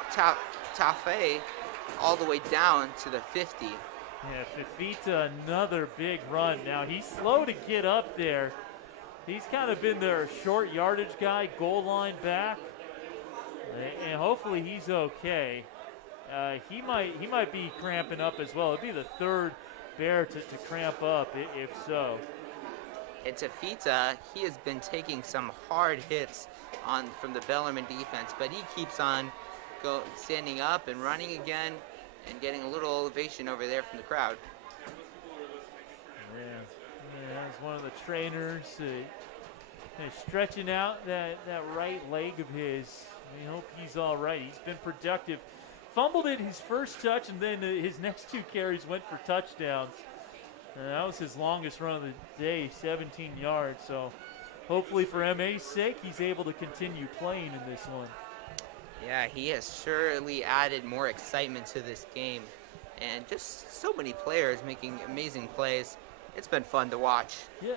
Tafe all the way down to the 50. Yeah, Fifita, another big run. Now, he's slow to get up there. He's kind of been their short yardage guy, goal line back, and hopefully he's okay. He might be cramping up as well. It'd be the third Bear to cramp up, if so. And Tafita, he has been taking some hard hits from the Bellarmine defense, but he keeps on standing up and running again and getting a little elevation over there from the crowd. Yeah, that's one of the trainers stretching out that right leg of his. We hope he's all right. He's been productive. Fumbled it his first touch, and then his next 2 carries went for touchdowns. That was his longest run of the day, 17 yards. So hopefully for MA's sake, he's able to continue playing in this one. Yeah, he has surely added more excitement to this game. And just so many players making amazing plays. It's been fun to watch. Yeah,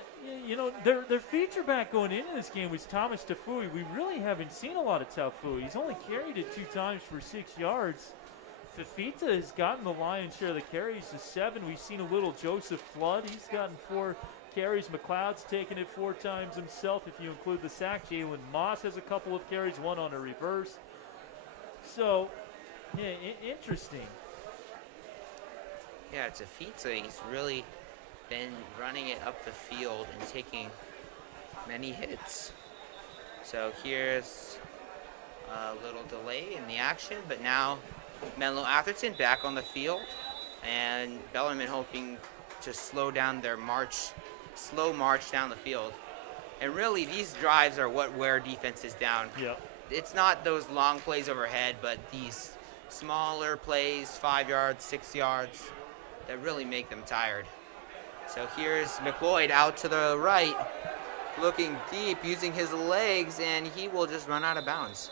you know, their feature back going into this game was Thomas Tafui. We really haven't seen a lot of Tafui. He's only carried it 2 times for 6 yards. Fifita has gotten the lion's share of the carries to 7. We've seen a little Joseph Flood. He's gotten 4 carries. McLeod's taken it 4 times himself if you include the sack. Jalen Moss has a couple of carries, 1 on a reverse. So, yeah, interesting. Yeah, it's Tafita. He's really been running it up the field and taking many hits. So here's a little delay in the action, but now Menlo Atherton back on the field, and Bellarmine hoping to slow down their slow march down the field. And really, these drives are what wear defenses down. Yep. It's not those long plays overhead, but these smaller plays, 5 yards, 6 yards, that really make them tired. So here's McLeod out to the right, looking deep, using his legs, and he will just run out of bounds.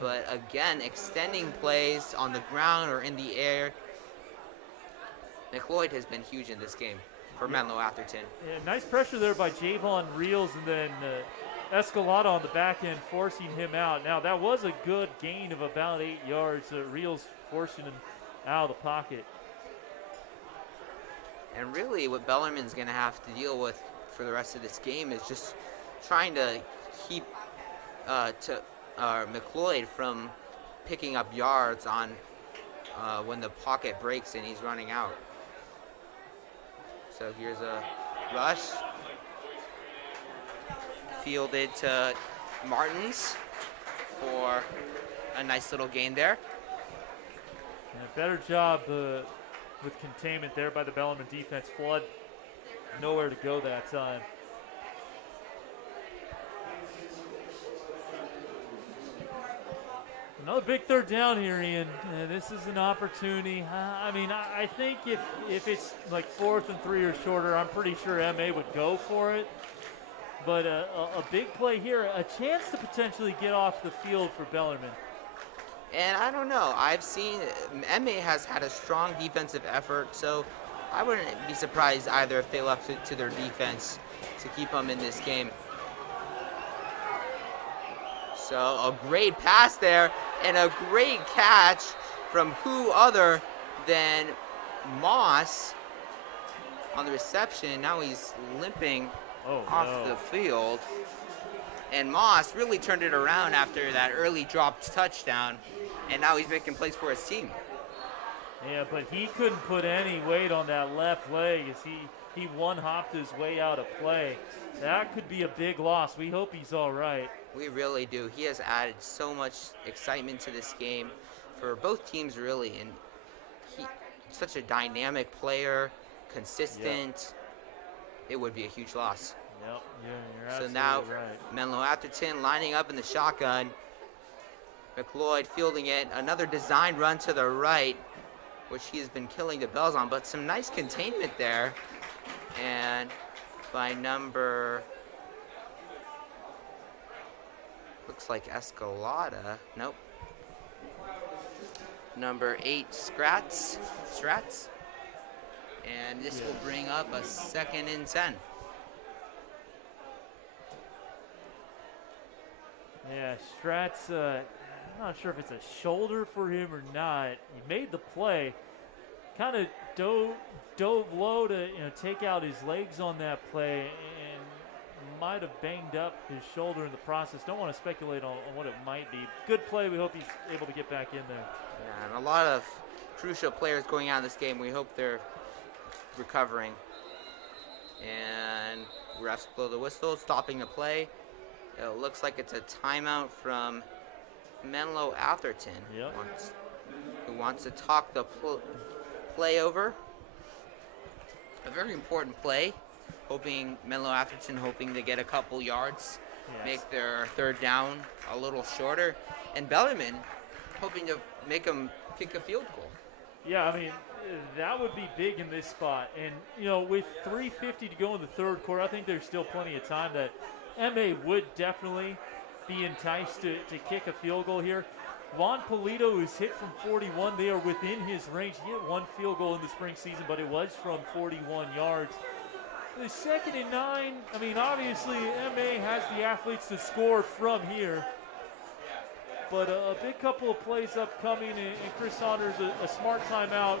But again, extending plays on the ground or in the air. McLeod has been huge in this game for Menlo Atherton. Yeah, nice pressure there by Javon Reels, and then Escalada on the back end forcing him out. Now, that was a good gain of about 8 yards. Reels forcing him out of the pocket. And really what Bellarmine's going to have to deal with for the rest of this game is just trying to keep McLeod from picking up yards on when the pocket breaks and he's running out. So here's a rush. Fielded to Martins for a nice little gain there. And a better job with containment there by the Bellarmine defense. Flood nowhere to go that time. Another big third down here, Ian. This is an opportunity. I mean, I think if it's like 4th and 3 or shorter, I'm pretty sure MA would go for it. But a big play here, a chance to potentially get off the field for Bellarmine. And I don't know. I've seen MA has had a strong defensive effort, so I wouldn't be surprised either if they left it to their defense to keep them in this game. So a great pass there and a great catch from who other than Moss on the reception. Now he's limping Oh, off no. the field. And Moss really turned it around after that early dropped touchdown. And now he's making plays for his team. Yeah, but he couldn't put any weight on that left leg as he one-hopped his way out of play. That could be a big loss. We hope he's all right. We really do. He has added so much excitement to this game for both teams, really. And he's such a dynamic player, consistent. It would be a huge loss. Yep, yeah, you're So absolutely now right. Menlo Atherton lining up in the shotgun. McLeod fielding it. Another design run to the right, which he has been killing the Bells on. But some nice containment there. And by number, looks like Escalada. Nope. Number 8, Strats. And this will bring up a 2nd and 10. Yeah, Stratz, I'm not sure if it's a shoulder for him or not. He made the play, kind of dove low to take out his legs on that play, and might have banged up his shoulder in the process. Don't want to speculate on what it might be. Good play. We hope he's able to get back in there. Yeah, and a lot of crucial players going out in this game. We hope they're recovering. And refs blow the whistle, stopping the play. It looks like it's a timeout from Menlo Atherton, Yep. who wants to talk the play over. A very important play. Menlo Atherton hoping to get a couple yards, make their 3rd down a little shorter. And Bellarmine hoping to make them kick a field goal. Yeah, I mean, that would be big in this spot. And, with 3:50 to go in the 3rd quarter, I think there's still plenty of time that MA would definitely be enticed to kick a field goal here. Juan Polito is hit from 41. They are within his range. He hit 1 field goal in the spring season, but it was from 41 yards. The 2nd and 9, I mean, obviously MA has the athletes to score from here. But a big couple of plays upcoming, and Chris Saunders, a smart timeout.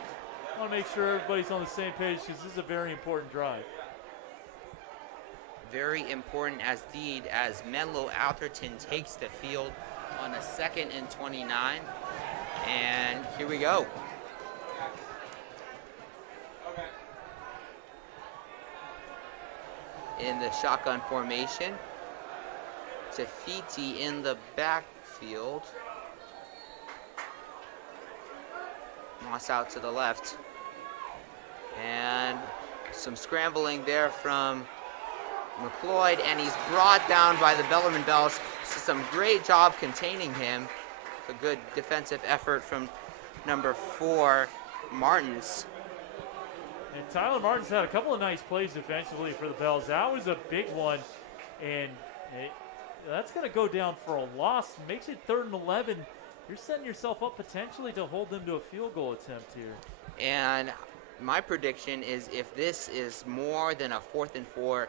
I want to make sure everybody's on the same page because this is a very important drive. Very important as Menlo Atherton takes the field on a 2nd and 29. And here we go. In the shotgun formation. Tafiti in the backfield. Moss out to the left. And some scrambling there from McLeod, and he's brought down by the Bellarmine Bells. So some great job containing him. A good defensive effort from number 4, Martins. And Tyler Martins had a couple of nice plays defensively for the Bells. That was a big one, and that's going to go down for a loss. Makes it 3rd and 11. You're setting yourself up potentially to hold them to a field goal attempt here. And my prediction is if this is more than a 4th and 4,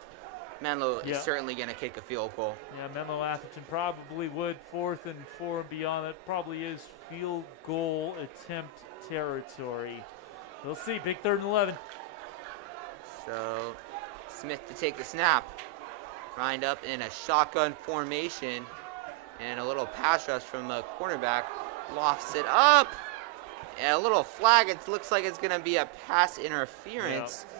Menlo is certainly going to kick a field goal. Yeah, Menlo Atherton probably would. 4th and 4 and beyond. That probably is field goal attempt territory. We'll see. Big 3rd and 11. So Smith to take the snap. Lined up in a shotgun formation. And a little pass rush from the cornerback. Lofts it up. And a little flag. It looks like it's going to be a pass interference. Yep.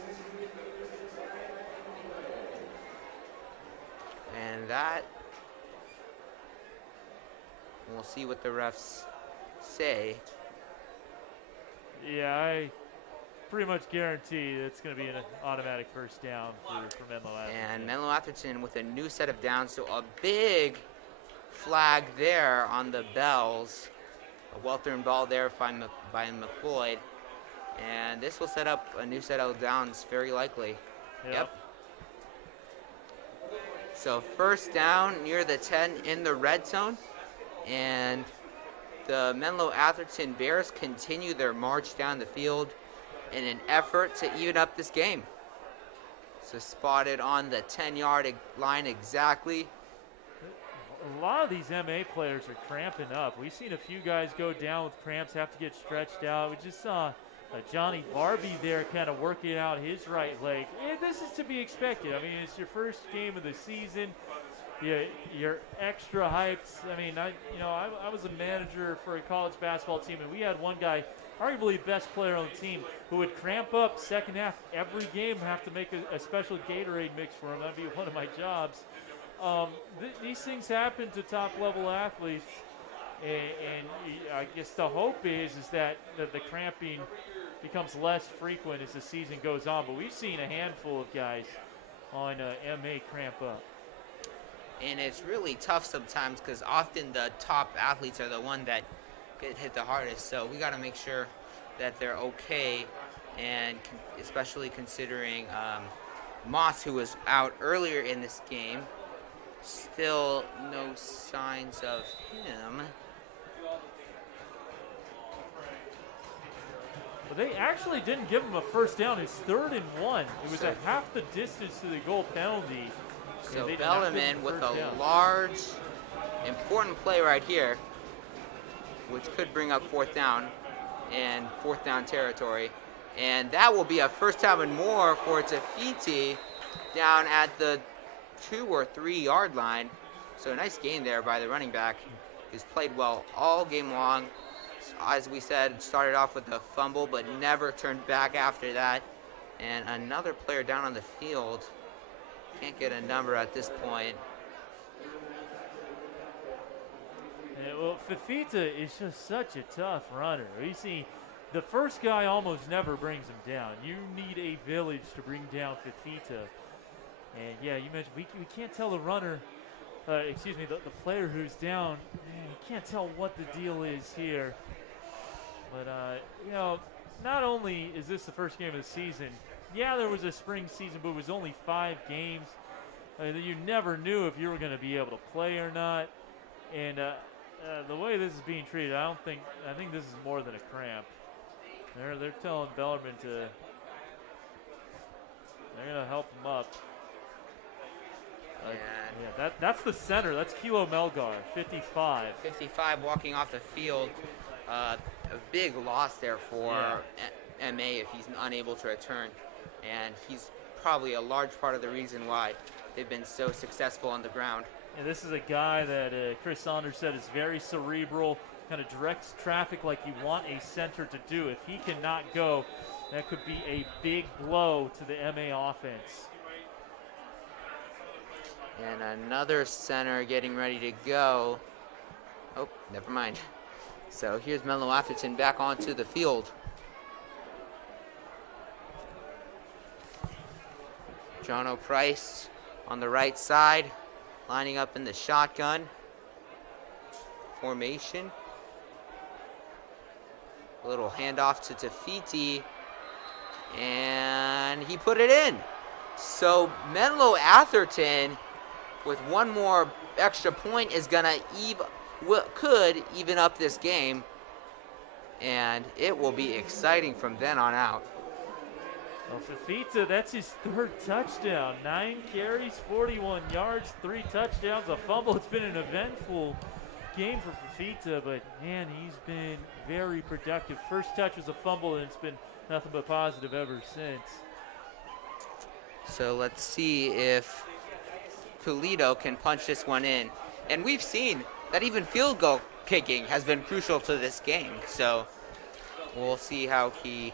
And that, we'll see what the refs say. Yeah, I pretty much guarantee it's going to be an automatic 1st down for Menlo Atherton. And Menlo Atherton with a new set of downs, so a big flag there on the Bells. A well-thrown ball there by McLeod. And this will set up a new set of downs, very likely. Yep. So 1st down near the 10 in the red zone. And the Menlo Atherton Bears continue their march down the field in an effort to even up this game. So spotted on the 10-yard line exactly. A lot of these MA players are cramping up. We've seen a few guys go down with cramps, have to get stretched out. We just saw Johnny Barbie there kind of working out his right leg. This is to be expected. I mean, it's your first game of the season. You're extra hyped. I mean, I was a manager for a college basketball team, and we had one guy, arguably best player on the team, who would cramp up second half every game, have to make a special Gatorade mix for him. That'd be one of my jobs. These things happen to top-level athletes, and I guess the hope is that the cramping becomes less frequent as the season goes on. But we've seen a handful of guys on MA cramp up. And it's really tough sometimes because often the top athletes are the one that get hit the hardest. So we got to make sure that they're okay, and especially considering Moss, who was out earlier in this game, still no signs of him. But they actually didn't give him a first down. It's 3rd and 1. It was at half the distance to the goal penalty. So Bellarmine with a large, important play right here, which could bring up 4th down and 4th down territory. And that will be a first down and more for Tafiti down at the 2 or 3 yard line. So a nice gain there by the running back, who's played well all game long. As we said, started off with a fumble, but never turned back after that. And another player down on the field. Can't get a number at this point. Yeah, well, Fafita is just such a tough runner. You see, the first guy almost never brings him down. You need a village to bring down Fafita. And yeah, you mentioned we can't tell the runner, the player who's down, man, you can't tell what the deal is here. But, not only is this the first game of the season, yeah, there was a spring season, but it was only 5 games. You never knew if you were going to be able to play or not. And the way this is being treated, I think this is more than a cramp. They're telling Bellarmine they're going to help him up. That's the center. That's Kilo Melgar, 55. 55 walking off the field. A big loss there for MA if he's unable to return. And he's probably a large part of the reason why they've been so successful on the ground. And this is a guy that Chris Saunders said is very cerebral, kind of directs traffic like you want a center to do. If he cannot go, that could be a big blow to the MA offense. And another center getting ready to go. Oh, never mind. So here's Menlo Atherton back onto the field. John O'Price on the right side, lining up in the shotgun formation. A little handoff to Tafiti, and he put it in. So Menlo Atherton, with one more extra point, is gonna could even up this game, and it will be exciting from then on out. Well, Fafita, that's his 3rd touchdown. 9 carries, 41 yards, 3 touchdowns, a fumble. It's been an eventful game for Fafita, but man, he's been very productive. First touch was a fumble, and it's been nothing but positive ever since. So let's see if Toledo can punch this one in. And we've seen that even field goal kicking has been crucial to this game. So we'll see how he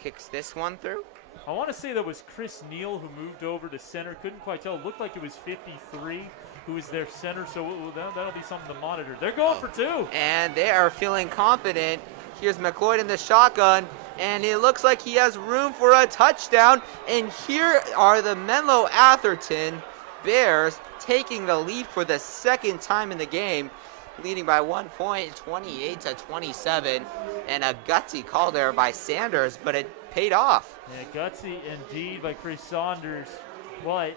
kicks this one through. I want to say that was Chris Neal who moved over to center. Couldn't quite tell. It looked like it was 53 who was their center, so that'll be something to monitor. They're going for 2. And they are feeling confident. Here's McLeod in the shotgun, and it looks like he has room for a touchdown. And here are the Menlo Atherton Bears taking the lead for the 2nd time in the game, leading by 1 point, 28-27, and a gutsy call there by Sanders, but it paid off. Yeah, gutsy indeed by Chris Saunders, but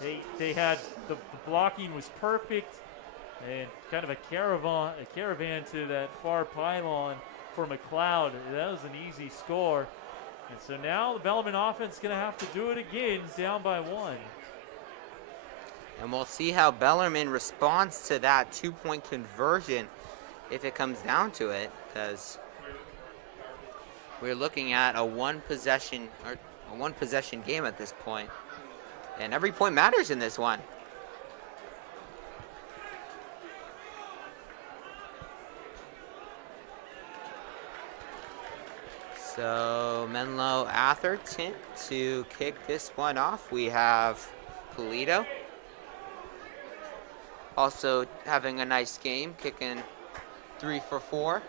they had the blocking was perfect, and kind of a caravan to that far pylon for McLeod. That was an easy score, and so now the Bellarmine offense is going to have to do it again, down by 1. And we'll see how Bellarmine responds to that 2-point conversion if it comes down to it, because we're looking at a one possession game at this point. And every point matters in this one. So Menlo Atherton to kick this one off. We have Polito. Also having a nice game, kicking 3 for 4.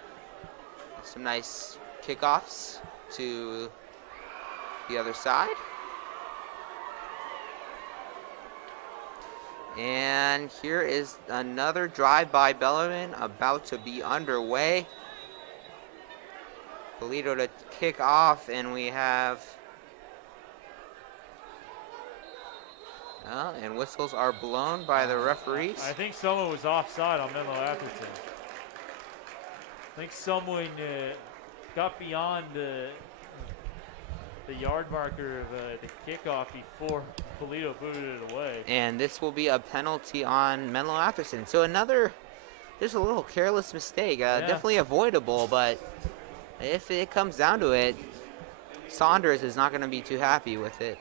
Some nice kickoffs to the other side. And here is another drive by Bellarmine about to be underway. Polito to kick off, and we have and whistles are blown by the referees. I think someone was offside on Menlo Atherton. I think someone got beyond the yard marker of the kickoff before Polito booted it away. And this will be a penalty on Menlo Atherton. So just a little careless mistake. Definitely avoidable, but if it comes down to it, Saunders is not going to be too happy with it.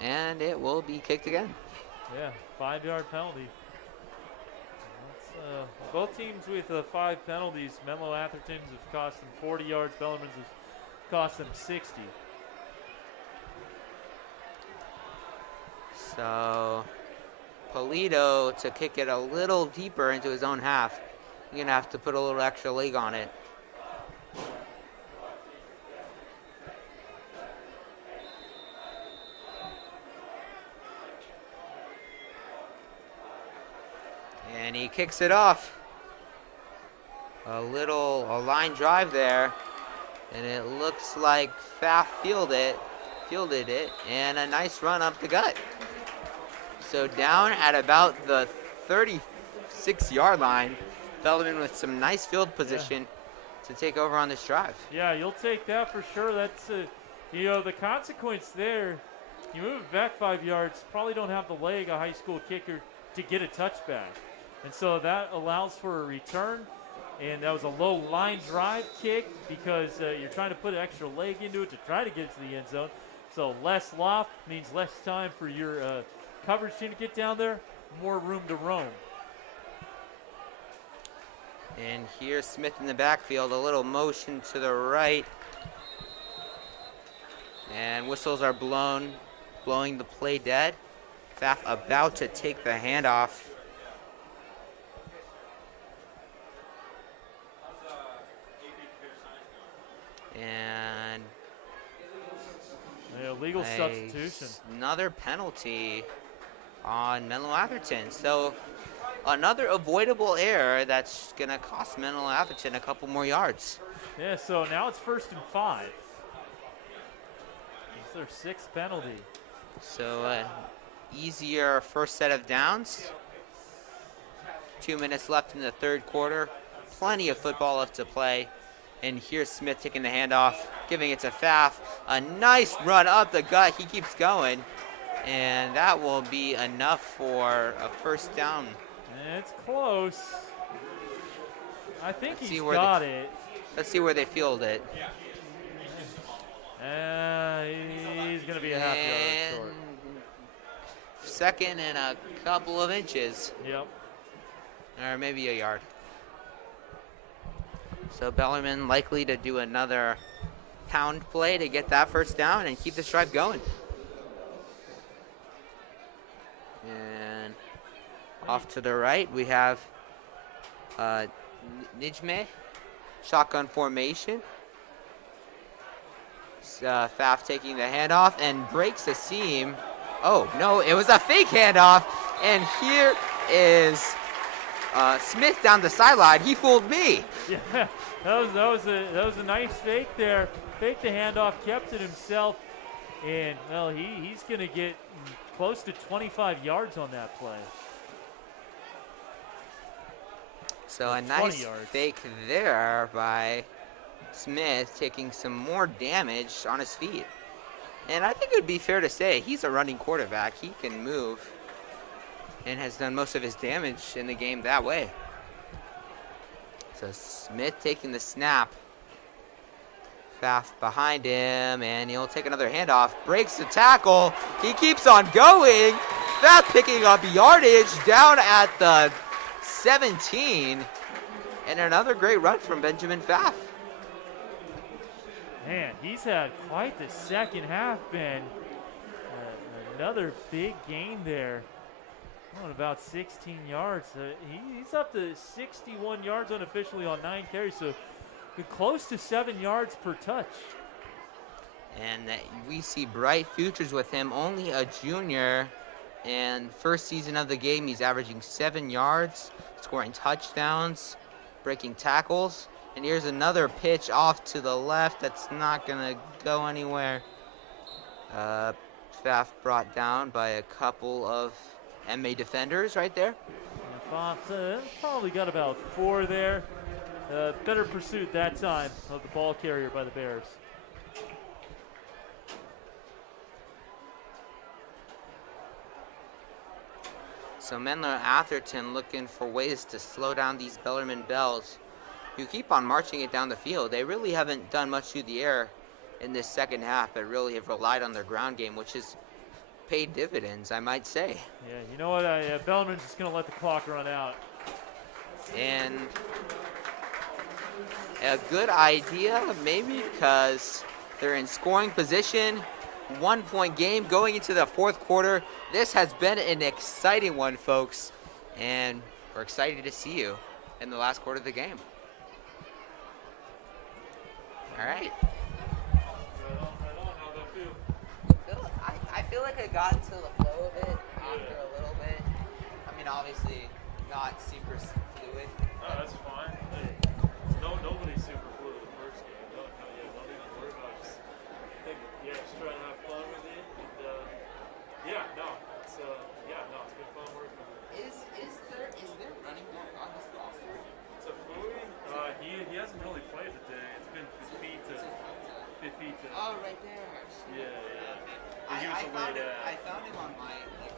And it will be kicked again. Yeah, 5-yard penalty. Both teams with 5 penalties. Menlo Atherton's have cost them 40 yards. Bellarmine's has cost them 60. So Polito to kick it a little deeper into his own half. You're going to have to put a little extra leg on it. And he kicks it off. A line drive there. And it looks like Pfaff fielded it, and a nice run up the gut. So down at about the 36-yard line, Bellarmine with some nice field position to take over on this drive. Yeah, you'll take that for sure. That's, the consequence there. You move it back 5 yards, probably don't have the leg, a high school kicker, to get a touchback. And so that allows for a return. And that was a low line drive kick because you're trying to put an extra leg into it to try to get it to the end zone. So less loft means less time for your coverage team to get down there, more room to roam. And here's Smith in the backfield, a little motion to the right. And whistles are blowing the play dead. Pfaff about to take the handoff. And legal substitution. Another penalty on Menlo Atherton. So another avoidable error that's going to cost Menlo Atherton a couple more yards. Yeah, so now it's 1st and 5. It's their 6th penalty. So easier first set of downs. 2 minutes left in the third quarter. Plenty of football left to play. And here's Smith taking the handoff, giving it to Pfaff. A nice run up the gut. He keeps going. And that will be enough for a first down. It's close. I think he's got it. Let's see where they field it. He's going to be a half yard short. Second and a couple of inches. Yep. Or maybe a yard. So Bellarmine likely to do another pound play to get that first down and keep this drive going. And off to the right, we have Nijme, shotgun formation. Pfaff taking the handoff and breaks the seam. Oh, no, it was a fake handoff. And here is Smith down the sideline. He fooled me. Yeah, that was a nice fake there. Faked the handoff, kept it himself, and well, he's going to get close to 25 yards on that play. So a nice fake there by Smith, taking some more damage on his feet. And I think it would be fair to say he's a running quarterback. He can move and has done most of his damage in the game that way. So Smith taking the snap. Pfaff behind him, and he'll take another handoff. Breaks the tackle. He keeps on going. Pfaff picking up yardage down at the 17. And another great run from Benjamin Pfaff. Man, he's had quite the second half, Ben. Another big gain there. On about 16 yards. He's up to 61 yards unofficially on 9 carries, so close to 7 yards per touch. And we see bright futures with him, only a junior. And first season of the game, he's averaging 7 yards, scoring touchdowns, breaking tackles. And here's another pitch off to the left that's not going to go anywhere. Pfaff brought down by a couple of MA defenders right there. Probably got about 4 there. Better pursuit that time of the ball carrier by the Bears. So Menlo Atherton looking for ways to slow down these Bellarmine Bells, who keep on marching it down the field. They really haven't done much through the air in this second half, but really have relied on their ground game, which has paid dividends, I might say. Yeah, you know what? Bellarmine's just going to let the clock run out. And a good idea, maybe, because they're in scoring position. 1-point game going into the fourth quarter. This has been an exciting one, folks, and we're excited to see you in the last quarter of the game. All right. I feel like I got into the flow of it after a little bit. I mean, obviously not super fluid. Oh, that's fine. Hey, nobody's super fluid the first game. Don't even worry about it. Just try to have fun with it. And, it's been fun working with it. Is there running back on this roster? So Fluey, he hasn't really played today. It's been 50 feet to. Oh, right there. Yeah. I found him on my thing.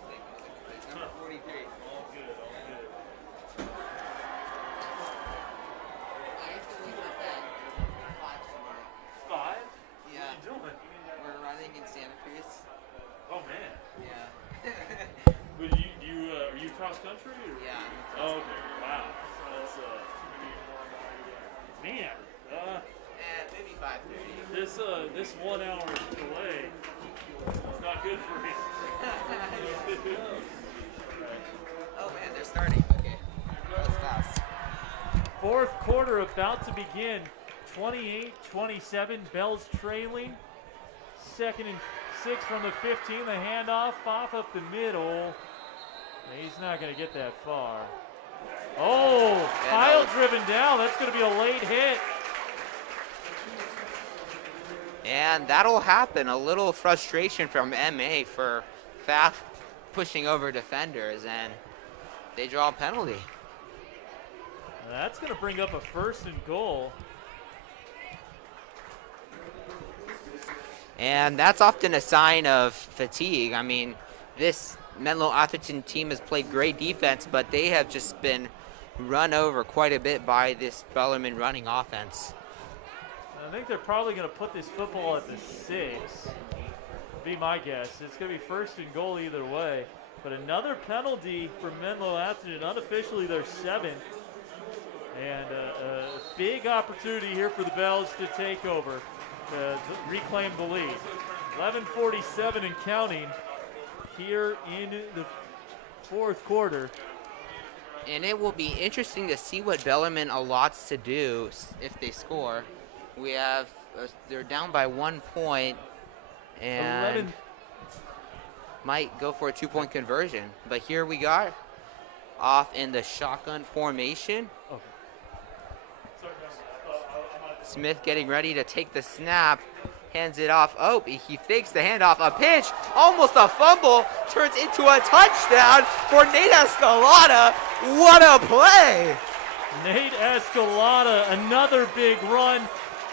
He's number 43. All good. I have to leave with that 5 tomorrow. 5? Yeah. What are you doing? We're running in Santa Cruz. Oh man. Yeah. But are you cross country or? Yeah. Oh, okay. Wow. That's man. Maybe 5:30. This 1 hour delay is not good for me. Oh man, they're starting. Okay. That was fast. Fourth quarter about to begin. 28-27. Bells trailing. 2nd and 6 from the 15. The handoff. Pfaff up the middle. He's not going to get that far. Oh, Kyle driven down. That's going to be a late hit. And that'll happen. A little frustration from MA for Pfaff pushing over defenders, and they draw a penalty. That's going to bring up a 1st and goal. And that's often a sign of fatigue. I mean, this Menlo Atherton team has played great defense, but they have just been run over quite a bit by this Bellarmine running offense. I think they're probably going to put this football at the 6. Be my guess. It's going to be 1st and goal either way. But another penalty for Menlo Atherton, unofficially their 7th. And a big opportunity here for the Bells to take over, to reclaim the lead. 11:47 and counting here in the fourth quarter. And it will be interesting to see what Bellarmine allots to do if they score. We have, they're down by 1 point and 11. Might go for a 2-point conversion. But here we got off in the shotgun formation. Okay. Smith getting ready to take the snap, hands it off. Oh, he fakes the handoff. A pitch, almost a fumble, turns into a touchdown for Nate Escalada. What a play! Nate Escalada, another big run.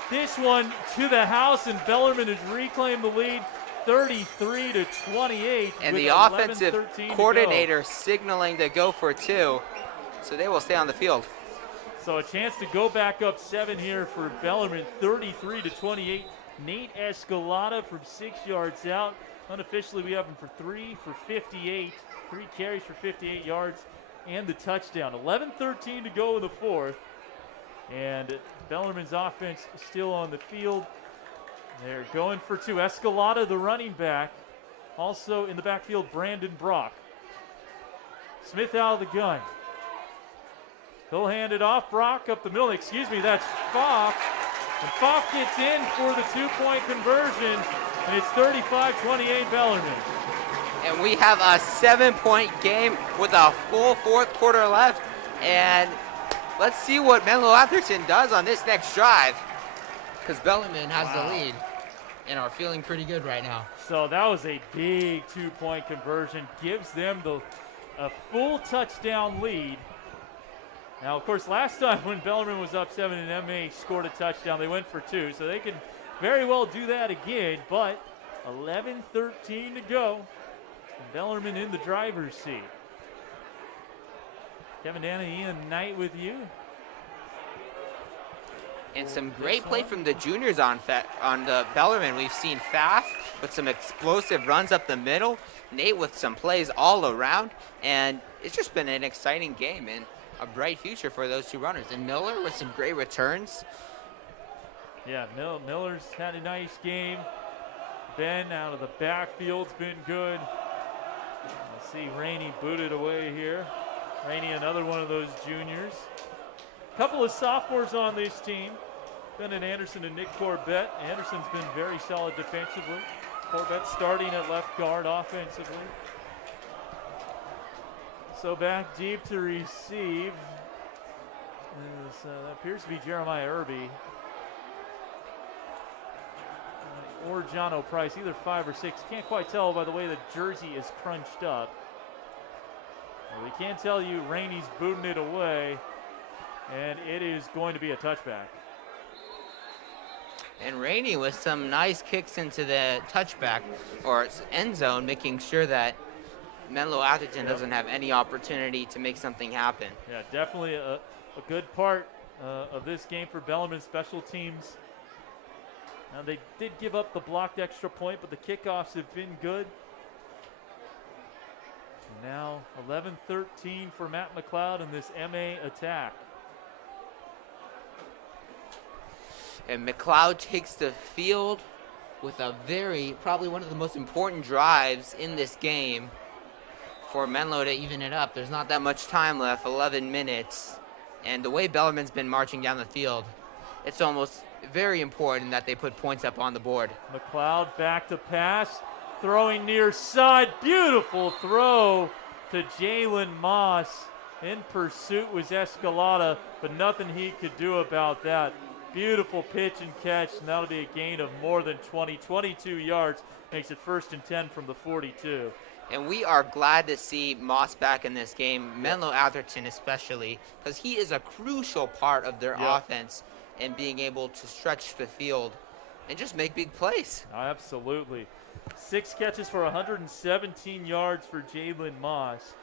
This one to the house, and Bellarmine has reclaimed the lead, 33-28. And the offensive coordinator signaling to go for 2, so they will stay on the field. So a chance to go back up 7 here for Bellarmine, 33-28. Nate Escalada from 6 yards out. Unofficially, we have him for 3 for 58. 3 carries for 58 yards and the touchdown. 11-13 to go in the fourth. And Bellarmine's offense still on the field. They're going for 2. Escalada, the running back. Also in the backfield, Brandon Brock. Smith out of the gun. He'll hand it off. Brock up the middle. Excuse me, that's Foff. And Foff gets in for the 2-point conversion. And it's 35-28 Bellarmine. And we have a 7-point game with a full fourth quarter left. And let's see what Menlo Atherton does on this next drive. Because Bellarmine has the lead and are feeling pretty good right now. So that was a big 2-point conversion. Gives them a full touchdown lead. Now, of course, last time when Bellarmine was up 7 and MA scored a touchdown, they went for 2. So they can very well do that again. But 11-13 to go. Bellarmine in the driver's seat. Kevin Dana, Ian Knight with you. And some great play from the juniors on the Bellarmine. We've seen Pfaff with some explosive runs up the middle. Nate with some plays all around. And it's just been an exciting game and a bright future for those 2 runners. And Miller with some great returns. Yeah, Miller's had a nice game. Ben out of the backfield's been good. Let's see Rainey booted away here. Rainey, another one of those juniors. A couple of sophomores on this team. Bennett Anderson and Nick Corbett. Anderson's been very solid defensively. Corbett starting at left guard offensively. So back deep to receive. That appears to be Jeremiah Irby. Or John O'Price, either 5 or 6. Can't quite tell by the way the jersey is crunched up. Well, we can tell you Rainey's booting it away, and it is going to be a touchback. And Rainey with some nice kicks into the touchback or end zone, making sure that Menlo Atherton doesn't have any opportunity to make something happen. Yeah, definitely a good part of this game for Bellarmine special teams. Now they did give up the blocked extra point, but the kickoffs have been good. Now 11-13 for Matt McLeod in this MA attack. And McLeod takes the field with a probably one of the most important drives in this game for Menlo to even it up. There's not that much time left, 11 minutes. And the way Bellarmine's been marching down the field, it's almost very important that they put points up on the board. McLeod back to pass, throwing near side. Beautiful throw to Jalen Moss. In pursuit was Escalada, but nothing he could do about that. Beautiful pitch and catch, and that'll be a gain of more than 22 yards. Makes it 1st and 10 from the 42. And we are glad to see Moss back in this game, Menlo Atherton especially, because he is a crucial part of their offense and being able to stretch the field and just make big plays. Absolutely. 6 catches for 117 yards for Jalen Moss.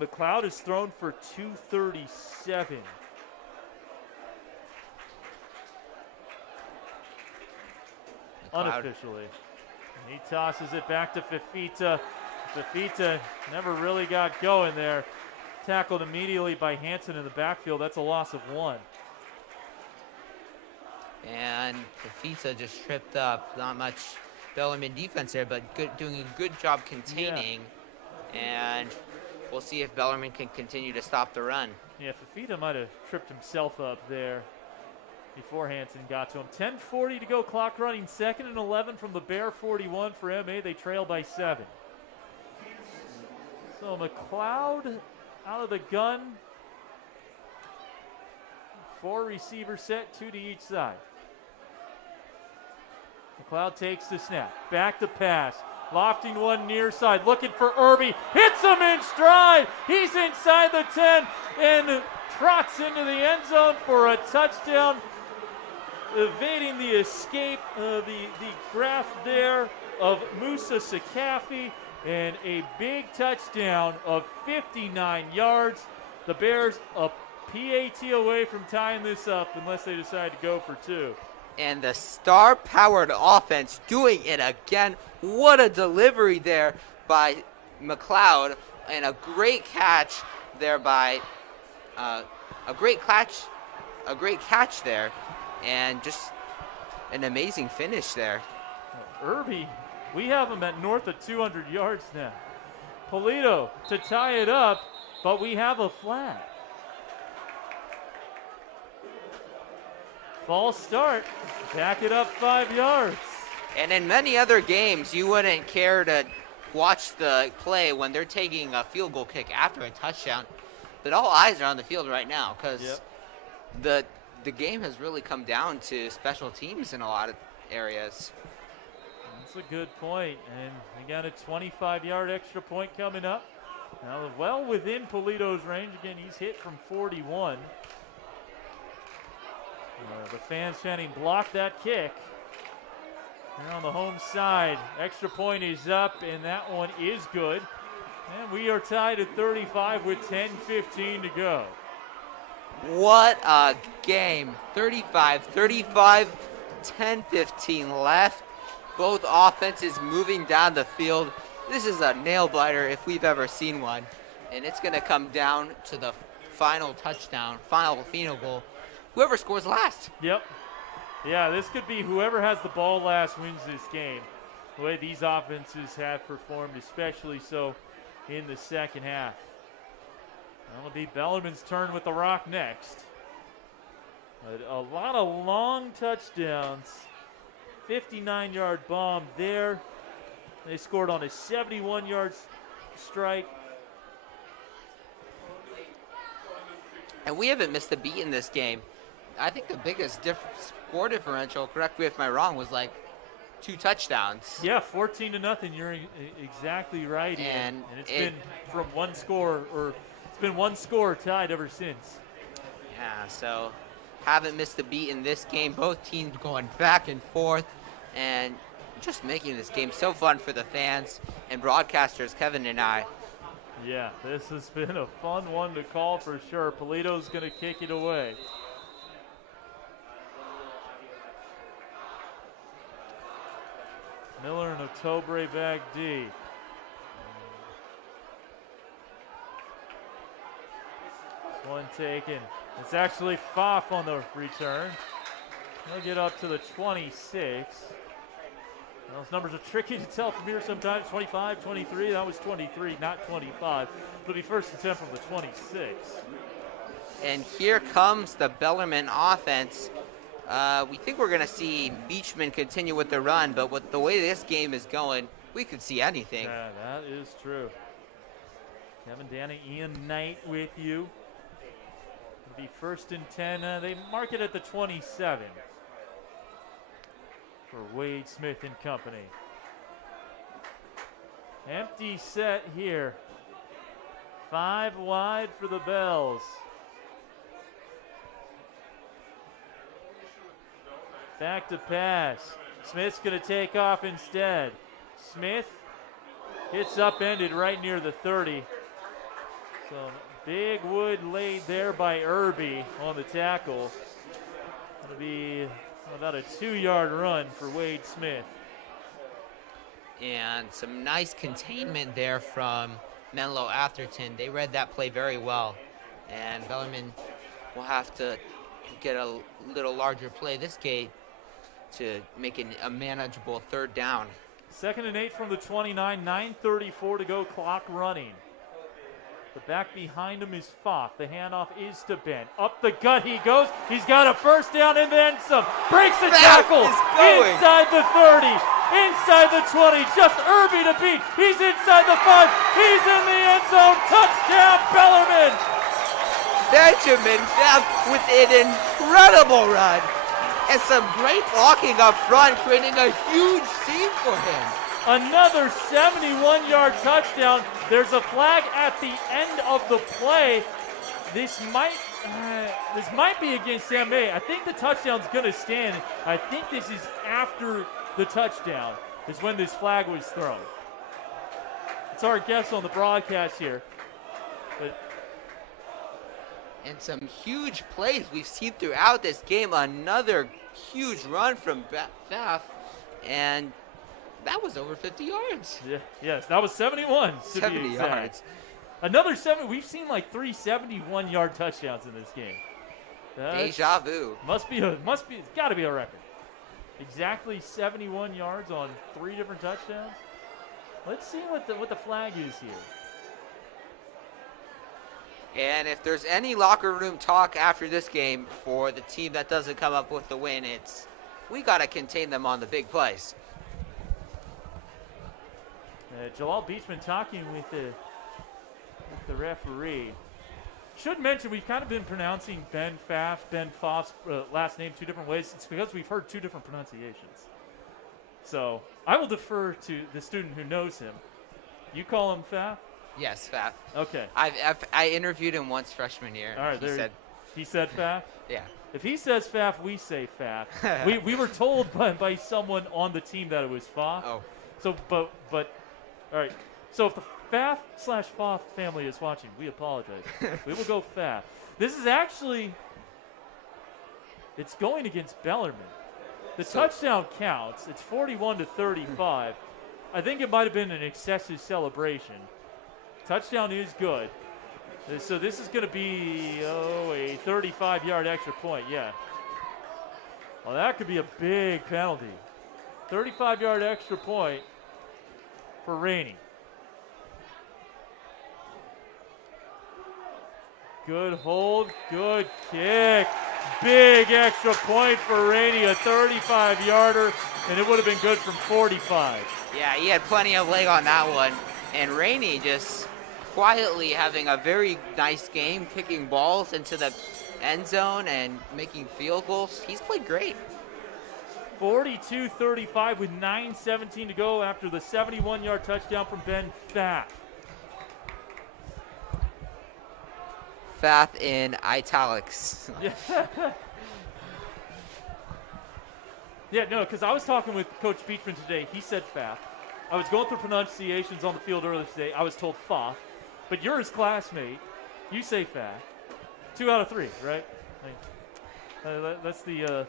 McLeod has thrown for 237. Unofficially. And he tosses it back to Fafita. Fafita never really got going there. Tackled immediately by Hansen in the backfield. That's a loss of 1. And Fafita just tripped up. Not much Bellarmine defense there, but doing a good job containing. And we'll see if Bellarmine can continue to stop the run. Yeah, Fafita might have tripped himself up there before Hansen got to him. 10:40 to go, clock running. 2nd and 11 from the Bear 41 for MA. They trail by 7. So McLeod out of the gun. 4 receiver set, 2 to each side. McLeod takes the snap. Back to pass. Lofting one near side. Looking for Irby. Hits him in stride. He's inside the 10 and trots into the end zone for a touchdown. Evading the escape, the graph there of Musa Sakafi, and a big touchdown of 59 yards. The Bears a PAT away from tying this up unless they decide to go for two. And the star-powered offense doing it again. What a delivery there by McLeod, and a great catch there by a great catch there, and just an amazing finish there. Irby, we have him at north of 200 yards now. Polito to tie it up, but we have a flag. False start, back it up 5 yards. And in many other games, you wouldn't care to watch the play when they're taking a field goal kick after a touchdown. But all eyes are on the field right now because the game has really come down to special teams in a lot of areas. That's a good point. And we got a 25-yard extra point coming up. Now well within Polito's range. Again, he's hit from 41. The fans chanting, block that kick. Here on the home side, extra point is up, and that one is good. And we are tied at 35 with 10:15 to go. What a game. 35, 10:15 left. Both offenses moving down the field. This is a nail-biter if we've ever seen one. And it's going to come down to the final touchdown, final field goal. Whoever scores last. Yep. Yeah, this could be whoever has the ball last wins this game. The way these offenses have performed, especially so in the second half. That'll be Bellarmine's turn with the rock next. But a lot of long touchdowns. 59-yard bomb there. They scored on a 71-yard strike. And we haven't missed a beat in this game. I think the biggest score differential, correct me if I'm wrong, was like 2 touchdowns. Yeah, 14-0. You're exactly right. And it's been from one score, or it's been one score tied ever since. Yeah, so haven't missed a beat in this game. Both teams going back and forth and just making this game so fun for the fans and broadcasters, Kevin and I. Yeah, this has been a fun one to call for sure. Polito's going to kick it away. Miller and Otobre back D. This one taken. It's actually Pfaff on the return. He'll get up to the 26. Those numbers are tricky to tell from here sometimes. 25, 23. That was 23, not 25. It'll be first and 10 from the 26. And here comes the Bellarmine offense. We think we're going to see Beachman continue with the run, but with the way this game is going, we could see anything. Yeah, that is true. Kevin Danny, Ian Knight with you. It'll be first and 10. They mark it at the 27 for Wade Smith and company. Empty set here. 5 wide for the Bells. Back to pass. Smith's going to take off instead. Smith gets upended right near the 30. So big wood laid there by Irby on the tackle. It'll be about a 2-yard run for Wade Smith. And some nice containment there from Menlo Atherton. They read that play very well. And Bellarmine will have to get a little larger play this game to make it a manageable 3rd down. 2nd and 8 from the 29, 9:34 to go, clock running. The back behind him is Pfaff. The handoff is to Ben. Up the gut he goes. He's got a first down and then some. Breaks the tackle. Inside the 30. Inside the 20. Just Irby to beat. He's inside the 5. He's in the end zone. Touchdown, Bellarmine. Benjamin Pfaff with an incredible run. And some great blocking up front, creating a huge seam for him. Another 71-yard touchdown. There's a flag at the end of the play. This might be against Sam May. I think the touchdown's going to stand. I think this is after the touchdown is when this flag was thrown. It's our guess on the broadcast here. But And some huge plays we've seen throughout this game. Another huge run from Pfaff, and that was over 50 yards. Yeah, yes, that was 71. 70 yards. Another 7. We've seen like 3 71-yard touchdowns in this game. Deja vu. It's got to be a record. Exactly 71 yards on 3 different touchdowns. Let's see what the flag is here. And if there's any locker room talk after this game for the team that doesn't come up with the win, it's we got to contain them on the big plays. Jalal Beachman talking with the referee. Should mention we've kind of been pronouncing Ben Pfaff's last name 2 different ways. It's because we've heard 2 different pronunciations. So I will defer to the student who knows him. You call him Pfaff? Yes, Pfaff. Okay. I interviewed him once freshman year. All right. He said Pfaff? Yeah. If he says Pfaff, we say Pfaff. we were told by someone on the team that it was Pfaff. Oh. So, but all right. So if the Pfaff/Pfaff family is watching, we apologize. We will go Pfaff. This is actually, it's going against Bellarmine. The touchdown counts. It's 41-35. I think it might have been an excessive celebration. Touchdown is good. So this is going to be, a 35-yard extra point, yeah. Well, that could be a big penalty. 35-yard extra point for Rainey. Good hold, good kick. Big extra point for Rainey, a 35-yarder, and it would have been good from 45. Yeah, he had plenty of leg on that one. And Rainey just quietly having a very nice game, kicking balls into the end zone and making field goals. He's played great. 42-35 with 9:17 to go after the 71-yard touchdown from Ben Pfaff. Pfaff in italics. Yeah, no, because I was talking with Coach Beachman today. He said Pfaff. I was going through pronunciations on the field earlier today. I was told Pfaff. But you're his classmate. You say Pfaff. 2 out of 3, right? That's the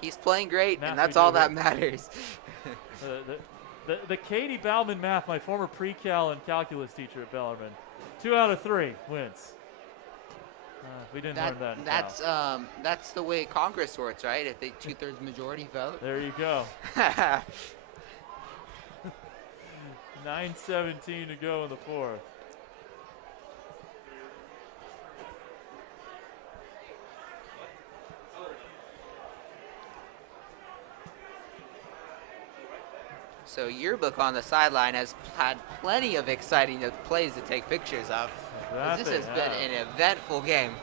He's playing great, and that's all that matters. the Katie Bauman math, my former pre-cal and calculus teacher at Bellarmine. 2 out of 3 wins. We didn't learn that. That's the way Congress works, right? If they 2/3 majority vote. There you go. 9:17 to go in the 4th. So Yearbook on the sideline has had plenty of exciting plays to take pictures of. This has been an eventful game.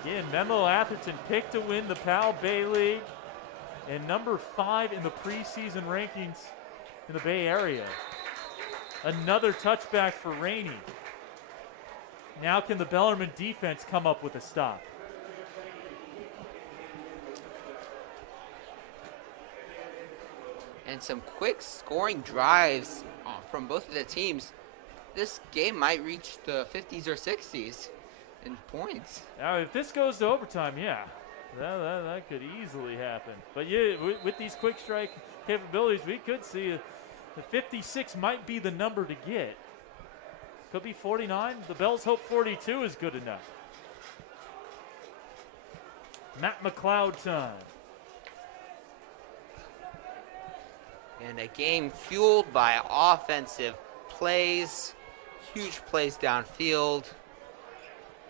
Again, Menlo Atherton picked to win the Powell Bay League and number 5 in the preseason rankings in the Bay Area. Another touchback for Rainey. Now can the Bellarmine defense come up with a stop? And some quick scoring drives from both of the teams. This game might reach the 50s or 60s in points. Now, if this goes to overtime, yeah, that could easily happen. But yeah, with these quick strike capabilities, we could see the 56 might be the number to get. Could be 49. The Bells hope 42 is good enough. Matt McLeod time. And a game fueled by offensive plays, huge plays downfield.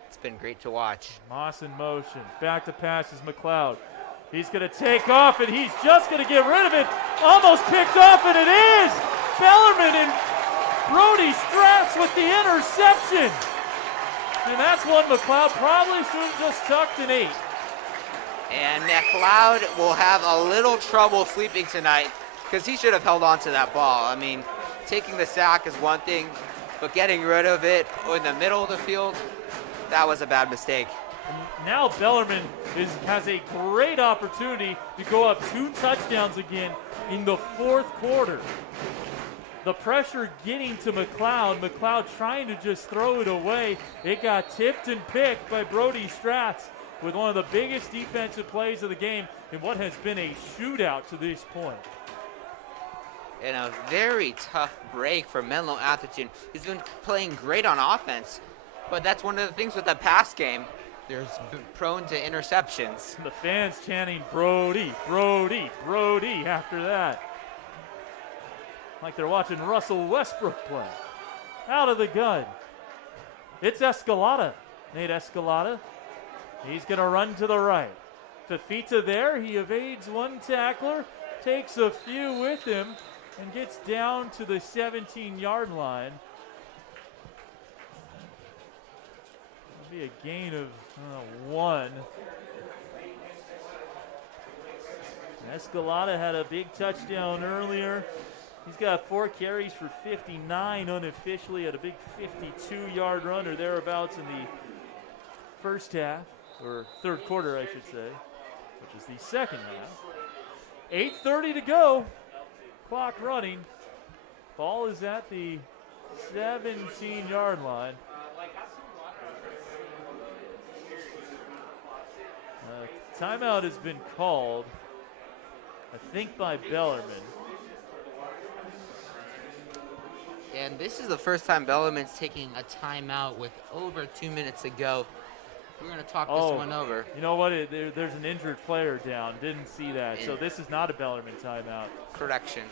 It's been great to watch. Moss in motion. Back to pass is McLeod. He's going to take off, and he's just going to get rid of it. Almost picked off, and it is! Bellarmine and Brody Stratz with the interception. And that's one McLeod probably should have just tucked an 8. And McLeod will have a little trouble sleeping tonight because he should have held on to that ball. I mean, taking the sack is one thing, but getting rid of it in the middle of the field, that was a bad mistake. Now Bellarmine has a great opportunity to go up 2 touchdowns again in the 4th quarter. The pressure getting to McLeod. McLeod trying to just throw it away. It got tipped and picked by Brody Stratz with one of the biggest defensive plays of the game in what has been a shootout to this point. And a very tough break for Menlo Atherton. He's been playing great on offense, but that's one of the things with the pass game. They're prone to interceptions. The fans chanting Brody, Brody, Brody after that. Like they're watching Russell Westbrook play. Out of the gun. It's Escalada. Nate Escalada. He's going to run to the right. Fafita there. He evades one tackler, takes a few with him, and gets down to the 17-yard line. It'll be a gain of 1. Escalada had a big touchdown earlier. He's got 4 carries for 59 unofficially, had a big 52-yard run or thereabouts in the first half, or third quarter, I should say, which is the second half. 8:30 to go. Clock running. Ball is at the 17-yard line. Timeout has been called, I think, by Bellarmine. And this is the first time Bellarmine's taking a timeout with over 2 minutes to go. We're going to talk this one over. You know what? There's an injured player down. Didn't see that. So this is not a Bellarmine timeout. Correction.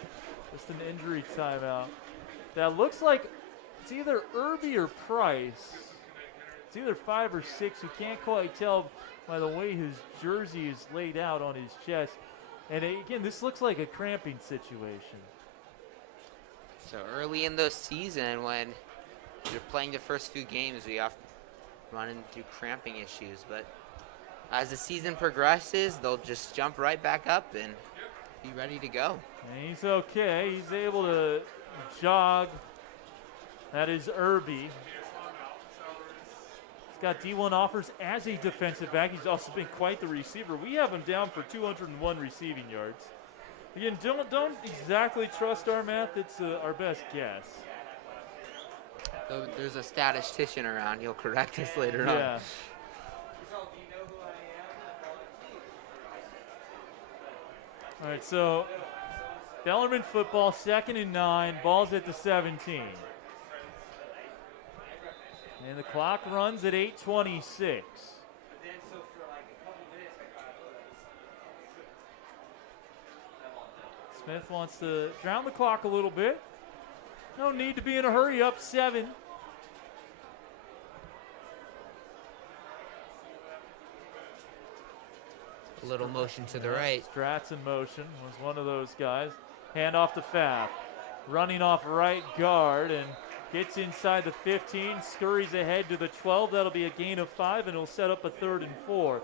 Just an injury timeout. That looks like it's either Irby or Price. It's either 5 or 6. You can't quite tell by the way his jersey is laid out on his chest. And again, this looks like a cramping situation. So early in the season, when you're playing the first few games, we often run into cramping issues. But as the season progresses, they'll just jump right back up and be ready to go. And he's okay. He's able to jog. That is Irby. He's got D1 offers as a defensive back. He's also been quite the receiver. We have him down for 201 receiving yards. Again, don't exactly trust our math. It's our best guess. There's a statistician around. He'll correct us later on. Yeah. All right, so Bellarmine football, 2nd and 9. Ball's at the 17. And the clock runs at 8:26. Smith wants to drown the clock a little bit. No need to be in a hurry, up 7. A little motion to the right. Stratz in motion was one of those guys. Hand off to Pfaff. Running off right guard and gets inside the 15, scurries ahead to the 12. That'll be a gain of 5, and it'll set up a 3rd and 4.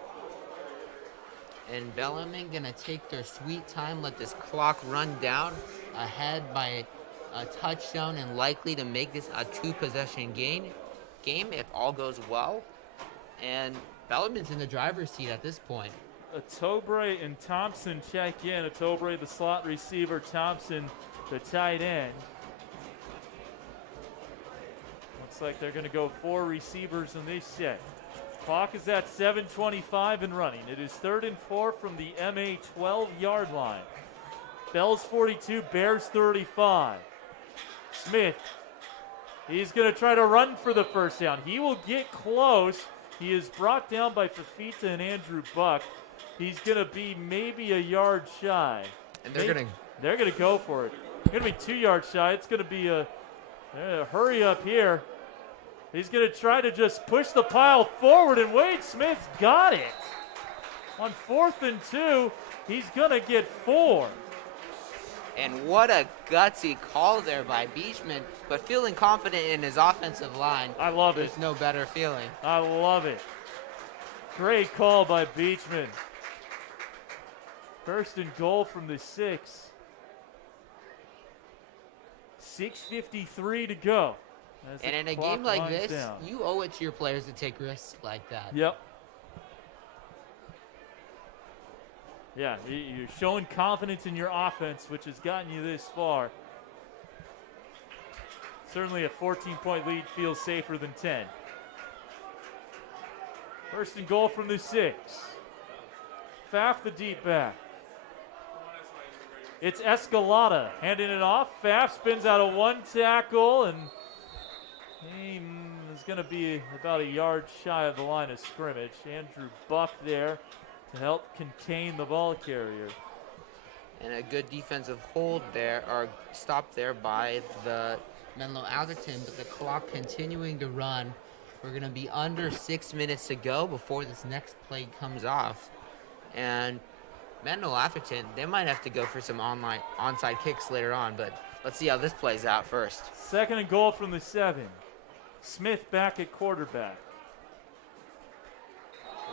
And Bellarmine gonna take their sweet time, let this clock run down, ahead by a touchdown, and likely to make this a 2-possession game if all goes well. And Bellarmine's in the driver's seat at this point. Atobre and Thompson check in. Atobre, the slot receiver, Thompson, the tight end. Looks like they're going to go 4 receivers in this set. Clock is at 7:25 and running. It is 3rd and 4 from the MA 12-yard line. Bells 42, Bears 35. Smith, he's going to try to run for the first down. He will get close. He is brought down by Fafita and Andrew Buck. He's going to be maybe a yard shy. And they're going to go for it. Going to be 2 yards shy. It's going to be a hurry up here. He's going to try to just push the pile forward, and Wade Smith's got it. On 4th and 2, he's going to get 4. And what a gutsy call there by Beachman, but feeling confident in his offensive line. I love it. There's no better feeling. I love it. Great call by Beachman. 1st and goal from the 6. 6:53 to go. And in a game like this, you owe it to your players to take risks like that. Yep. Yeah, you're showing confidence in your offense, which has gotten you this far. Certainly a 14-point lead feels safer than 10. First and goal from the 6. Pfaff the deep back. It's Escalada handing it off. Pfaff spins out of 1 tackle, and he is going to be about a yard shy of the line of scrimmage. Andrew Buck there to help contain the ball carrier. And a good defensive hold there, or stop there by the Menlo Atherton, but the clock continuing to run. We're going to be under 6 minutes to go before this next play comes off. And Menlo Atherton, they might have to go for some onside kicks later on, but let's see how this plays out first. Second and goal from the 7. Smith back at quarterback.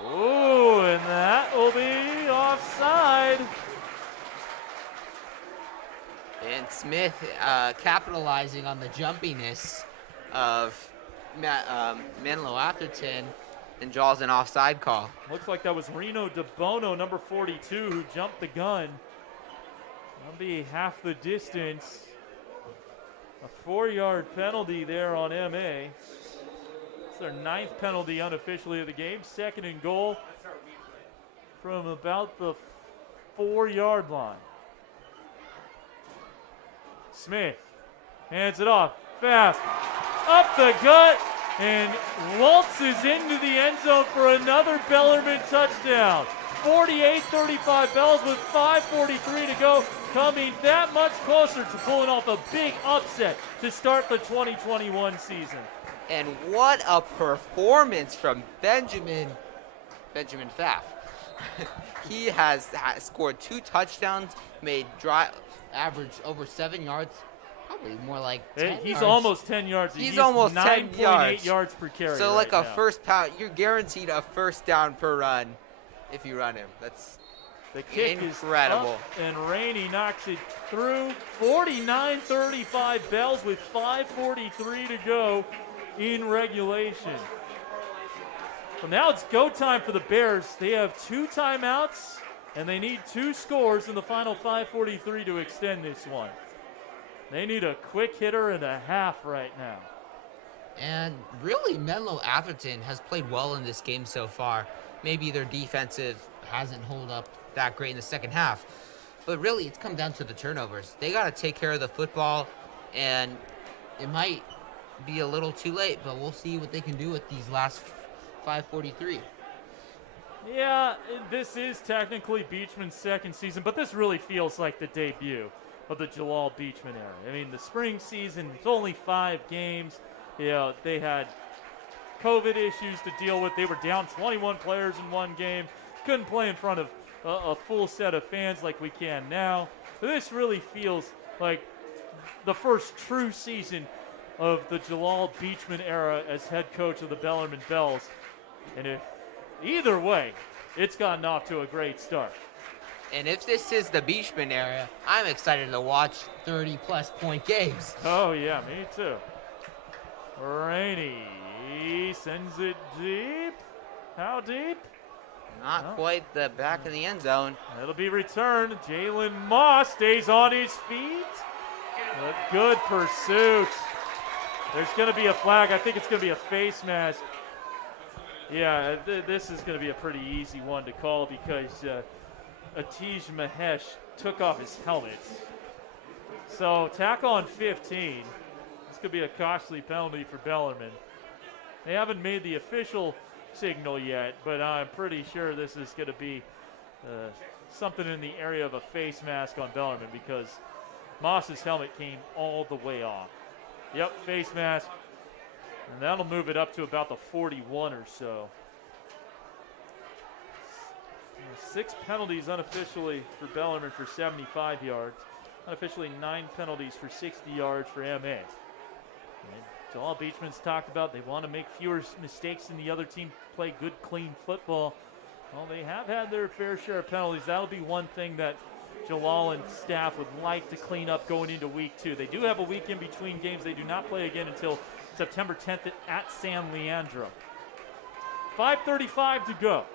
Ooh, and that will be offside. And Smith capitalizing on the jumpiness of Menlo Atherton and draws an offside call. Looks like that was Reno DeBono, number 42, who jumped the gun. That'll be half the distance. A 4-yard penalty there on MA. It's their 9th penalty unofficially of the game. Second and goal from about the 4-yard line. Smith hands it off. Fast. Up the gut. And waltzes into the end zone for another Bellarmine touchdown. 48-35 Bells with 5:43 to go, coming that much closer to pulling off a big upset to start the 2021 season. And what a performance from Benjamin Pfaff. He has scored 2 touchdowns, made average over 7 yards. Probably more like 10 He's yards. almost 10 yards. He's almost 10 yards. 9.8 yards per carry. So like right a now. first pound, you're guaranteed a first down per run if you run him. That's the kick incredible. Is up, and Rainey knocks it through. 49-35 Bells with 5:43 to go in regulation. Well, now it's go time for the Bears. They have 2 timeouts, and they need 2 scores in the final 5:43 to extend this one. They need a quick hitter and a half right now. And really, Menlo Atherton has played well in this game so far. Maybe their defensive hasn't held up that great in the second half. But really, it's come down to the turnovers. They got to take care of the football, and it might be a little too late, but we'll see what they can do with these last 5:43. Yeah, this is technically Beachman's second season, but this really feels like the debut of the Jalal Beachman era. I mean, the spring season, it's only 5 games. You know, they had COVID issues to deal with. They were down 21 players in 1 game. Couldn't play in front of a full set of fans like we can now. But this really feels like the first true season of the Jalal Beachman era as head coach of the Bellarmine Bells. And if either way, it's gotten off to a great start. And if this is the Beachman era, I'm excited to watch 30-plus point games. Oh, yeah, me too. Rainey sends it deep. How deep? Not quite the back of the end zone. It'll be returned. Jalen Moss stays on his feet. A good pursuit. There's going to be a flag. I think it's going to be a face mask. Yeah, this is going to be a pretty easy one to call because Atij Mahesh took off his helmet. So tackle on 15. This could be a costly penalty for Bellarmine. They haven't made the official signal yet, but I'm pretty sure this is going to be something in the area of a face mask on Bellarmine because Moss's helmet came all the way off. Yep, face mask. And that'll move it up to about the 41 or so. 6 penalties unofficially for Bellarmine for 75 yards. Unofficially 9 penalties for 60 yards for MA. Jalal Beachman's talked about they want to make fewer mistakes than the other team, play good, clean football. Well, they have had their fair share of penalties. That'll be one thing that Jalal and staff would like to clean up going into week 2. They do have a week in between games. They do not play again until September 10th at San Leandro. 5:35 to go.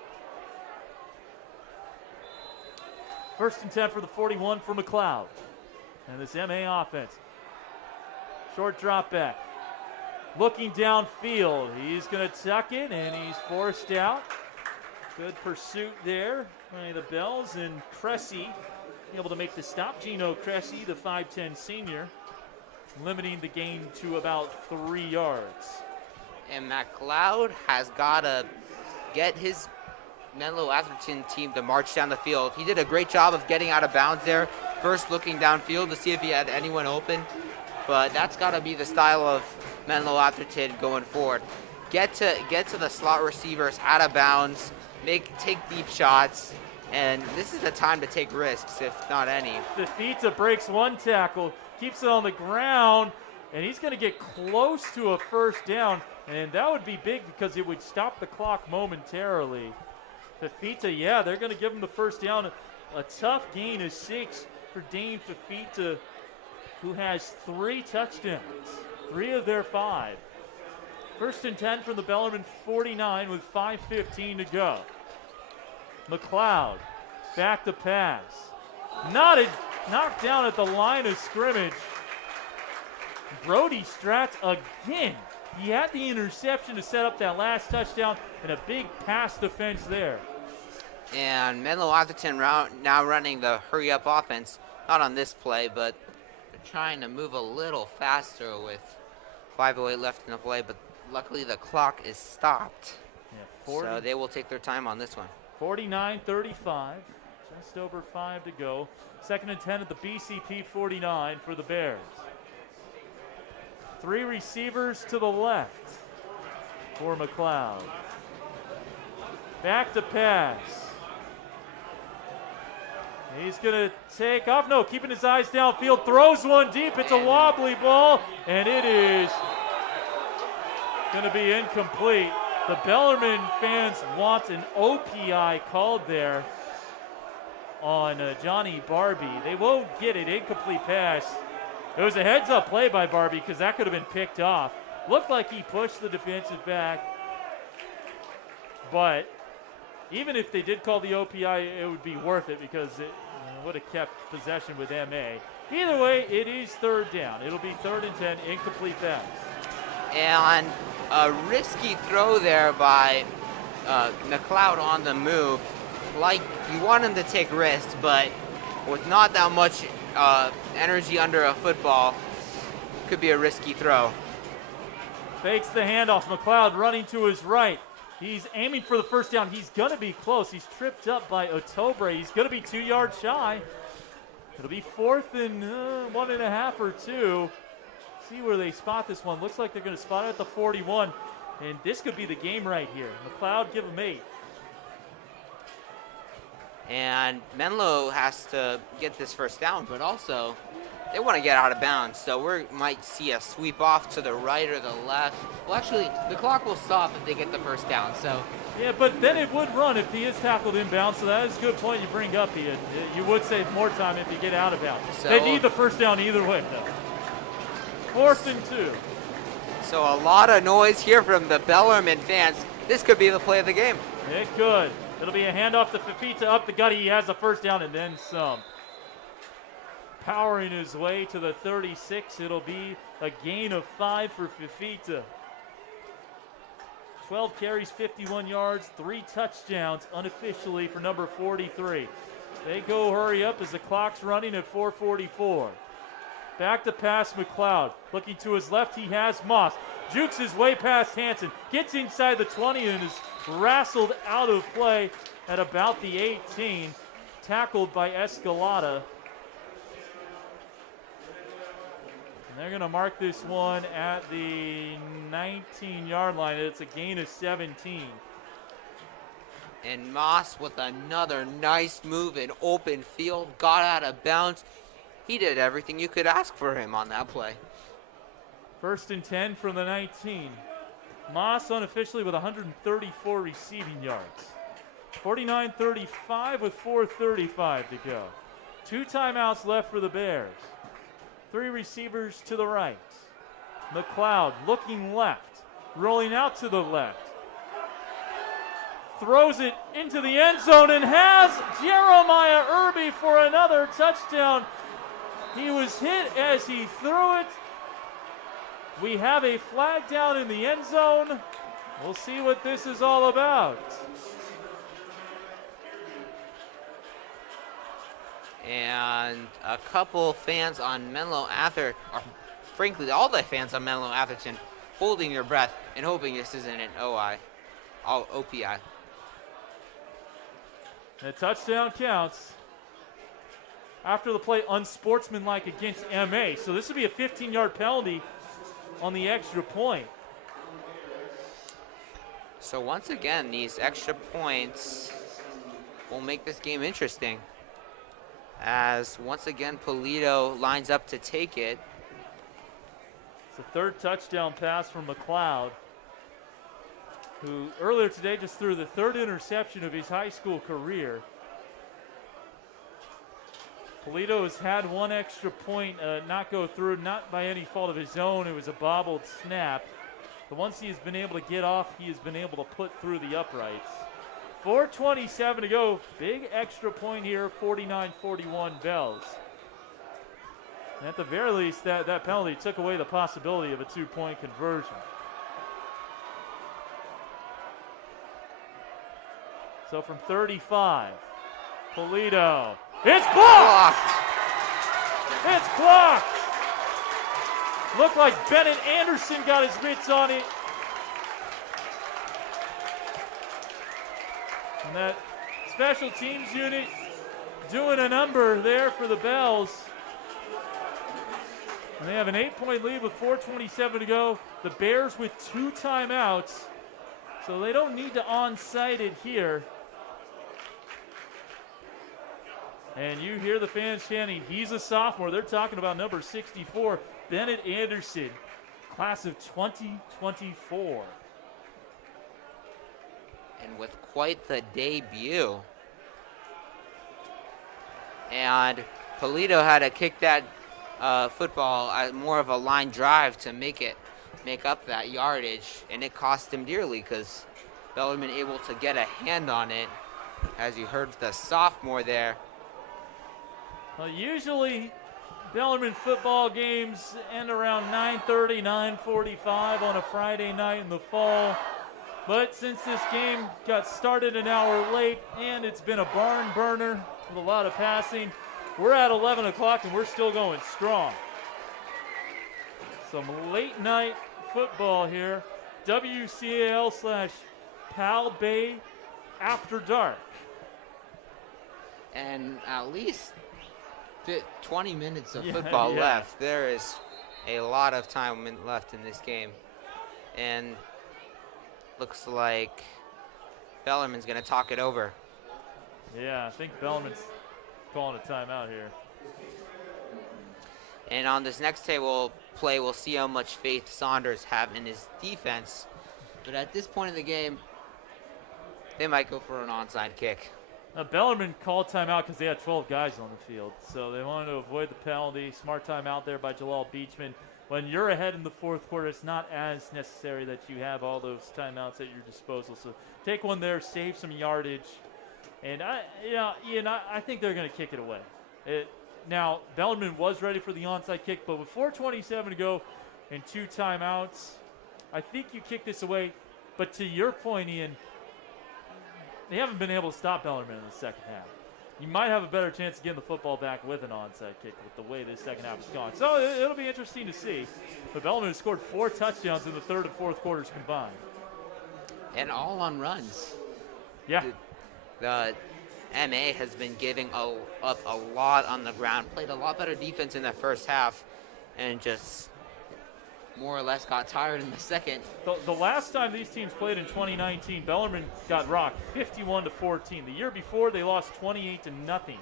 First and 10 for the 41 for McLeod. And this MA offense Short drop back. Looking downfield. He's going to tuck it, and he's forced out. Good pursuit there by the Bells, and Cressy able to make the stop. Gino Cressy, the 5'10 senior, limiting the gain to about 3 yards. And McLeod has got to get his Menlo Atherton team to march down the field. He did a great job of getting out of bounds there. First looking downfield to see if he had anyone open. But that's got to be the style of Menlo Atherton going forward. Get to the slot receivers out of bounds, take deep shots, and this is the time to take risks, if not any. Fifita breaks one tackle, keeps it on the ground, and he's going to get close to a first down, and that would be big because it would stop the clock momentarily. Fifita, yeah, they're going to give him the first down. A tough gain of 6 for Dane Fifita, who has 3 touchdowns, 3 of their 5. First and 10 from the Bellarmine 49 with 5:15 to go. McLeod, back to pass. Knocked down at the line of scrimmage. Brody Stratz again. He had the interception to set up that last touchdown and a big pass defense there. And Menlo Atherton now running the hurry-up offense. Not on this play, but they're trying to move a little faster with 5:08 left in the play, but luckily the clock is stopped. Yeah, so they will take their time on this one. 49-35, just over 5 to go. Second and 10 at the BCP 49 for the Bears. 3 receivers to the left for McLeod. Back to pass. He's going to take off. No, keeping his eyes downfield. Throws one deep. It's a wobbly ball, and it is going to be incomplete. The Bellarmine fans want an OPI called there on Johnny Barbie. They won't get it. Incomplete pass. It was a heads-up play by Barbie because that could have been picked off. Looked like he pushed the defensive back. But even if they did call the OPI, it would be worth it because it would have kept possession with MA. Either way, it is third down. It'll be 3rd and 10, incomplete pass. And a risky throw there by McLeod on the move. Like, you want him to take risks, but with not that much energy under a football, could be a risky throw. Fakes the handoff. McLeod running to his right. He's aiming for the first down. He's going to be close. He's tripped up by Otobre. He's going to be 2 yards shy. It'll be 4th and 1.5 or 2. See where they spot this one. Looks like they're going to spot it at the 41. And this could be the game right here. McLeod, give him 8. And Menlo has to get this first down, but also they want to get out of bounds. So we might see a sweep off to the right or the left. Well, actually, the clock will stop if they get the first down. So yeah, but then it would run if he is tackled inbounds. So that is a good point you bring up, Ian. You would save more time if you get out of bounds. So they need the first down either way, though. 4th and 2. So a lot of noise here from the Bellarmine fans. This could be the play of the game. It could. It'll be a handoff to Fifita up the gut. He has the first down and then some. Powering his way to the 36. It'll be a gain of 5 for Fifita. 12 carries, 51 yards, 3 touchdowns unofficially for number 43. They go hurry up as the clock's running at 4:44. Back to pass McLeod. Looking to his left, he has Moss. Jukes his way past Hansen. Gets inside the 20 and is wrestled out of play at about the 18. Tackled by Escalada. And they're going to mark this one at the 19-yard line. It's a gain of 17. And Moss with another nice move in open field. Got out of bounds. He did everything you could ask for him on that play. 1st and 10 from the 19. Moss unofficially with 134 receiving yards. 49-35 with 4:35 to go. 2 timeouts left for the Bears. 3 receivers to the right. McLeod looking left. Rolling out to the left. Throws it into the end zone and has Jeremiah Irby for another touchdown. He was hit as he threw it, We have a flag down in the end zone. We'll see what this is all about. And a couple fans on Menlo Atherton, or frankly, all the fans on Menlo Atherton, holding their breath and hoping this isn't an OPI. And a touchdown counts after the play unsportsmanlike against MA. So this would be a 15-yard penalty on the extra point. So once again, these extra points will make this game interesting, as once again Polito lines up to take it. It's the third touchdown pass from McLeod, who earlier today just threw the third interception of his high school career. Polito has had one extra point not go through, not by any fault of his own. It was a bobbled snap. The ones he has been able to get off, he has been able to put through the uprights. 4:27 to go. Big extra point here, 49-41 Bells. And at the very least, that penalty took away the possibility of a 2-point conversion. So from 35, Polito. It's blocked! It's blocked! Looked like Bennett Anderson got his mitts on it. And that special teams unit doing a number there for the Bells. And they have an 8-point lead with 4:27 to go. The Bears with 2 timeouts. So they don't need to onside it here. And you hear the fans chanting, he's a sophomore. They're talking about number 64, Bennett Anderson, class of 2024. And with quite the debut. And Polito had to kick that football more of a line drive to make up that yardage, and it cost him dearly because Bellarmine able to get a hand on it, as you heard the sophomore there. Well, usually Bellarmine football games end around 9:30, 9:45 on a Friday night in the fall. But since this game got started an hour late and it's been a barn burner with a lot of passing, we're at 11 o'clock and we're still going strong. Some late night football here. WCAL/Pal Bay After Dark. And at least 20 minutes of football left. There is a lot of time left in this game. And looks like Bellarmine's going to talk it over. Yeah, I think Bellarmine's calling a timeout here. And on this next play, we'll see how much faith Saunders have in his defense. But at this point in the game, they might go for an onside kick. Now, Bellarmine called timeout because they had 12 guys on the field, so they wanted to avoid the penalty. Smart timeout there by Jalal Beachman. When you're ahead in the fourth quarter, it's not as necessary that you have all those timeouts at your disposal. So take one there, save some yardage, and I think they're going to kick it away. Now, Bellarmine was ready for the onside kick, but with 4:27 to go and 2 timeouts, I think you kick this away. But to your point, Ian, they haven't been able to stop Bellarmine in the second half. You might have a better chance of getting the football back with an onside kick with the way this second half has gone. So it'll be interesting to see. But Bellarmine has scored 4 touchdowns in the third and fourth quarters combined. And all on runs. Yeah. The MA has been giving up a lot on the ground, played a lot better defense in the first half, and just more or less got tired in the second. The last time these teams played in 2019, Bellarmine got rocked 51-14. The year before, they lost 28-0.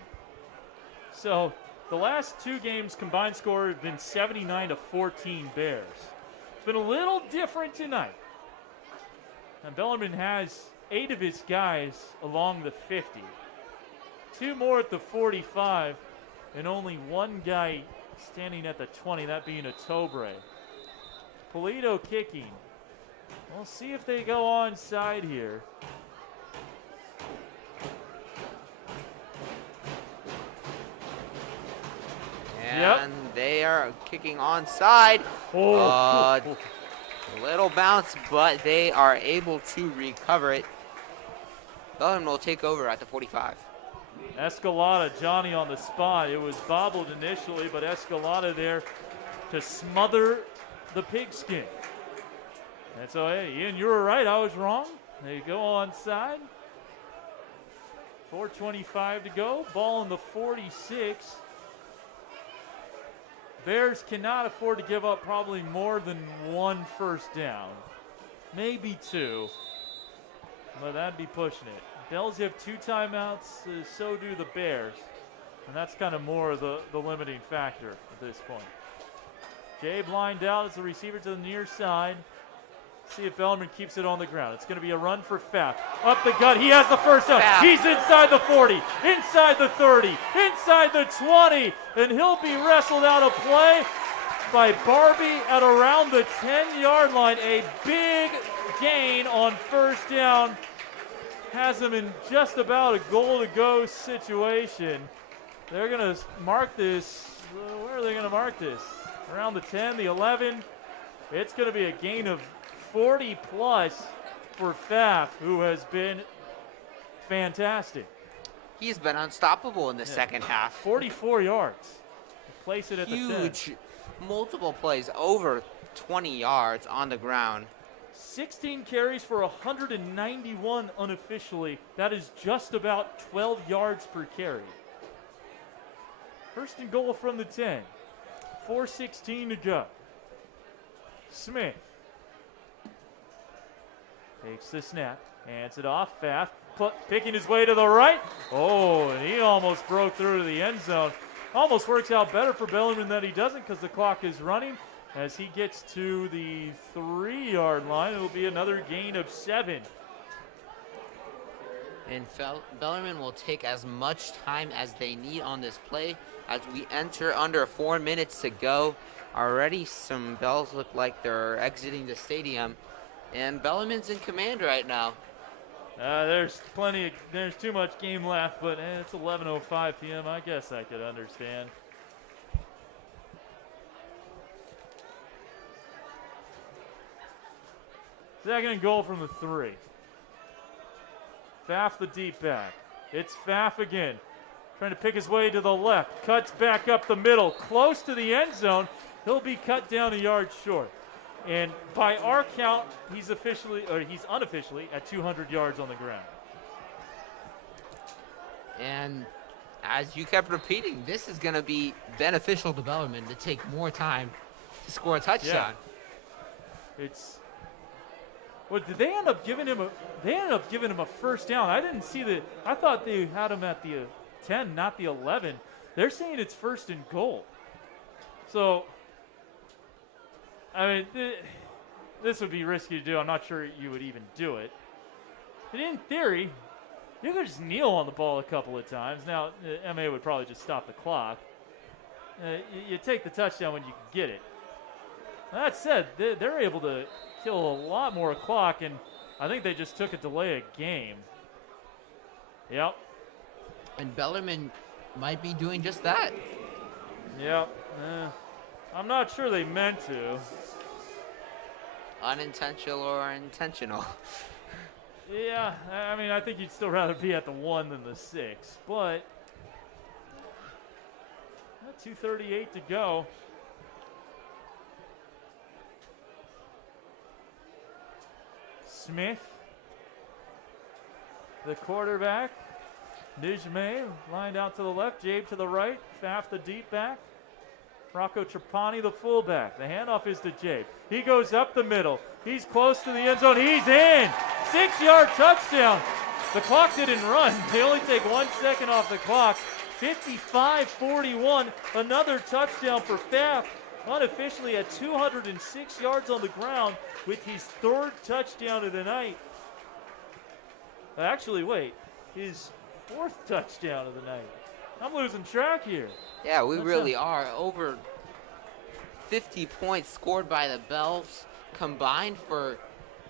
So the last 2 games combined score have been 79-14 Bears. It's been a little different tonight. And Bellarmine has 8 of his guys along the 50. 2 more at the 45, and only 1 guy standing at the 20, that being a Tobre. Polito kicking. We'll see if they go onside here. And they are kicking onside. A little bounce, but they are able to recover it. Bellarmine will take over at the 45. Escalada, Johnny on the spot. It was bobbled initially, but Escalada there to smother the pigskin. And so, hey, Ian, you were right. I was wrong. They go onside. 4:25 to go. Ball in the 46. Bears cannot afford to give up probably more than 1 first down. Maybe 2. But that'd be pushing it. Bells have 2 timeouts, so do the Bears. And that's kind of more of the limiting factor at this point. Jabe lined out as the receiver to the near side. See if Bellarmine keeps it on the ground. It's going to be a run for Pfaff. Up the gut. He has the first down. Pfaff. He's inside the 40, inside the 30, inside the 20, and he'll be wrestled out of play by Barbie at around the 10-yard line. A big gain on first down. Has him in just about a goal-to-go situation. They're going to mark this. Where are they going to mark this? Around the 10, the 11. It's going to be a gain of 40-plus for Pfaff, who has been fantastic. He's been unstoppable in the second half. 44 yards. Place it at the 10. Huge, multiple plays, over 20 yards on the ground. 16 carries for 191 unofficially. That is just about 12 yards per carry. First and goal from the 10. 4:16 to go. Smith takes the snap, hands it off. Pfaff picking his way to the right. Oh, and he almost broke through to the end zone. Almost works out better for Bellarmine that he doesn't because the clock is running. As he gets to the 3-yard line, it will be another gain of 7. And Bellarmine will take as much time as they need on this play as we enter under 4 minutes to go. Already some bells look like they're exiting the stadium, and Bellarmine's in command right now. There's too much game left, but it's 11:05 p.m. I guess I could understand. Second and goal from the 3. Pfaff the deep back. It's Pfaff again. Trying to pick his way to the left. Cuts back up the middle. Close to the end zone. He'll be cut down a yard short. And by our count, he's unofficially at 200 yards on the ground. And as you kept repeating, this is going to be beneficial to Bellarmine to take more time to score a touchdown. Yeah. Well, did they end up giving him a first down? I didn't see the. I thought they had him at the 10, not the 11. They're saying it's first and goal. So, I mean, this would be risky to do. I'm not sure you would even do it. But in theory, you could just kneel on the ball a couple of times. Now, MA would probably just stop the clock. You take the touchdown when you can get it. That said, they're able to kill a lot more clock, and I think they just took a delay of game. Yep. And Bellarmine might be doing just that. Yep. I'm not sure they meant to. Unintentional or intentional. Yeah, I mean, I think you'd still rather be at the 1 than the 6, but 2:38 to go. Smith, the quarterback. Nijme lined out to the left. Jabe to the right. Pfaff the deep back. Rocco Trapani the fullback. The handoff is to Jabe. He goes up the middle. He's close to the end zone. He's in. 6-yard touchdown. The clock didn't run. They only take 1 second off the clock. 55-41. Another touchdown for Pfaff. Unofficially at 206 yards on the ground with his 3rd touchdown of the night. Actually, wait, his 4th touchdown of the night. I'm losing track here. Yeah, we really are. Over 50 points scored by the Bells combined for,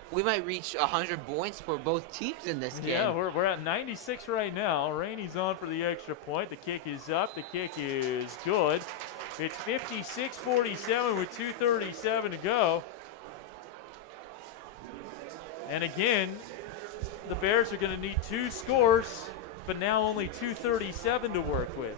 we might reach 100 points for both teams in this game. Yeah, we're at 96 right now. Rainey's on for the extra point. The kick is up. The kick is good. It's 56-47 with 2:37 to go. And again, the Bears are going to need 2 scores, but now only 2:37 to work with.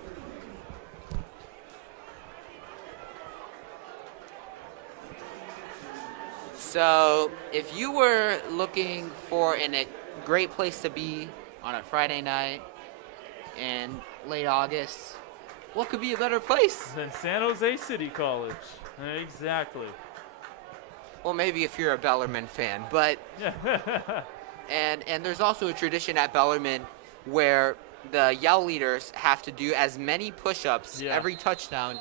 So if you were looking for a great place to be on a Friday night in late August, what could be a better place than San Jose City College? Exactly. Well, maybe if you're a Bellarmine fan, but and there's also a tradition at Bellarmine where the yell leaders have to do as many push-ups every touchdown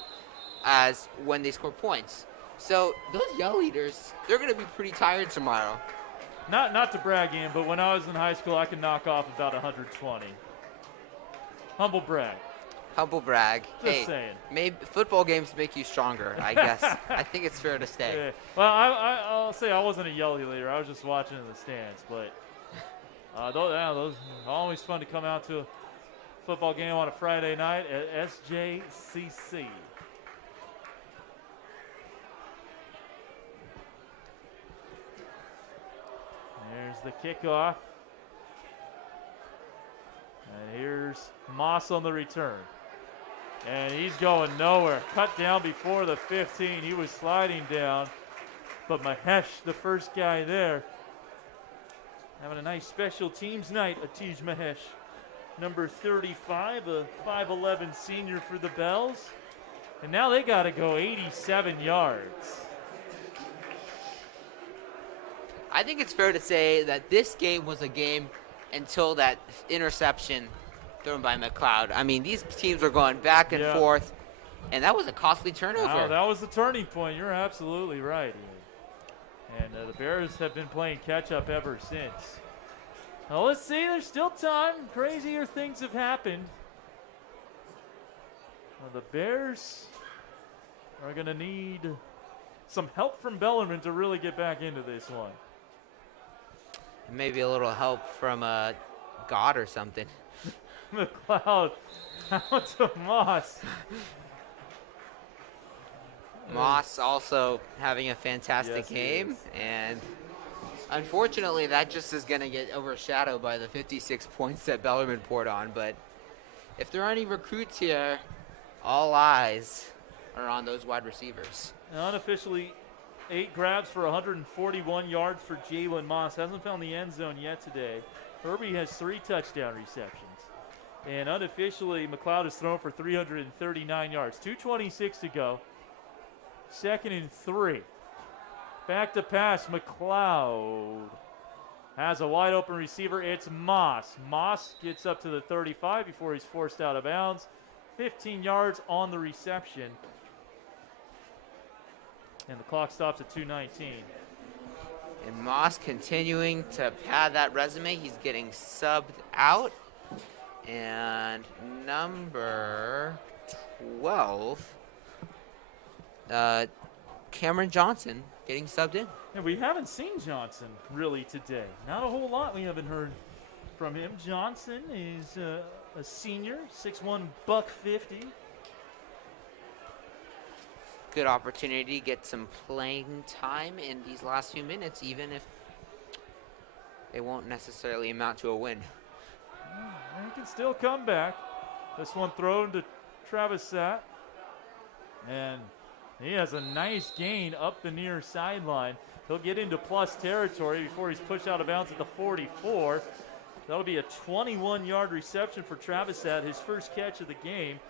as when they score points. So those yell leaders, they're going to be pretty tired tomorrow. Not to brag, Ian, but when I was in high school, I could knock off about 120. Humble brag. Humble brag. Just saying. Maybe football games make you stronger, I guess. I think it's fair to say. Yeah. Well, I'll say I wasn't a yell leader. I was just watching in the stands. But those always fun to come out to a football game on a Friday night at SJCC. There's the kickoff. And here's Moss on the return. And he's going nowhere. Cut down before the 15. He was sliding down. But Mahesh, the first guy there, having a nice special teams night, Atij Mahesh. Number 35, a 5'11 senior for the Bells. And now they got to go 87 yards. I think it's fair to say that this game was a game until that interception thrown by McLeod. I mean, these teams were going back and forth, and that was a costly turnover. Wow, that was the turning point. You're absolutely right. And the Bears have been playing catch-up ever since. Now, let's see. There's still time. Crazier things have happened. Well, the Bears are going to need some help from Bellarmine to really get back into this one. Maybe a little help from God or something. McLeod out to Moss. Moss also having a fantastic game, and unfortunately that just is going to get overshadowed by the 56 points that Bellarmine poured on. But if there are any recruits here, all eyes are on those wide receivers. And unofficially, 8 grabs for 141 yards for Jalen Moss. Hasn't found the end zone yet today. Herbie has 3 touchdown receptions. And unofficially, McLeod has thrown for 339 yards. 2:26 to go. 2nd and 3. Back to pass. McLeod has a wide open receiver. It's Moss. Moss gets up to the 35 before he's forced out of bounds. 15 yards on the reception. And the clock stops at 2:19. And Moss continuing to pad that resume. He's getting subbed out. And number 12, Cameron Johnson getting subbed in. And we haven't seen Johnson really today. Not a whole lot we haven't heard from him. Johnson is a senior, 6'1", $150. Good opportunity to get some playing time in these last few minutes, even if they won't necessarily amount to a win. He can still come back. This one thrown to Travis Satt. And he has a nice gain up the near sideline. He'll get into plus territory before he's pushed out of bounds at the 44. That'll be a 21-yard reception for Travis Satt, his first catch of the game.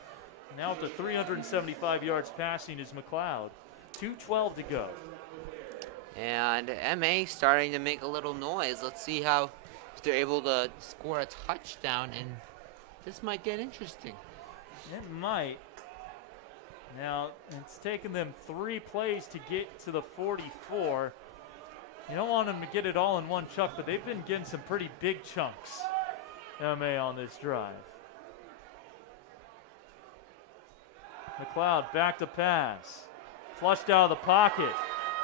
Now up to 375 yards passing is McLeod. 2:12 to go. And MA starting to make a little noise. Let's see if they're able to score a touchdown, and this might get interesting. It might. Now, it's taken them 3 plays to get to the 44. You don't want them to get it all in one chunk, but they've been getting some pretty big chunks, MA, on this drive. McLeod back to pass. Flushed out of the pocket.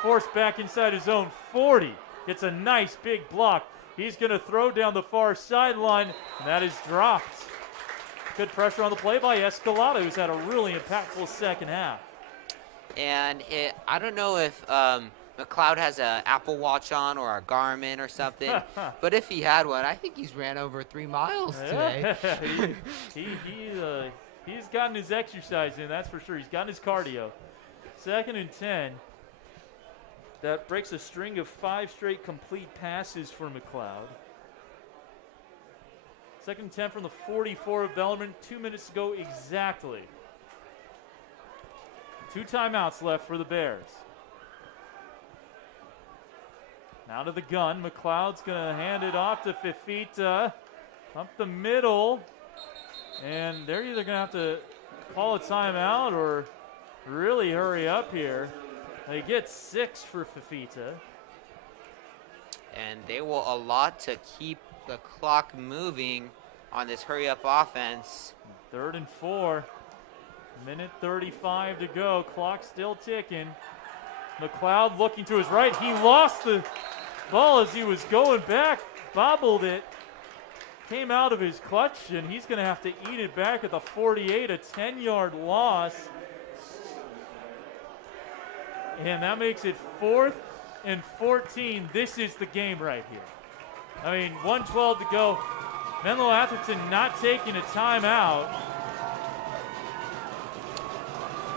Forced back inside his own 40. Gets a nice big block. He's going to throw down the far sideline, and that is dropped. Good pressure on the play by Escalada, who's had a really impactful second half. And I don't know if McLeod has an Apple Watch on or a Garmin or something, but if he had one, I think he's ran over 3 miles today. He's gotten his exercise in, that's for sure. He's gotten his cardio. 2nd and 10. That breaks a string of 5 straight complete passes for McLeod. 2nd and 10 from the 44 of Bellarmine. 2 minutes to go exactly. 2 timeouts left for the Bears. Now to the gun. McLeod's going to hand it off to Fifita. Up the middle. And they're either going to have to call a timeout or really hurry up here. They get 6 for Fifita. And they will allot to keep the clock moving on this hurry-up offense. 3rd and 4. Minute 35 to go. Clock still ticking. McLeod looking to his right. He lost the ball as he was going back. Bobbled it. Came out of his clutch, and he's going to have to eat it back at the 48. A 10-yard loss. And that makes it 4th and 14. This is the game right here. I mean, 1:12 to go. Menlo Atherton not taking a timeout.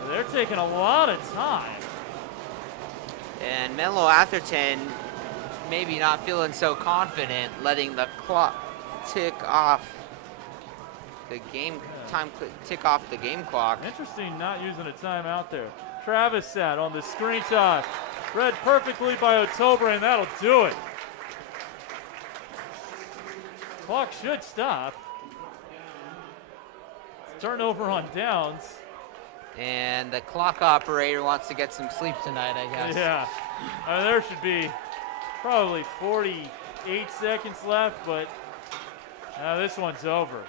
They're taking a lot of time. And Menlo Atherton maybe not feeling so confident, letting the clock tick off the game tick off the game clock. Interesting not using a timeout there. Travis sat on the screenshot. Read perfectly by Otobre, and that'll do it. Clock should stop. Turnover on downs. And the clock operator wants to get some sleep tonight, I guess. Yeah. There should be probably 48 seconds left, but this one's over.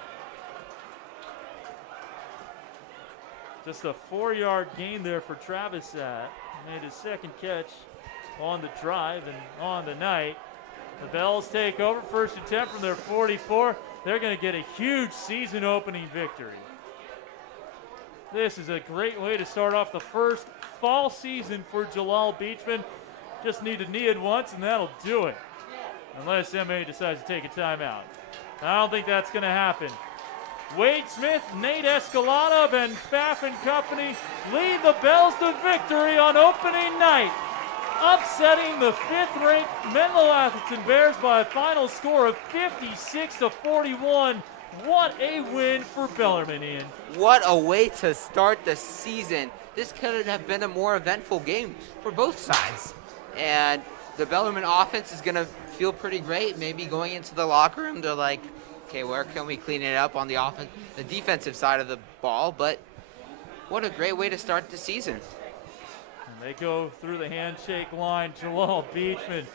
Just a 4-yard gain there for Travis Satt. Made his 2nd catch on the drive and on the night. The Bells take over. 1st and 10 from their 44. They're going to get a huge season opening victory. This is a great way to start off the first fall season for Jalal Beachman. Just need to knee it once, and that'll do it. Unless MA decides to take a timeout. I don't think that's going to happen. Wade Smith, Nate Escalada, and Pfaff and company lead the Bells to victory on opening night, upsetting the 5th-ranked Menlo Atherton Bears by a final score of 56-41. What a win for Bellarmine, Ian. What a way to start the season. This couldn't have been a more eventful game for both sides. And the Bellarmine offense is going to feel pretty great. Maybe going into the locker room, they're like, okay, where can we clean it up on the defensive side of the ball? But what a great way to start the season. And they go through the handshake line. Jalal Beachman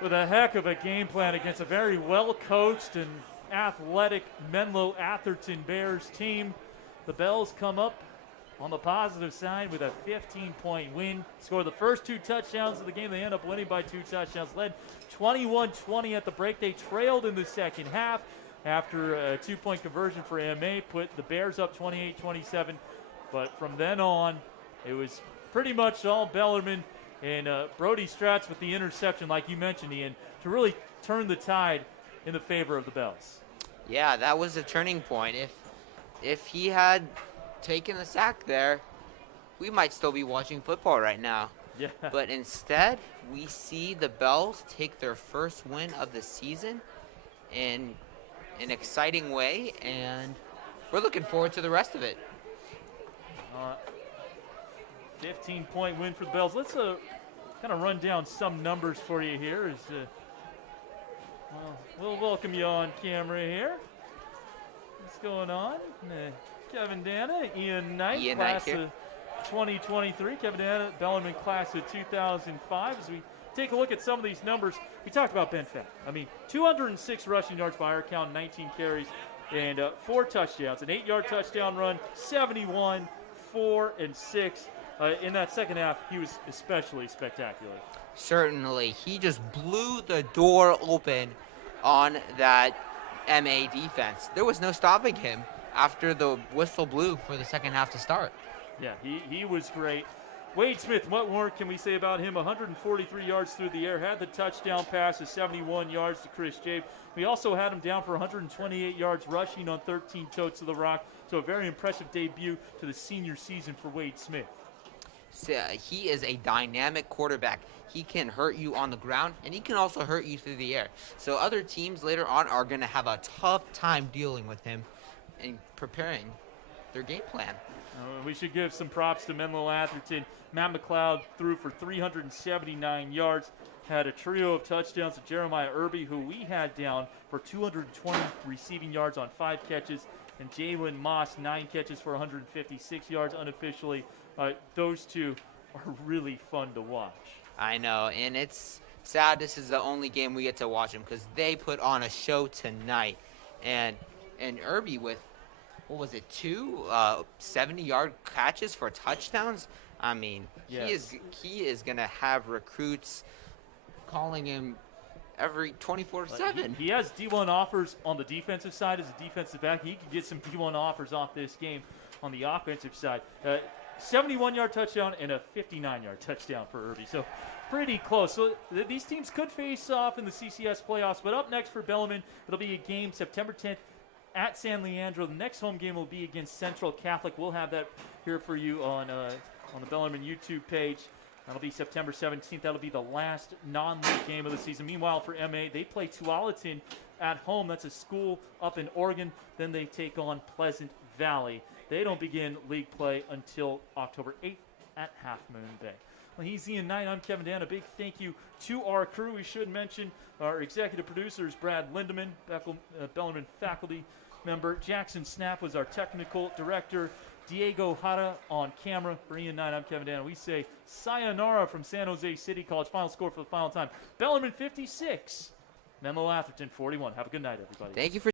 with a heck of a game plan against a very well-coached and athletic Menlo Atherton Bears team. The Bells come up on the positive side with a 15-point win. Score the first 2 touchdowns of the game. They end up winning by 2 touchdowns. Led 21-20 at the break. They trailed in the second half after a 2-point conversion for MA. Put the Bears up 28-27. But from then on, it was pretty much all Bellarmine. And Brody Stratz with the interception, like you mentioned, Ian, to really turn the tide in the favor of the Bells. Yeah, that was a turning point. If he had taken a sack there, we might still be watching football right now. Yeah. But instead, we see the Bells take their first win of the season in an exciting way, and we're looking forward to the rest of it. 15-point win for the Bells. Let's kind of run down some numbers for you here. We'll welcome you on camera here. What's going on? Kevin Dana, Ian Knight, class of 2023. Kevin Dana, Bellarmine class of 2005. As we take a look at some of these numbers, we talked about Ben Pfaff. I mean, 206 rushing yards by our count, 19 carries, and 4 touchdowns. An 8-yard touchdown run, 71, 4, and 6. In that second half, he was especially spectacular. Certainly. He just blew the door open on that MA defense. There was no stopping him after the whistle blew for the second half to start. Yeah, he was great. Wade Smith, what more can we say about him? 143 yards through the air, had the touchdown pass of 71 yards to Chris Jabe. We also had him down for 128 yards rushing on 13 totes to the rock. So a very impressive debut to the senior season for Wade Smith. So, he is a dynamic quarterback. He can hurt you on the ground, and he can also hurt you through the air. So other teams later on are going to have a tough time dealing with him and preparing their game plan. We should give some props to Menlo Atherton. Matt McLeod threw for 379 yards, had a trio of touchdowns to Jeremiah Irby, who we had down for 220 receiving yards on 5 catches, and Jalen Moss, 9 catches for 156 yards unofficially. Those two are really fun to watch. I know, and it's sad this is the only game we get to watch them because they put on a show tonight. And Irby with, what was it, 2 70-yard catches for touchdowns? I mean, yes. he is going to have recruits calling him every 24/7. He has D1 offers on the defensive side as a defensive back. He could get some D1 offers off this game on the offensive side. 71-yard touchdown and a 59-yard touchdown for Irby. So pretty close. So these teams could face off in the CCS playoffs. But up next for Bellarmine, it'll be a game September 10th at San Leandro. The next home game will be against Central Catholic. We'll have that here for you on the Bellarmine YouTube page. That'll be September 17th. That'll be the last non-league game of the season. Meanwhile, for MA, they play Tualatin at home. That's a school up in Oregon. Then they take on Pleasant Valley. They don't begin league play until October 8th at Half Moon Bay. Well, he's Ian Knight. I'm Kevin Dan. A big thank you to our crew. We should mention our executive producers, Brad Lindeman, Bellarmine faculty member. Jackson Snap was our technical director. Diego Jara on camera. For Ian Knight, I'm Kevin Dan. We say sayonara from San Jose City College. Final score for the final time. Bellarmine 56, Menlo Atherton 41. Have a good night, everybody. Thank you for